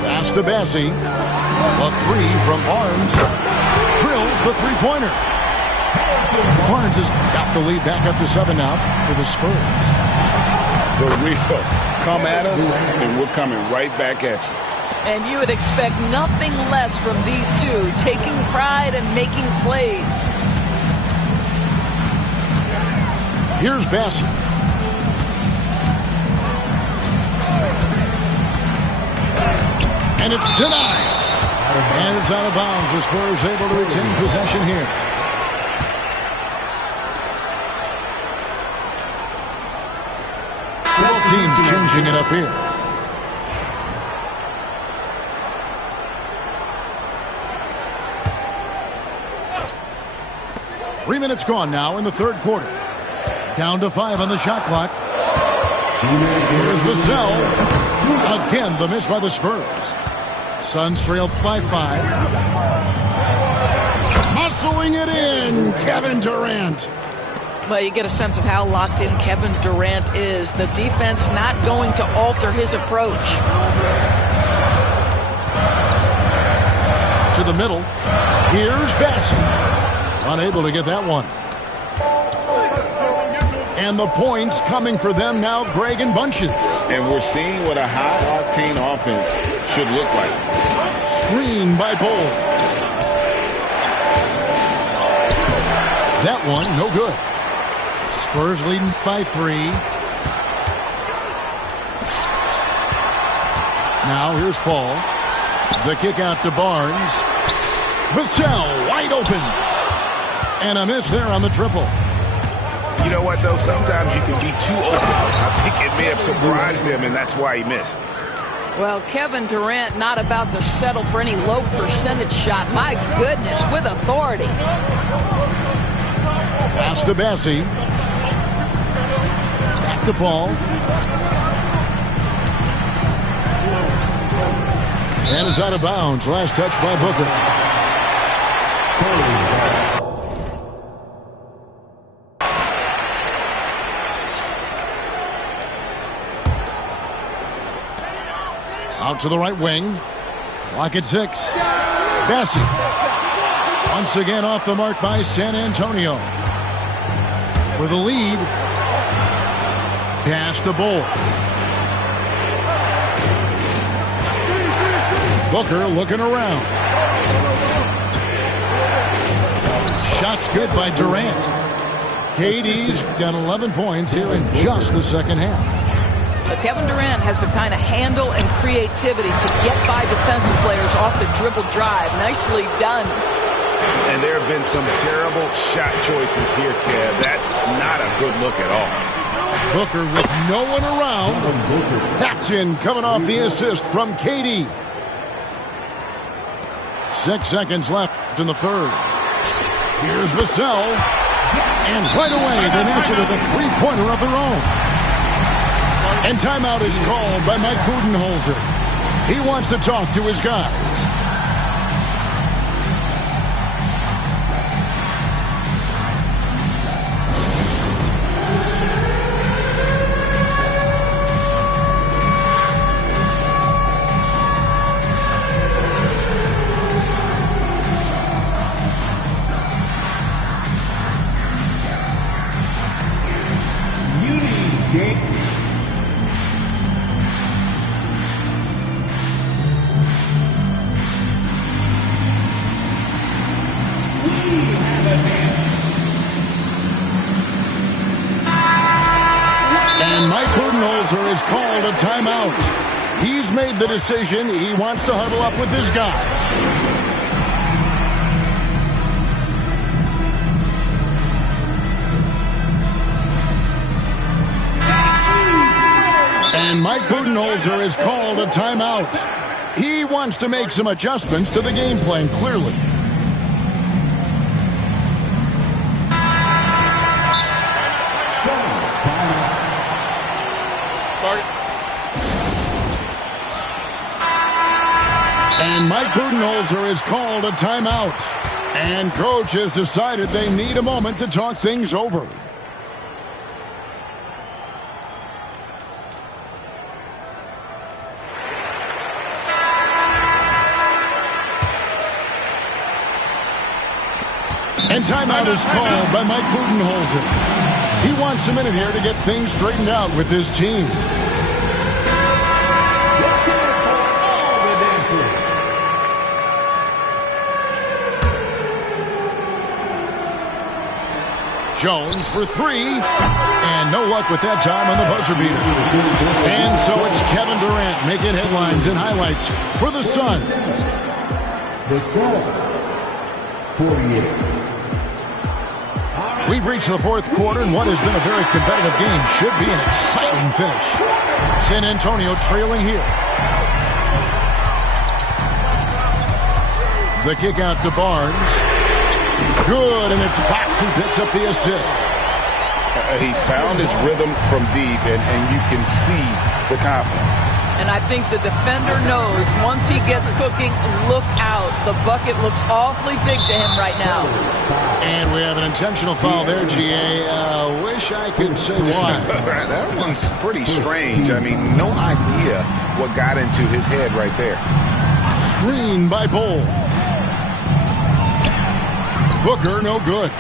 Pass to Bassey. A 3 from Barnes. Drills the three-pointer. Barnes has got the lead back up to 7 now for the Spurs. The real come at us, and we're coming right back at you. And you would expect nothing less from these two, taking pride and making plays. Here's Bassey. And it's denied. And it's out of bounds. The Spurs able to retain possession here. Both teams changing it up here. Three minutes gone now in the third quarter. Down to 5 on the shot clock. Here's Vassell. Again, the miss by the Spurs. Suns trail by 5. Muscling it in, Kevin Durant. Well, you get a sense of how locked in Kevin Durant is. The defense not going to alter his approach. To the middle. Here's Bassey. Unable to get that one. And the points coming for them now, Greg and Bunches. And we're seeing what a high-octane offense should look like. Screen by Bol. That one, no good. Spurs leading by 3. Now here's Paul. The kick out to Barnes. Vassell wide open. And a miss there on the triple. You know what, though? Sometimes you can be too open. I think it may have surprised him, and that's why he missed. Well, Kevin Durant not about to settle for any low percentage shot. My goodness, with authority. Pass to Bassey. Back to Paul. And it's out of bounds. Last touch by Booker. Out to the right wing. Clock at 6. Bassey. Once again off the mark by San Antonio. For the lead. Pass to Bol. Booker looking around. Shots good by Durant. KD's got 11 points here in just the second half. But Kevin Durant has the kind of handle and creativity to get by defensive players off the dribble drive. Nicely done. And there have been some terrible shot choices here, Kev. That's not a good look at all. Booker with no one around. That's in, coming off the assist from KD. 6 seconds left in the third. Here's Vassell. And right away, they match it with a three-pointer of their own. And timeout is called by Mike Budenholzer. He wants to talk to his guys. And Mike Budenholzer has called a timeout. He's made the decision. He wants to huddle up with his guy. And Mike Budenholzer has called a timeout. He wants to make some adjustments to the game plan, clearly. And Mike Budenholzer has called a timeout. And coach has decided they need a moment to talk things over. And timeout is called by Mike Budenholzer. He wants a minute here to get things straightened out with his team. Jones for three, and no luck with that time on the buzzer beater. And so it's Kevin Durant making headlines and highlights for the Suns. The Suns, 48. We've reached the fourth quarter, and what has been a very competitive game should be an exciting finish. San Antonio trailing here. The kick out to Barnes. Good, and it's Fox who picks up the assist. He's found his rhythm from deep, and you can see the confidence. And I think the defender knows once he gets cooking, look out. The bucket looks awfully big to him right now. And we have an intentional foul there, G.A. Wish I could say why. That one's pretty strange. I mean, no idea what got into his head right there. Screen by Bull. Booker, no good.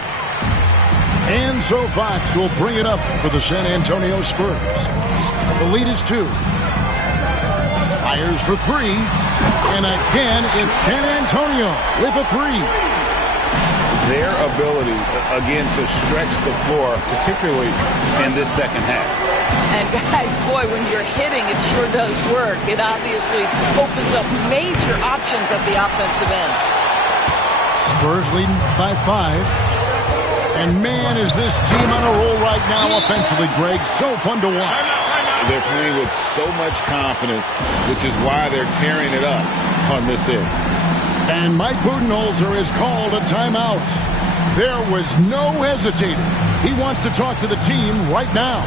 And so Fox will bring it up for the San Antonio Spurs. The lead is 2. Fires for 3. And again, it's San Antonio with a 3. Their ability, again, to stretch the floor, particularly in this second half. And guys, boy, when you're hitting, it sure does work. It obviously opens up major options at the offensive end. Spurs leading by 5. And man, is this team on a roll right now offensively, Greg. So fun to watch. They're playing with so much confidence, which is why they're tearing it up on this end. And Mike Budenholzer has called a timeout. There was no hesitating. He wants to talk to the team right now.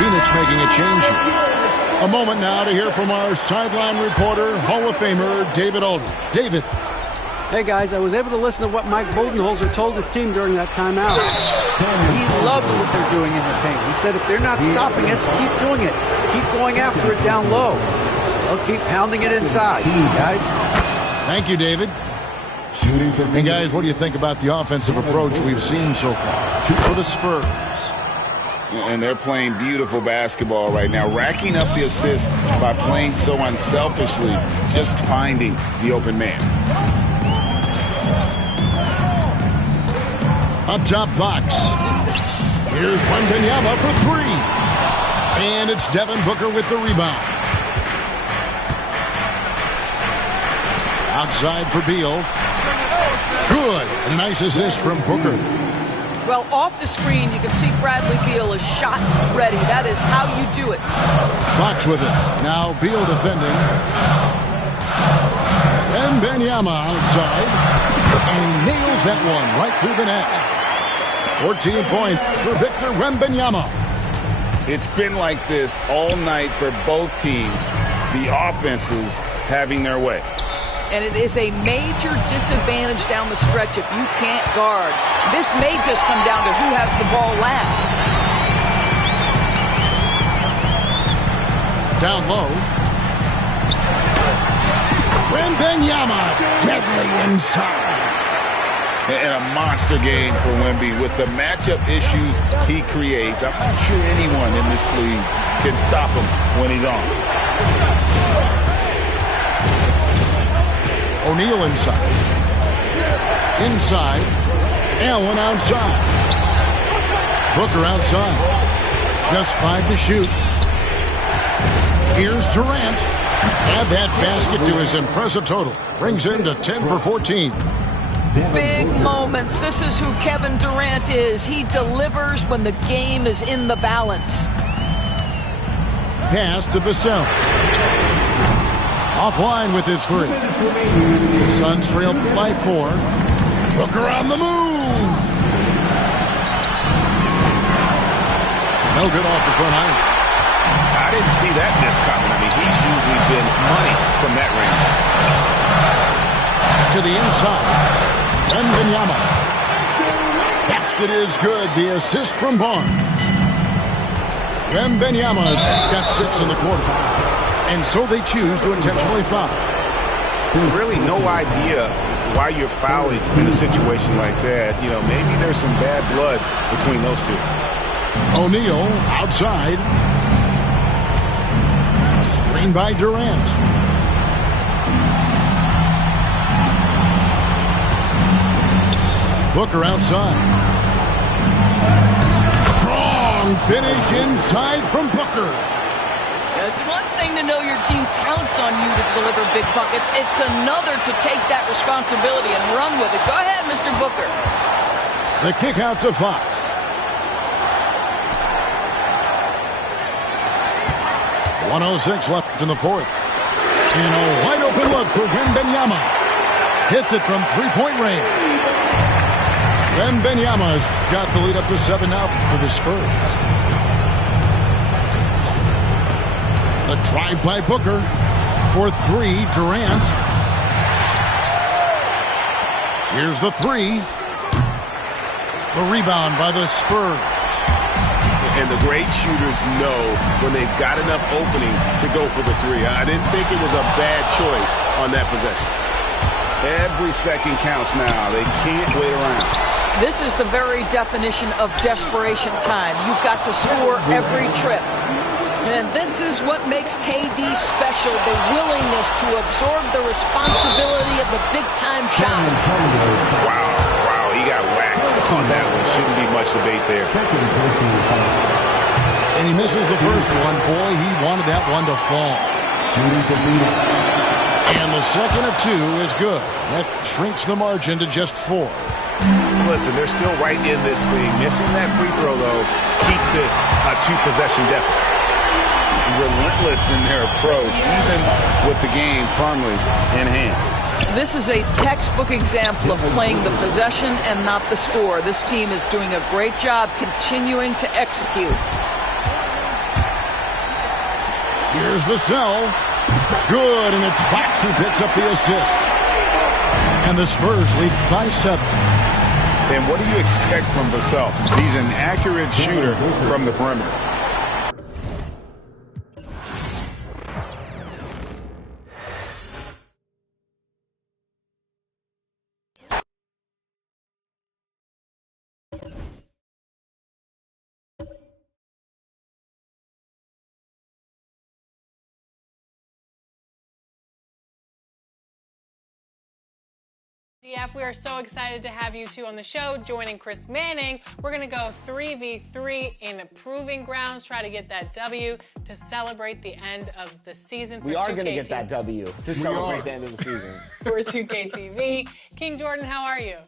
Phoenix making a change here. A moment now to hear from our sideline reporter, Hall of Famer David Aldridge. David. Hey, guys, I was able to listen to what Mike Budenholzer told his team during that timeout. He loves what they're doing in the paint. He said if they're not stopping us, keep doing it. Keep going after it down low. They'll keep pounding it inside, guys. Thank you, David. And, guys, what do you think about the offensive approach we've seen so far for the Spurs? And they're playing beautiful basketball right now, racking up the assists by playing so unselfishly, just finding the open man. Up top, Fox. Here's Wembanyama for 3. And it's Devin Booker with the rebound. Outside for Beal. Good. And a nice assist from Booker. Well, off the screen, you can see Bradley Beal is shot ready. That is how you do it. Fox with it. Now Beal defending. Wembanyama outside. And he nails that one right through the net. 14 points for Victor Wembanyama. It's been like this all night for both teams. the offenses having their way. And it is a major disadvantage down the stretch if you can't guard. This may just come down to who has the ball last. Down low. Wembanyama, deadly inside. And a monster game for Wemby with the matchup issues he creates. I'm not sure anyone in this league can stop him when he's on. O'Neal inside. Inside. Allen outside. Booker outside. Just 5 to shoot. Here's Durant. Add that basket to his impressive total. Brings him to 10 for 14. Big moments. This is who Kevin Durant is. He delivers when the game is in the balance. Pass to Vassell. Offline with his 3. Suns trail by 4. Booker on the move. No good off the front iron. I didn't see that miss coming. I mean, he's usually been money from that range. To the inside. Wembanyama. Basket is good. The assist from Barnes. Wembanyama's got 6 in the quarter. And so they choose to intentionally foul. Really no idea why you're fouling in a situation like that. You know, maybe there's some bad blood between those two. O'Neal outside. Screen by Durant. Booker outside. Strong finish inside from Booker. It's one thing to know your team counts on you to deliver big buckets. It's another to take that responsibility and run with it. Go ahead, Mr. Booker. The kick out to Fox. .106 left in the fourth. And a wide open look for Wembanyama. Hits it from three-point range. Wembanyama's got the lead up to 7 now for the Spurs. The drive by Booker for 3, Durant. Here's the 3. The rebound by the Spurs. And the great shooters know when they've got enough opening to go for the 3. I didn't think it was a bad choice on that possession. Every second counts now. They can't wait around. This is the very definition of desperation time. You've got to score every trip. And this is what makes KD special, the willingness to absorb the responsibility of the big-time shot. Wow, he got whacked on that one. Shouldn't be much debate there. And he misses the first one. Boy, he wanted that one to fall. And the second of 2 is good. That shrinks the margin to just 4. Listen, they're still right in this thing. Missing that free throw, though, keeps this a 2-possession deficit. Relentless in their approach, even with the game firmly in hand. This is a textbook example of playing the possession and not the score. This team is doing a great job continuing to execute. Here's Vassell. Good, and it's Fox who picks up the assist. And the Spurs lead by 7. And what do you expect from Vassell? He's an accurate shooter from the perimeter. DF, we are so excited to have you two on the show. Joining Chris Manning, we're going to go 3v3 in proving grounds, try to get that W to celebrate the end of the season. We are going to get that W to celebrate the end of the season. For 2K TV. King Jordan, how are you?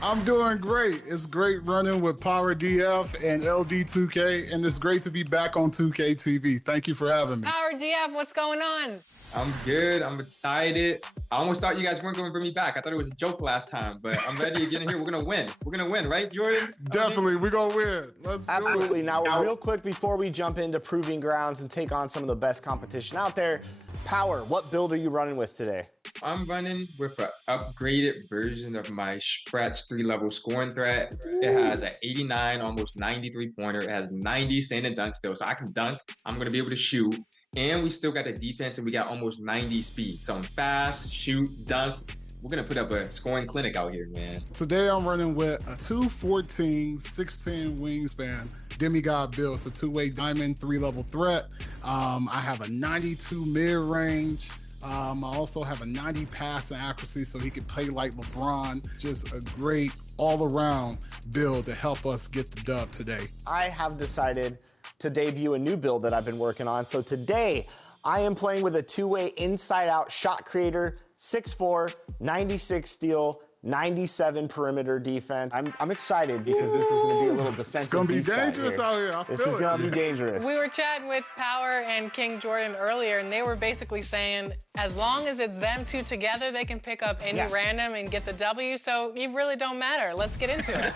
I'm doing great. It's great running with Power DF and LD2K, and it's great to be back on 2K TV. Thank you for having me. Power DF, what's going on? I'm good. I'm excited. I almost thought you guys weren't going to bring me back. I thought it was a joke last time, but I'm ready to get in here. We're going to win. We're going to win, right, Jordan? Definitely. We're going to win. Let's Absolutely. Now, real quick before we jump into Proving Grounds and take on some of the best competition out there, Power, what build are you running with today? I'm running with an upgraded version of my Spratz 3-level scoring threat. It has an 89, almost 93 pointer. It has 90 standing dunk still, so I can dunk. I'm going to be able to shoot. And we still got the defense, and we got almost 90 speed. So I'm fast, shoot, dunk. We're going to put up a scoring clinic out here, man. Today I'm running with a 214, 6'10 wingspan demigod build. It's a two-way diamond 3-level threat. I have a 92 mid-range. I also have a 90 passing accuracy, so he can play like LeBron. Just a great all-around build to help us get the dub today. I have decided to debut a new build that I've been working on. So today, I am playing with a two-way inside-out shot creator, 6'4", 96 steal, 97 perimeter defense. I'm excited because this is going to be a little defensive. It's going to be dangerous out here. This is going to be dangerous. We were chatting with Power and King Jordan earlier, and they were basically saying as long as it's them two together, they can pick up any random and get the W. So you really don't matter. Let's get into it.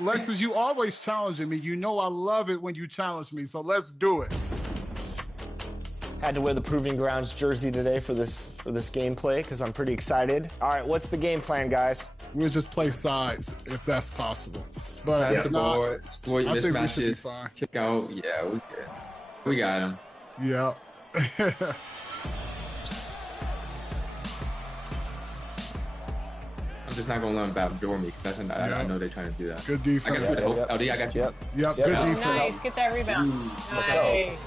Lexus, you always challenging me. You know I love it when you challenge me, so let's do it. Had to wear the Proving Grounds jersey today for this gameplay because I'm pretty excited. All right, what's the game plan, guys? We'll just play sides if that's possible. But Pass the ball, exploit I think we should be mismatches, fine. kick out. Yeah, we good. We got him. Yeah. I'm just not going to let them backdoor me because I know they're trying to do that. Good defense. I got you. Yep. LD, I got you. Yep, good defense. Nice, get that rebound. Let's Nice.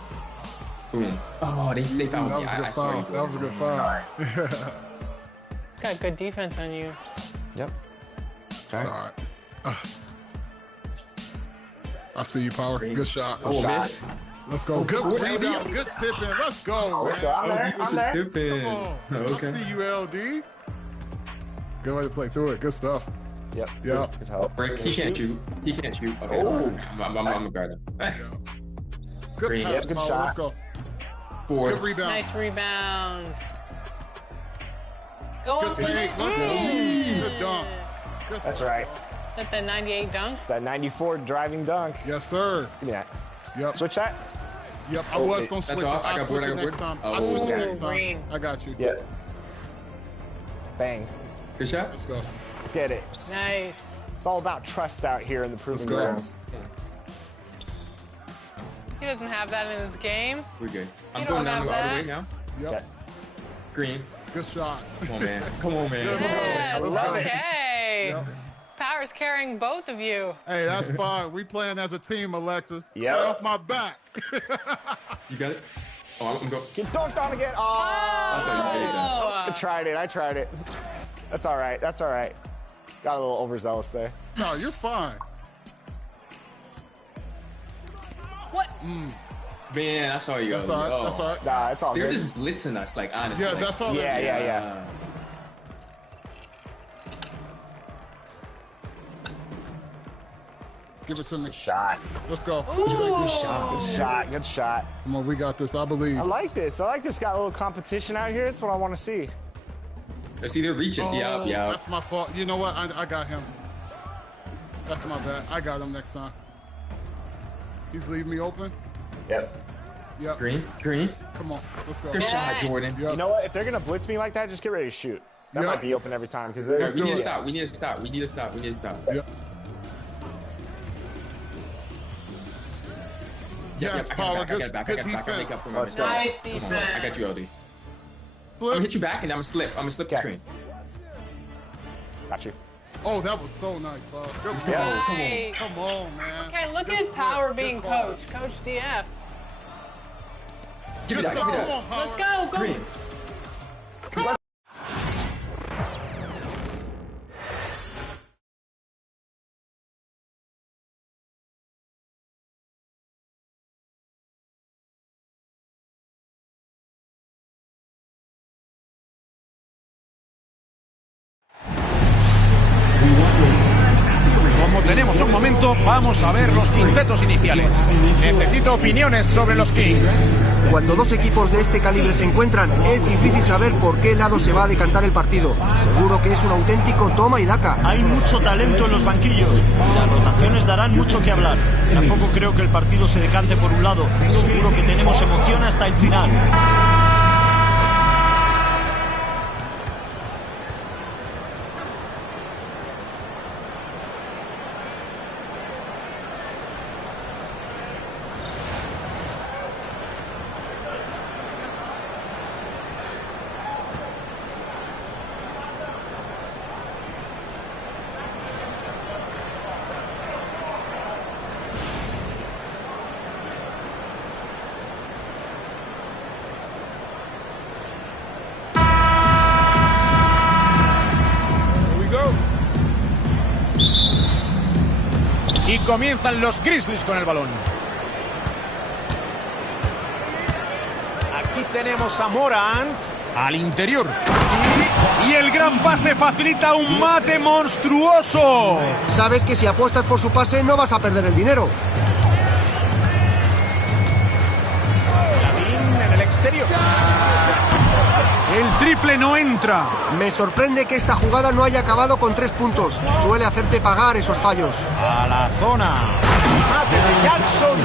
Boom. Oh, they found That me. was a good foul. That was a good foul. It's got good defense on you. Yep. Sorry. I see you, Power. Good shot. Oh, missed. Let's go. Good rebound. Good tipping. Let's go. Let's go. I'm there. I'm there. Tipping. Come on. Okay. I see you, LD. Good way to play through it. Good stuff. Yep. Yep. Good help. Break. He can't shoot. He can't shoot. Okay, Oh. I'm gonna guard him. Good Green. pass, Good Power. shot. Let's go. Four. Good rebound. Nice rebound. Go on, Good take. Let's go. Good dunk. Good. That's right. At the 98 dunk. That 94 driving dunk. Yes, sir. Give me that. Yep. Switch that. Yep. I was going to That's switch all. it. I I'll got switch board, I it got next board. time. Oh. I'll switch it Ooh, next time. green. I got you. Yep. Bang. Good shot. Let's go. Let's get it. Nice. It's all about trust out here in the Proving Let's go. Grounds. He doesn't have that in his game. We're good. You I'm don't going down have all the that. way now. Yep. Okay. Green. Good shot. Come on, man. Come on, man. Yes, Let's go. okay. Yep. Power's carrying both of you. Hey, that's fine. We playing as a team, Alexis. Yep. Stay off my back. You got it? Oh, I'm going. Get dunked on again. Oh, I tried it. I tried it. That's all right. That's all right. Got a little overzealous there. No, you're fine. What? Man, I saw you. That's all right. Oh. That's all right. Nah, it's all They're good. just blitzing us, like, honestly. Yeah, like, that's all. Yeah, that is. yeah. Give it to me. Shot. Let's go. Good shot. Good shot. Good shot. Come on, we got this. I believe. I like this. I like this. Got a little competition out here. That's what I want to see. I see they're reaching. Yeah. That's my fault. You know what? I got him. That's my bad. I got him next time. He's leaving me open. Yep. Yep. Green. Come on. Let's go. Good shot, Jordan. Yep. You know what? If they're gonna blitz me like that, just get ready to shoot. That Yep. might be open every time because We Let's do need it. to stop. We need to stop. We need to stop. We need to stop. Yep. Yes, Power. I got it back. I Good got it back. I make defense. up for my Let's go. mistakes. Nice Come on, I got you, LD. I'm gonna hit you back and I'm gonna slip. I'm gonna slip the Okay. screen. Got you. Oh, that was so nice, Bob. Good go. ball. Nice. Come on, man. Okay, look Good at Power play. being Good call. coach. Coach DF. Give me that. Good Give me call. that. Power. Let's go. Go. Green. tenemos un momento, vamos a ver los quintetos iniciales. Necesito opiniones sobre los Kings. Cuando dos equipos de este calibre se encuentran, es difícil saber por qué lado se va a decantar el partido. Seguro que es un auténtico toma y daca. Hay mucho talento en los banquillos y las rotaciones darán mucho que hablar. Tampoco creo que el partido se decante por un lado. Seguro que tenemos emoción hasta el final. Y comienzan los Grizzlies con el balón. Aquí tenemos a Morant al interior. Y el gran pase facilita un mate monstruoso. Sabes que si apuestas por su pase no vas a perder el dinero. Lavin en el exterior. El triple no entra. Me sorprende que esta jugada no haya acabado con 3 puntos. Suele hacerte pagar esos fallos. A la zona. Mate de Jackson.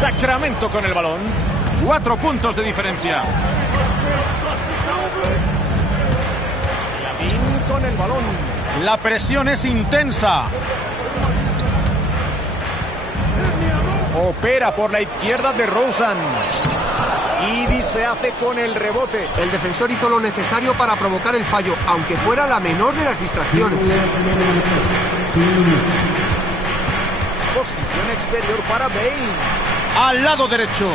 Sacramento con el balón. 4 puntos de diferencia. Lavin con el balón. La presión es intensa. Opera por la izquierda de Rosen. Idy se hace con el rebote. El defensor hizo lo necesario para provocar el fallo, aunque fuera la menor de las distracciones. Posición exterior para Bale. Al lado derecho.